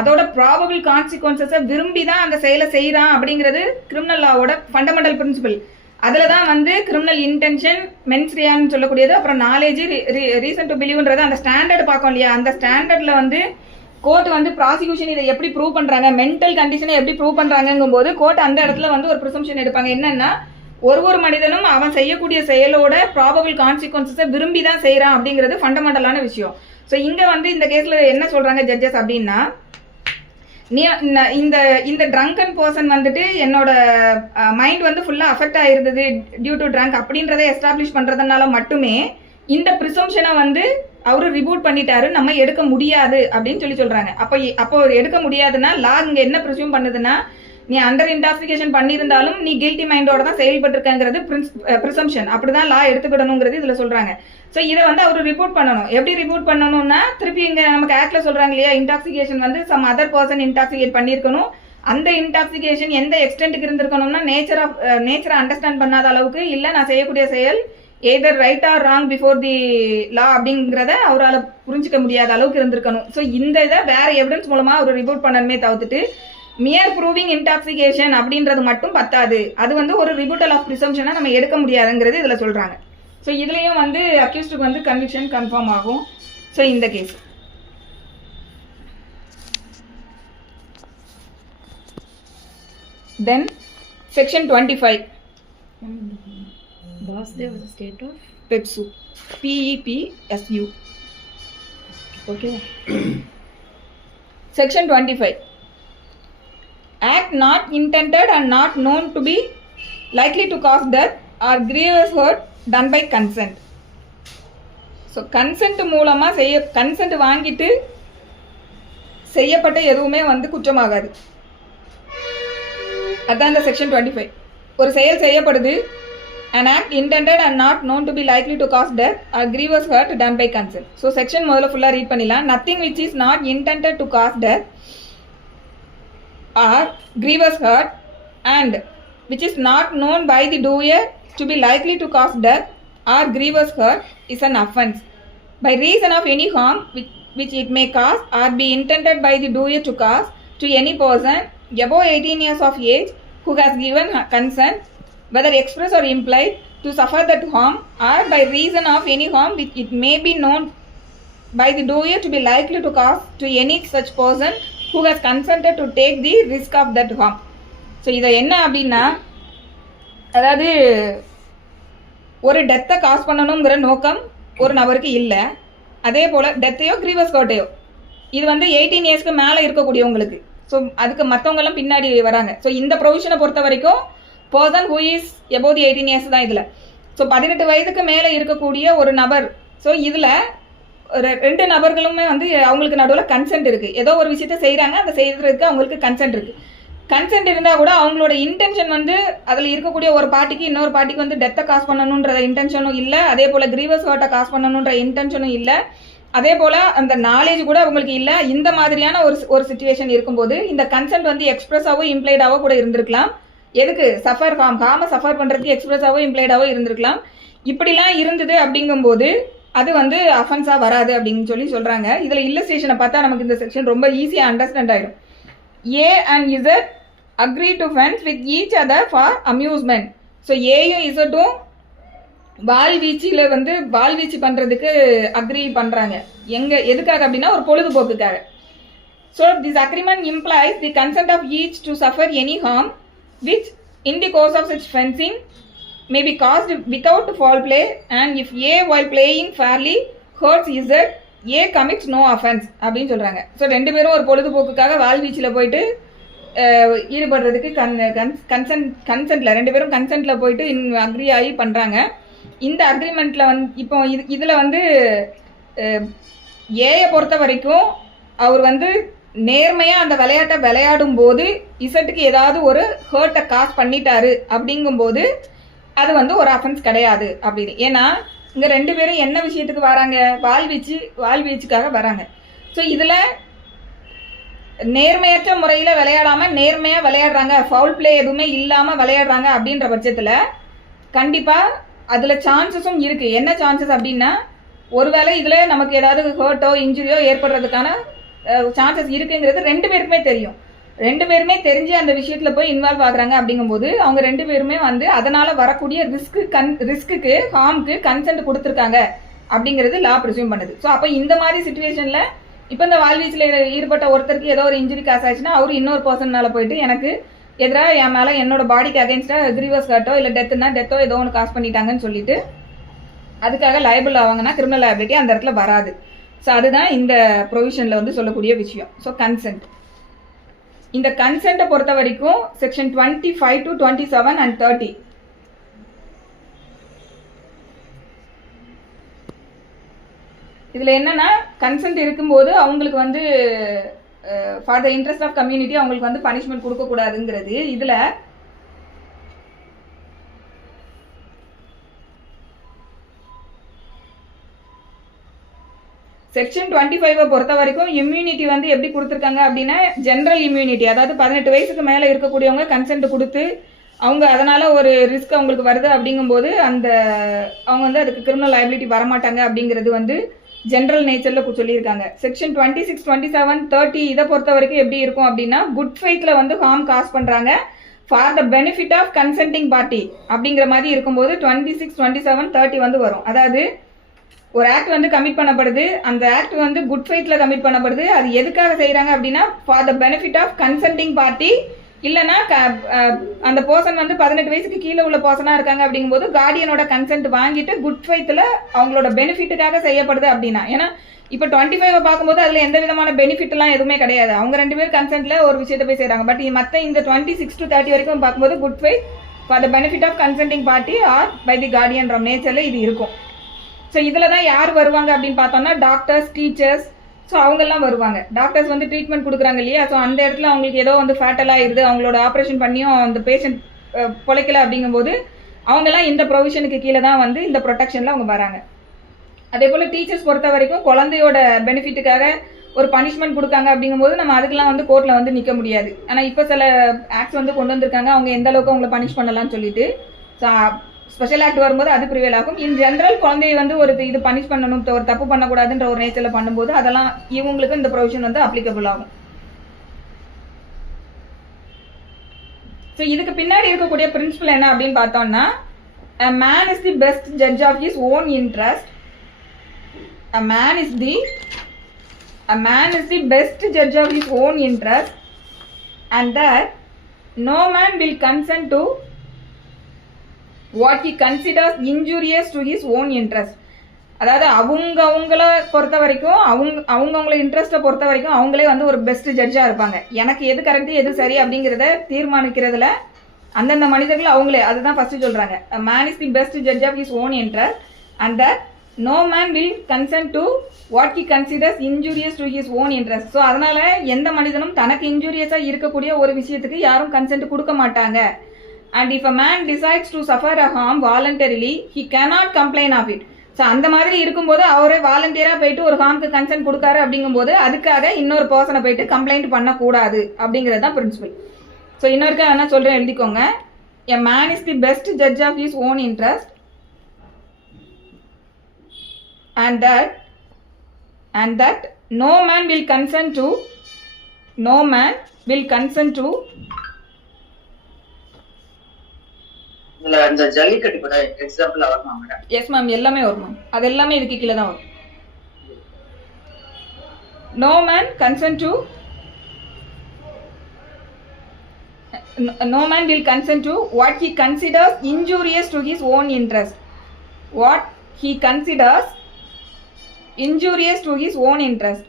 அதோட ப்ராபபிள் கான்சிக்வன்சஸை விரும்பி தான் அந்த செயலை செய்கிறான் அப்படிங்கிறது கிரிமினல் லாவோட ஃபண்டமெண்டல் பிரின்சிபல். அதில் தான் வந்து கிரிமினல் இன்டென்ஷன், மென்ஸ்ரியான்னு சொல்லக்கூடியது, அப்புறம் நாலேஜ், ரீசன் டு பிலீவ்ன்றது அந்த ஸ்டாண்டர்ட் பார்க்கும் இல்லையா. அந்த ஸ்டாண்டர்டில் வந்து கோர்ட் வந்து ப்ராசிக்யூஷன் இதை எப்படி ப்ரூவ் பண்ணுறாங்க, மென்டல் கண்டிஷனை எப்படி ப்ரூவ் பண்ணுறாங்கும் போது கோர்ட் அந்த இடத்துல வந்து ஒரு ப்ரிசம்ஷன் எடுப்பாங்க. என்னன்னா, ஒரு மனிதனும் அவன் செய்யக்கூடிய செயலோட ப்ராபபிள் கான்சிக்வன்சஸை விரும்பி தான் செய்கிறான் அப்படிங்கிறது ஃபண்டமெண்டலான விஷயம். ஸோ இங்கே வந்து இந்த கேஸில் என்ன சொல்கிறாங்க ஜட்ஜஸ் அப்படின்னா, இந்த ட்ரங்கன் பர்சன் வந்துட்டு என்னோட மைண்ட் வந்து ஃபுல்லாக அஃபெக்ட் ஆயிருந்தது டியூ டு ட்ரங்க் அப்படின்றத எஸ்டாப்ளிஷ் பண்ணுறதுனால மட்டுமே இந்த ப்ரிசம்ஷனை வந்து அவரு ரிபூட் பண்ணிட்டாரு, நம்ம எடுக்க முடியாது அப்படின்னு சொல்கிறாங்க. அப்போ எடுக்க முடியாதுன்னா லா இங்கே என்ன ப்ரிசூம் பண்ணுதுன்னா, நீ அண்டர் இன்டாக்சிகேஷன் பண்ணியிருந்தாலும் நீ கில்ட்டி மைண்டோட தான் செயல்பட்டுருக்கங்கிறது ப்ரிசம்ஷன். அப்படிதான் லா எடுத்துக்கிடணுங்கிறது இதில் சொல்கிறாங்க. ஸோ இதை வந்து அவர் ரிப்போர்ட் பண்ணணும். எப்படி ரிப்போர்ட் பண்ணணும்னா, திருப்பி இங்கே நமக்கு ஆக்டில் சொல்கிறாங்க இல்லையா, இன்டாக்சிகேஷன் வந்து சம் அதர் பர்சன் இன்டாக்சிகேட் பண்ணியிருக்கணும். அந்த இன்டாக்சிகேஷன் எந்த எக்ஸ்டென்ட்டுக்கு இருந்திருக்கணும்னா, நேச்சரை அண்டர்ஸ்டாண்ட் பண்ணாத அளவுக்கு, இல்லை நான் செய்யக்கூடிய செயல் either right or wrong before the law அப்படிங்கிறத அவரால் புரிஞ்சிக்க முடியாத அளவுக்கு இருந்திருக்கணும். ஸோ இந்த இதை வேற எவிடன்ஸ் மூலமாக அவர் ரிப்போர்ட் பண்ணணுமே தவிர்த்துட்டு மியர் ப்ரூவிங் இன்டாக்சிகேஷன் அப்படின்றது மட்டும் பத்தாது. அது வந்து ஒரு ரிபூட்டல் ஆஃப் ப்ரிசம்ஷனை நம்ம எடுக்க முடியாதுங்கிறது இதில் சொல்கிறாங்க. ஸோ இதுலேயும் வந்து அக்யூஸ்டுக்கு வந்து கன்விக்ஷன் கன்ஃபார்ம் ஆகும். ஸோ இந்த case then section 25 Basudeva was a state of PEPSU, PEPSU. okay. Section 25. Act not intended and not known to be likely to cause death or grievous hurt done by consent. So consent மூலமாக consent வாங்கிட்டு செய்யப்பட்ட எதுவுமே வந்து குற்றமாகாது. அதுதான் இந்த section 25. ஒரு செயல் செய்யப்படுது, an act intended and not known to be likely to cause death or grievous hurt done by consent. So section முதல்ல ஃபுல்லாக ரீட் பண்ணிடலாம். nothing which is not intended to cause death or grievous hurt and which is not known by the doer to be likely to cause death or grievous hurt is an offense by reason of any harm which it may cause or be intended by the doer to cause to any person above 18 years of age who has given consent, whether express or implied, to suffer that harm or by reason of any harm which it may be known by the doer to be likely to cause to any such person who has consented to take the risk of that harm. So இதை என்ன அப்படின்னா, அதாவது ஒரு டெத்தை cos பண்ணணுங்கிற நோக்கம் ஒரு நபருக்கு இல்லை. அதே போல் டெத்தையோ கிரீவஸ் ஹர்ட்டையோ இது வந்து 18 இயர்ஸ்க்கு மேலே இருக்கக்கூடியவங்களுக்கு. ஸோ அதுக்கு மற்றவங்கெல்லாம் பின்னாடி வராங்க. ஸோ இந்த ப்ரொவிஷனை பொறுத்த வரைக்கும் person who is above the 18 years தான் இதில். ஸோ 18 வயதுக்கு மேலே இருக்கக்கூடிய ஒரு நபர். ஸோ இதில் ரெண்டு நபர்களுமே வந்து அவங்களுக்கு நடுவில் கன்சென்ட் இருக்குது. ஏதோ ஒரு விஷயத்த செய்கிறாங்க, அதை செய்கிறதுக்கு அவங்களுக்கு கன்சென்ட் இருக்குது. கன்சென்ட் இருந்தால் கூட அவங்களோட இன்டென்ஷன் வந்து அதில் இருக்கக்கூடிய ஒரு பார்ட்டிக்கு இன்னொரு பார்ட்டிக்கு வந்து டெத்தை காஸ் பண்ணணுன்ற இன்டென்ஷனும் இல்லை. அதே போல் கிரீவஸ் ஹர்ட்டை காஸ் பண்ணணுன்ற இன்டென்ஷனும் இல்லை. அதே போல் அந்த நாலேஜ் கூட அவங்களுக்கு இல்லை. இந்த மாதிரியான ஒரு சிச்சுவேஷன் இருக்கும்போது இந்த கன்சென்ட் வந்து எக்ஸ்பிரஸாவோ இம்ப்ளைடாவோ கூட இருந்திருக்கலாம். எதுக்கு? சஃபர் ஹார்மை சஃபர் பண்ணுறதுக்கு எக்ஸ்பிரஸாவோ இம்ப்ளைடாவோ இருந்திருக்கலாம். இப்படிலாம் இருந்தது அப்படிங்கும்போது அது வந்து அஃபென்ஸாக வராது அப்படின்னு சொல்கிறாங்க. இதில் இல்லஸ்ட்ரேஷனை பார்த்தா நமக்கு இந்த செக்ஷன் ரொம்ப ஈஸியாக அண்டர்ஸ்டாண்ட் ஆகிடும். A and Z agree to fence with each other for amusement. So ஏயும் இசட்டும் வால்வீச்சியில் வந்து வால்வீச்சு பண்ணுறதுக்கு அக்ரி பண்ணுறாங்க. எதுக்காக அப்படின்னா ஒரு பொழுதுபோக்குக்காக. So this agreement implies the consent of each to suffer any harm which in the course of such fencing may be caused without foul play and if A while playing fairly hurts Z, A commits no offence அப்படின்னு சொல்கிறாங்க. So ரெண்டு பேரும் ஒரு பொழுதுபோக்குக்காக வால்வீச்சில் போயிட்டு ஈடுபடுறதுக்கு கன்சென்ட்டில் ரெண்டு பேரும் கன்சென்ட்டில் போயிட்டு அக்ரி ஆகி பண்ணுறாங்க. இந்த அக்ரிமெண்ட்டில் வந்து இப்போ இதில் வந்து ஏயை பொறுத்த வரைக்கும் அவர் வந்து நேர்மையாக அந்த விளையாட்டை விளையாடும் போது இசட்டுக்கு ஏதாவது ஒரு ஹர்ட்டை காஸ் பண்ணிட்டாரு அப்படிங்கும்போது அது வந்து ஒரு அஃபென்ஸ் கிடையாது அப்படின்னு. ஏன்னா இங்கே ரெண்டு பேரும் என்ன விஷயத்துக்கு வராங்க? வால்வீச்சுக்காக வராங்க. ஸோ இதில் நேர்மையற்ற முறையில் விளையாடாமல் நேர்மையாக விளையாடுறாங்க, ஃபவுல் பிளே எதுவுமே இல்லாமல் விளையாடுறாங்க அப்படின்ற பட்சத்தில் கண்டிப்பாக அதில் சான்சஸும் இருக்குது. என்ன சான்சஸ் அப்படின்னா, ஒருவேளை இதில் நமக்கு ஏதாவது ஹர்ட்டோ இன்ஜுரியோ ஏற்படுறதுக்கான சான்சஸ் இருக்குங்கிறது ரெண்டு பேருக்குமே தெரியும். ரெண்டு பேருமே தெரிஞ்சு அந்த விஷயத்தில் போய் இன்வால்வ் ஆகுறாங்க. அப்படிங்கும்போது அவங்க ரெண்டு பேருமே வந்து அதனால் வரக்கூடிய ரிஸ்க்குக்கு ஹார்முக்கு கன்சென்ட் கொடுத்துருக்காங்க அப்படிங்கிறது லா ப்ரிசியூம் பண்ணுது. ஸோ அப்போ இந்த மாதிரி சுச்சுவேஷனில் இப்போ இந்த வால்வீச்சில் ஈடுபட்ட ஒருத்தருக்கு ஏதோ ஒரு இன்ஜுரி காசு ஆச்சுன்னா அவர் இன்னொரு பர்சன்னால போயிட்டு எனக்கு எதிராக என் மேலே என்னோட பாடிக்கு அகேன்ஸ்டாக கிரீவஸ் ஹர்ட்டோ இல்லை டெத்தோ ஏதோ ஒன்று காசு பண்ணிட்டாங்கன்னு சொல்லிட்டு அதுக்காக லைபிள் ஆவாங்கன்னா கிரிமினல் லைபிலிட்டி அந்த இடத்துல வராது. ஸோ அதுதான் இந்த ப்ரொவிஷனில் வந்து சொல்லக்கூடிய விஷயம். ஸோ கன்சென்ட், இந்த கன்சென்ட்டை பொறுத்த வரைக்கும் செக்ஷன் 25 to 27 and 30 இதில் என்னன்னா கன்சென்ட் இருக்கும்போது அவங்களுக்கு வந்து for the interest of community அவங்களுக்கு வந்து பனிஷ்மெண்ட் கொடுக்கக்கூடாதுங்கிறது. இதில் செக்ஷன் 25 பொறுத்த வரைக்கும் இம்யூனிட்டி வந்து எப்படி கொடுத்துருக்காங்க அப்படின்னா ஜென்ரல் இம்யூனிட்டி, அதாவது 18 வயசுக்கு மேலே இருக்கக்கூடியவங்க கன்சென்ட் கொடுத்து அவங்க அதனால் ஒரு ரிஸ்க் அவங்களுக்கு வருது அப்படிங்கும்போது அவங்க வந்து அதுக்கு கிரிமினல் லைபிலிட்டி வரமாட்டாங்க அப்படிங்கிறது வந்து ஜென்ரல் நேச்சரில் சொல்லியிருக்காங்க. செக்ஷன் 26, 27, 30 இதை பொறுத்த வரைக்கும் எப்படி இருக்கும் அப்படின்னா குட் ஃபெய்த்தில் வந்து ஹார்ம் காஸ் பண்ணுறாங்க for the benefit of consenting party அப்படிங்கிற மாதிரி இருக்கும்போது 26, 27, 30 வந்து வரும். அதாவது ஒரு ஆக்ட் வந்து கமிட் பண்ணப்படுது, அந்த ஆக்ட் வந்து குட் ஃபெய்த்தில் கமிட் பண்ணப்படுது. அது எதுக்காக செய்கிறாங்க அப்படின்னா for the benefit of consenting party இல்லைன்னா அந்த பர்சன் வந்து 18 வயசுக்கு கீழே உள்ள பர்சனாக இருக்காங்க அப்படிங்கும்போது கார்டியனோட கன்சென்ட் வாங்கிட்டு குட் ஃபைத்தில் அவங்களோட பெனிஃபிட்டுக்காக செய்யப்படுது அப்படின்னா. ஏன்னா இப்போ 25 பார்க்கும்போது அதில் எந்த விதமான பெனிஃபிட்லாம் எதுவுமே கிடையாது. அவங்க 2 பேர் கன்சென்ட்ல ஒரு விஷயத்தை போய் செய்கிறாங்க. பட் மற்ற இந்த 26 to 30 வரைக்கும் பார்க்கும்போது good faith for the benefit of consenting party or by the guardian நேச்சரில் இது இருக்கும். ஸோ இதில் தான் யார் வருவாங்க அப்படின்னு பார்த்தோம்னா டாக்டர்ஸ், டீச்சர்ஸ், ஸோ அவங்கெல்லாம் வருவாங்க. டாக்டர்ஸ் வந்து ட்ரீட்மெண்ட் கொடுக்குறாங்க இல்லையா, ஸோ அந்த இடத்துல அவங்களுக்கு ஏதோ வந்து ஃபேட்டல் ஆயிடுது, அவங்களோட ஆப்ரேஷன் பண்ணியும் அந்த பேஷண்ட் பொழைக்கல அப்படிங்கும்போது அவங்கெல்லாம் இந்த ப்ரொவிஷனுக்கு கீழே தான் வந்து இந்த ப்ரொடெக்ஷனில் அவங்க வராங்க. அதே போல் டீச்சர்ஸ் பொறுத்த வரைக்கும் குழந்தையோட பெனிஃபிட்டுக்காக ஒரு பனிஷ்மெண்ட் கொடுக்காங்க அப்படிங்கும்போது நம்ம அதுக்கெல்லாம் வந்து கோர்ட்டில் வந்து நிற்க முடியாது. ஆனால் இப்போ சில ஆக்ட்ஸ் வந்து கொண்டு வந்திருக்காங்க, அவங்க எந்த அளவுக்கு அவங்கள பனிஷ் பண்ணலாம்னு சொல்லிட்டு. ஸோ ஸ்பெஷல் ஆக்ட் வரும்போது அது ப்ரிவேல் ஆகும். இன் ஜென்ரல் குழந்தைய வந்து ஒரு இது பனிஷ் பண்ணணும், ஒரு தப்பு பண்ணக்கூடாதுன்ற ஒரு நேச்சரில் பண்ணும்போது அதெல்லாம் இவங்களுக்கு இந்த ப்ரொவிஷன் வந்து அப்ளிகபிள் ஆகும். ஸோ இதுக்கு பின்னாடி இருக்கக்கூடிய பிரின்சிபல் என்ன அப்படின்னு பார்த்தோம்னா, a man is the best judge of his own interest. A man is the best judge of his own interest, and that no man will consent to what he considers injurious to his own interest. அதாவது அவங்கள பொறுத்த வரைக்கும் அவங்கள இன்ட்ரெஸ்ட்டை பொறுத்த வரைக்கும் அவங்களே வந்து ஒரு பெஸ்ட் ஜட்ஜாக இருப்பாங்க. எனக்கு எது கரெக்டு எது சரி அப்படிங்கிறத தீர்மானிக்கிறதுல அந்தந்த மனிதர்கள் அவங்களே, அதுதான் ஃபர்ஸ்ட் சொல்கிறாங்க. Man is the best judge of his own interest and that no man will consent to what he considers injurious to his own interest. So அதனால எந்த மனிதனும் தனக்கு இன்ஜூரியஸாக இருக்கக்கூடிய ஒரு விஷயத்துக்கு யாரும் கன்சென்ட் கொடுக்க மாட்டாங்க. And if a man decides to suffer a harm voluntarily he cannot complain of it. So அந்த மாதிரி இருக்கும்போது அவரே வாலண்டியராக போயிட்டு ஒரு ஹார்முக்கு கன்சென்ட் கொடுக்காரு அப்படிங்கும்போது அதுக்காக இன்னொரு பர்சனை போயிட்டு கம்ப்ளைண்ட் பண்ணக்கூடாது அப்படிங்கிறது தான் பிரின்சிபல். ஸோ இன்னொருக்கா என்ன சொல்கிறேன் எழுதிக்கோங்க. A man is the best judge of his own interest and that no man will consent to இந்த ஜல்லிக்கட்டு கூட எக்ஸாம்பிள் வருமா மேடம்? எஸ் மேம், எல்லாமே வரும் மேம். அது எல்லாமே இதுக்கு கீழே தான் வரும். no man will consent to what he considers injurious to his own interest. What he considers injurious to his own interest.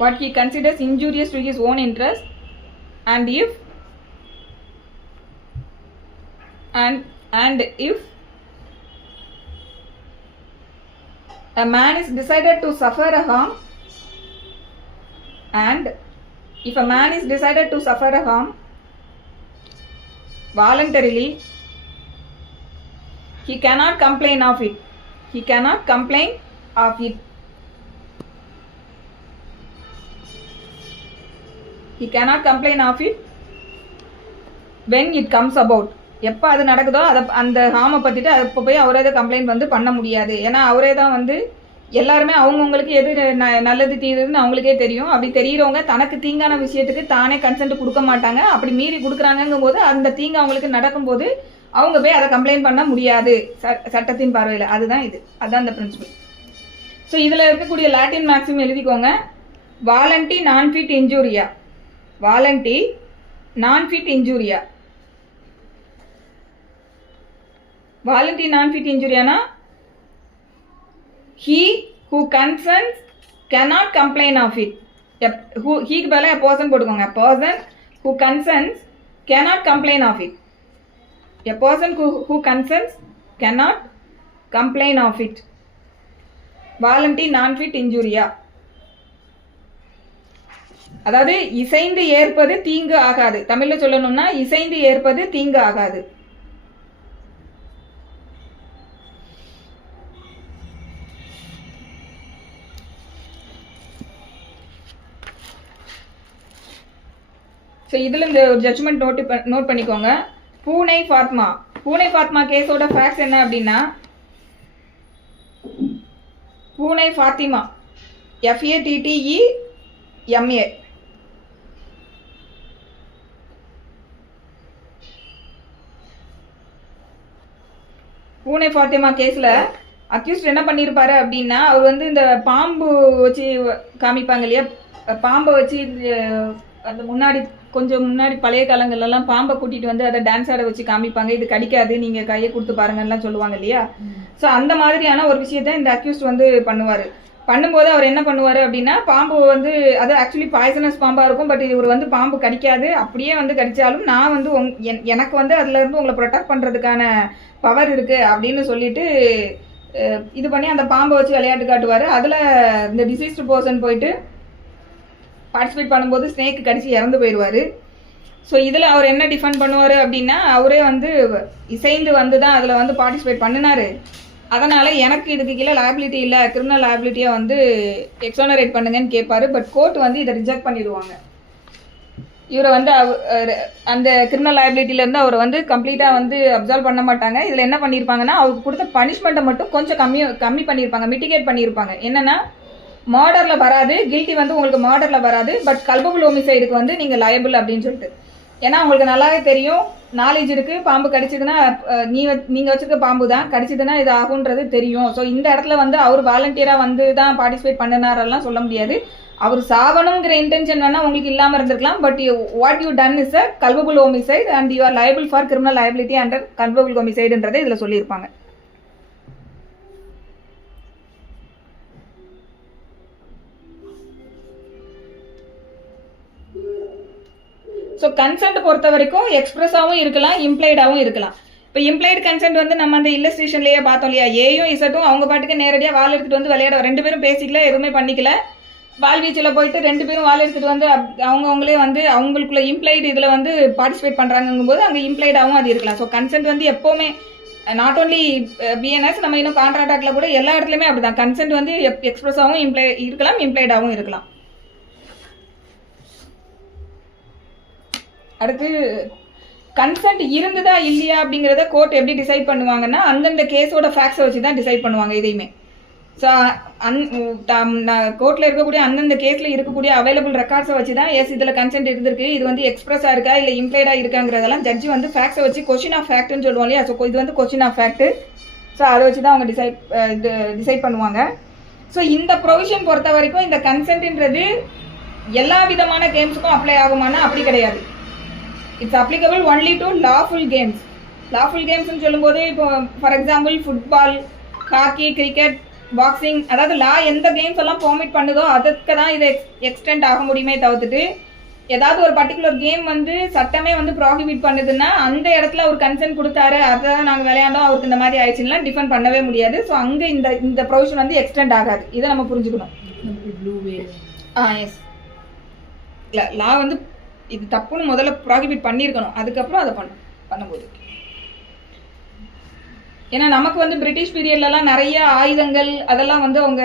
What he considers injurious to his own interest, and if a man is decided to suffer a harm, and if a man is decided to suffer a harm voluntarily, he cannot complain of it. He cannot complain of it when it comes about. எப்போ அது நடக்குதோ அதை அந்த ஹார்மை பற்றிட்டு அப்போ போய் அவரே தான் complaint வந்து பண்ண முடியாது. ஏன்னா அவரே தான் வந்து எல்லாருமே அவங்கவுங்களுக்கு எது நல்லது தீருதுன்னு அவங்களுக்கே தெரியும். அப்படி தெரிகிறவங்க தனக்கு தீங்கான விஷயத்துக்கு தானே கன்சென்ட் கொடுக்க மாட்டாங்க. அப்படி மீறி கொடுக்குறாங்கும் போது அந்த தீங்கு அவங்களுக்கு நடக்கும்போது அவங்க போய் அதை கம்ப்ளைண்ட் பண்ண முடியாது சட்டத்தின் பார்வையில். அதுதான் இது, அதுதான் இந்த பிரின்சிபல். ஸோ இதில் இருக்கக்கூடிய லாட்டின் மேக்ஸிம் எழுதிக்கோங்க. வாலண்டி நான் ஃபிட் இன்ஜூரியா. வாலண்டி நான் ஃபிட் இன்ஜூரியா. வாலண்டி நான் ஃபிட் இன்ஜூரியானா he who consents cannot complain of it. ஹீக்கு பதிலா person போட்டுக்கோங்க. person who consents cannot complain of it. A person who consents cannot complain of it. Volenti நான் ஃபிட் இன்ஜூரியா. அதாவது இசைந்து ஏற்பது தீங்கு ஆகாது. தமிழ்ல சொல்லணும்னா இசைந்து ஏற்பது தீங்கு ஆகாது. ஸோ இதில் இந்த ஜட்ஜ்மெண்ட் நோட் பண்ணிக்கோங்க. பூனை ஃபாத்மா கேஸோட ஃபேக்ட்ஸ் என்ன அப்படின்னா, பூனை ஃபாத்திமா FATTEMA பூனை ஃபாத்திமா கேஸில் அக்யூஸ்ட் என்ன பண்ணியிருப்பாரு அப்படின்னா, அவர் வந்து இந்த பாம்பு வச்சு காமிப்பாங்க இல்லையா, பாம்பை வச்சு அந்த முன்னாடி கொஞ்சம் முன்னாடி பழைய காலங்கள்லாம் பாம்பை கூட்டிட்டு வந்து அதை டான்ஸ் ஆட வச்சு காமிப்பாங்க, இது கடிக்காது நீங்க கையை கொடுத்து பாருங்கலாம் சொல்லுவாங்க இல்லையா. ஸோ அந்த மாதிரியான ஒரு விஷயத்த இந்த அக்யூஸ்ட் வந்து பண்ணுவார். பண்ணும்போது அவர் என்ன பண்ணுவார் அப்படின்னா, பாம்பு வந்து அது ஆக்சுவலி பாய்சனஸ் பாம்பாக இருக்கும், பட் இவர் வந்து பாம்பு கடிக்காது, அப்படியே வந்து கடிச்சாலும் நான் வந்து எனக்கு வந்து அதுலேருந்து உங்களை ப்ரொடெக்ட் பண்ணுறதுக்கான பவர் இருக்குது அப்படின்னு சொல்லிட்டு இது பண்ணி அந்த பாம்பை வச்சு விளையாட்டு காட்டுவார். அதில் இந்த டிசீஸ்டு பர்சன் போயிட்டு பார்ட்டிசிபேட் பண்ணும்போது ஸ்னேக்கு கடிச்சு இறந்து போயிடுவார். ஸோ இதில் அவர் என்ன டிஃபெண்ட் பண்ணுவார் அப்படின்னா, அவரே வந்து இசைந்து வந்து தான் அதில் வந்து பார்ட்டிசிபேட் பண்ணினார், அதனால் எனக்கு இதுக்கு கீழே லைபிலிட்டி இல்லை, கிரிமினல் லைபிலிட்டியை வந்து எக்ஸோனரேட் பண்ணுங்கன்னு கேட்பாரு. பட் கோர்ட் வந்து இதை ரிஜெக்ட் பண்ணிடுவாங்க. இவரை வந்து அந்த கிரிமினல் லைபிலிட்டியிலேருந்து அவரை வந்து கம்ப்ளீட்டாக வந்து அப்சர்வ் பண்ண மாட்டாங்க. இதில் என்ன பண்ணியிருப்பாங்கன்னா, அவருக்கு கொடுத்த பனிஷ்மெண்ட்டை மட்டும் கொஞ்சம் கம்மி பண்ணியிருப்பாங்க, மிட்டிகேட் பண்ணியிருப்பாங்க. என்னென்னா, மர்டரில் வராது, கில்ட்டி வந்து உங்களுக்கு மர்டரில் வராது, பட் கல்பபிள் ஹோமிசைடுக்கு வந்து நீங்கள் லயபிள் அப்படின்னு சொல்லிட்டு. ஏன்னா உங்களுக்கு நல்லாவே தெரியும், நாலேஜ் இருக்குது, பாம்பு கடிச்சதுன்னா நீங்கள் வச்சுருக்க பாம்பு தான் கடிச்சதுன்னா இது ஆகுன்றது தெரியும். ஸோ இந்த இடத்துல வந்து அவர் வாலண்டியராக வந்து தான் பார்ட்டிசிபேட் பண்ணினாரெல்லாம் சொல்ல முடியாது. அவர் சாவணுங்கிற இன்டென்ஷன் வேணால் உங்களுக்கு இல்லாமல் இருந்திருக்கலாம், but what you done is a culpable homicide and you are liable for criminal liability under culpable ஹோமிசைடுன்றதை இதில் சொல்லியிருப்பாங்க. ஸோ கன்சென்ட் பொறுத்த வரைக்கும் எக்ஸ்பிரஸாகவும் இருக்கலாம், இம்ப்ளைடாகவும் இருக்கலாம். இப்போ இம்ப்ளைடு கன்சென்ட் வந்து நம்ம அந்த இல்லஸ்ட்ரேஷன்லேயே பார்த்தோம் இல்லையா, ஏயும் இசட்டும் அவங்க பாட்டுக்கு நேரடியாக வால் எடுத்துகிட்டு வந்து விளையாட, ரெண்டு பேரும் பேசிக்கல, எதுவுமே பண்ணிக்கல, வால்வீச்சில் போயிட்டு ரெண்டு பேரும் வால் எடுத்துகிட்டு வந்து அவங்களே வந்து அவங்களுக்குள்ள இம்ப்ளைடு இதில் வந்து பார்ட்டிசிபேட் பண்ணுறாங்கும்போது அங்கே இம்ப்ளைடாகவும் அது இருக்கலாம். ஸோ கன்சென்ட் வந்து எப்போவுமே நாட் ஓன்லி பிஎன்எஸ், நம்ம இன்னும் கான்ட்ராக்ட் ஆக்டில் கூட எல்லா இடத்துலையுமே அப்படி தான், கன்சென்ட் வந்து எக்ஸ்பிரஸாகவும் இருக்கலாம், இம்ப்ளைடாகவும் இருக்கலாம். அடுத்து கன்சென்ட் இருந்ததா இல்லையா அப்படிங்கிறத கோர்ட் எப்படி டிசைட் பண்ணுவாங்கன்னா, அந்தந்த கேஸோட ஃபேக்ட்ஸை வச்சு தான் டிசைட் பண்ணுவாங்க எதையுமே. ஸோ கோர்ட்டில் இருக்கக்கூடிய அந்தந்த கேஸில் இருக்கக்கூடிய அவைலபிள் ரெக்கார்ட்ஸை வச்சு தான் எஸ் இதில் கன்சென்ட் இருந்திருக்கு, இது வந்து எக்ஸ்பிரஸாக இருக்கா இல்லை இம்ப்ளைடாக இருக்காங்கிறதெல்லாம் ஜட்ஜி வந்து ஃபேக்ட்ஸை வச்சு கொஸ்டின் ஆஃப் ஃபேக்ட்னு சொல்லுவோம் இல்லையா. ஸோ இது வந்து கொஸ்டின் ஆஃப் ஃபேக்ட். ஸோ அதை வச்சு தான் அவங்க டிசைட் பண்ணுவாங்க. ஸோ இந்த ப்ரொவிஷன் பொறுத்த வரைக்கும் இந்த கன்சென்ட்ன்றது எல்லா விதமான கேம்ஸுக்கும் அப்ளை ஆகுமானா அப்படி கிடையாது. It's applicable only to lawful games. Lawful கேம்ஸ்னு சொல்லும்போது இப்போ for example football, hockey, cricket, boxing, அதாவது லா எந்த கேம்ஸ் எல்லாம் பெர்மிட் பண்ணுதோ அதுக்கு தான் இதை எக்ஸ்டெண்ட் ஆக முடியுமே தவிர்த்துட்டு, ஏதாவது ஒரு பர்டிகுலர் கேம் வந்து சட்டமே வந்து ப்ராஹிபிட் பண்ணுதுன்னா அந்த இடத்துல அவர் கன்சென்ட் கொடுத்தாரு, அதை நாங்கள் விளையாண்டோம், அவருக்கு இந்த மாதிரி ஆயிடுச்சுன்னா டிஃபெண்ட் பண்ணவே முடியாது. ஸோ அங்கே இந்த ப்ரொவிஷன் வந்து எக்ஸ்டெண்ட் ஆகாது. இதை நம்ம புரிஞ்சுக்கணும். எஸ், இல்லை லா வந்து இது தப்புன்னு முதல்ல ப்ராஹிபிட் பண்ணியிருக்கணும், அதுக்கப்புறம் அதை பண்ணும்போது. ஏன்னா நமக்கு வந்து பிரிட்டிஷ் பீரியட்லலாம் நிறைய ஆயுதங்கள் அதெல்லாம் வந்து அவங்க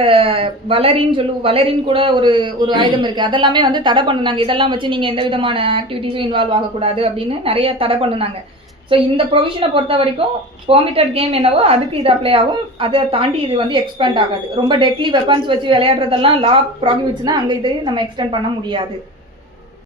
வளரின்னு கூட ஒரு ஆயுதம் இருக்குது, அதெல்லாமே வந்து தடை பண்ணுனாங்க. இதெல்லாம் வச்சு நீங்கள் எந்த விதமான ஆக்டிவிட்டீஸும் இன்வால்வ் ஆகக்கூடாது அப்படின்னு நிறைய தடை பண்ணுனாங்க. ஸோ இந்த ப்ரொவிஷனை பொறுத்த வரைக்கும் பெர்மிட்டட் கேம் என்னவோ அதுக்கு இது அப்ளை ஆகும், அதை தாண்டி இது வந்து எக்ஸ்பேண்ட் ஆகாது. ரொம்ப டெட்லி வெப்பன்ஸ் வச்சு விளையாடுறதெல்லாம் லா ப்ராஹிபிட்ஸ்னா அங்கே இது நம்ம எக்ஸ்டெண்ட் பண்ண முடியாது.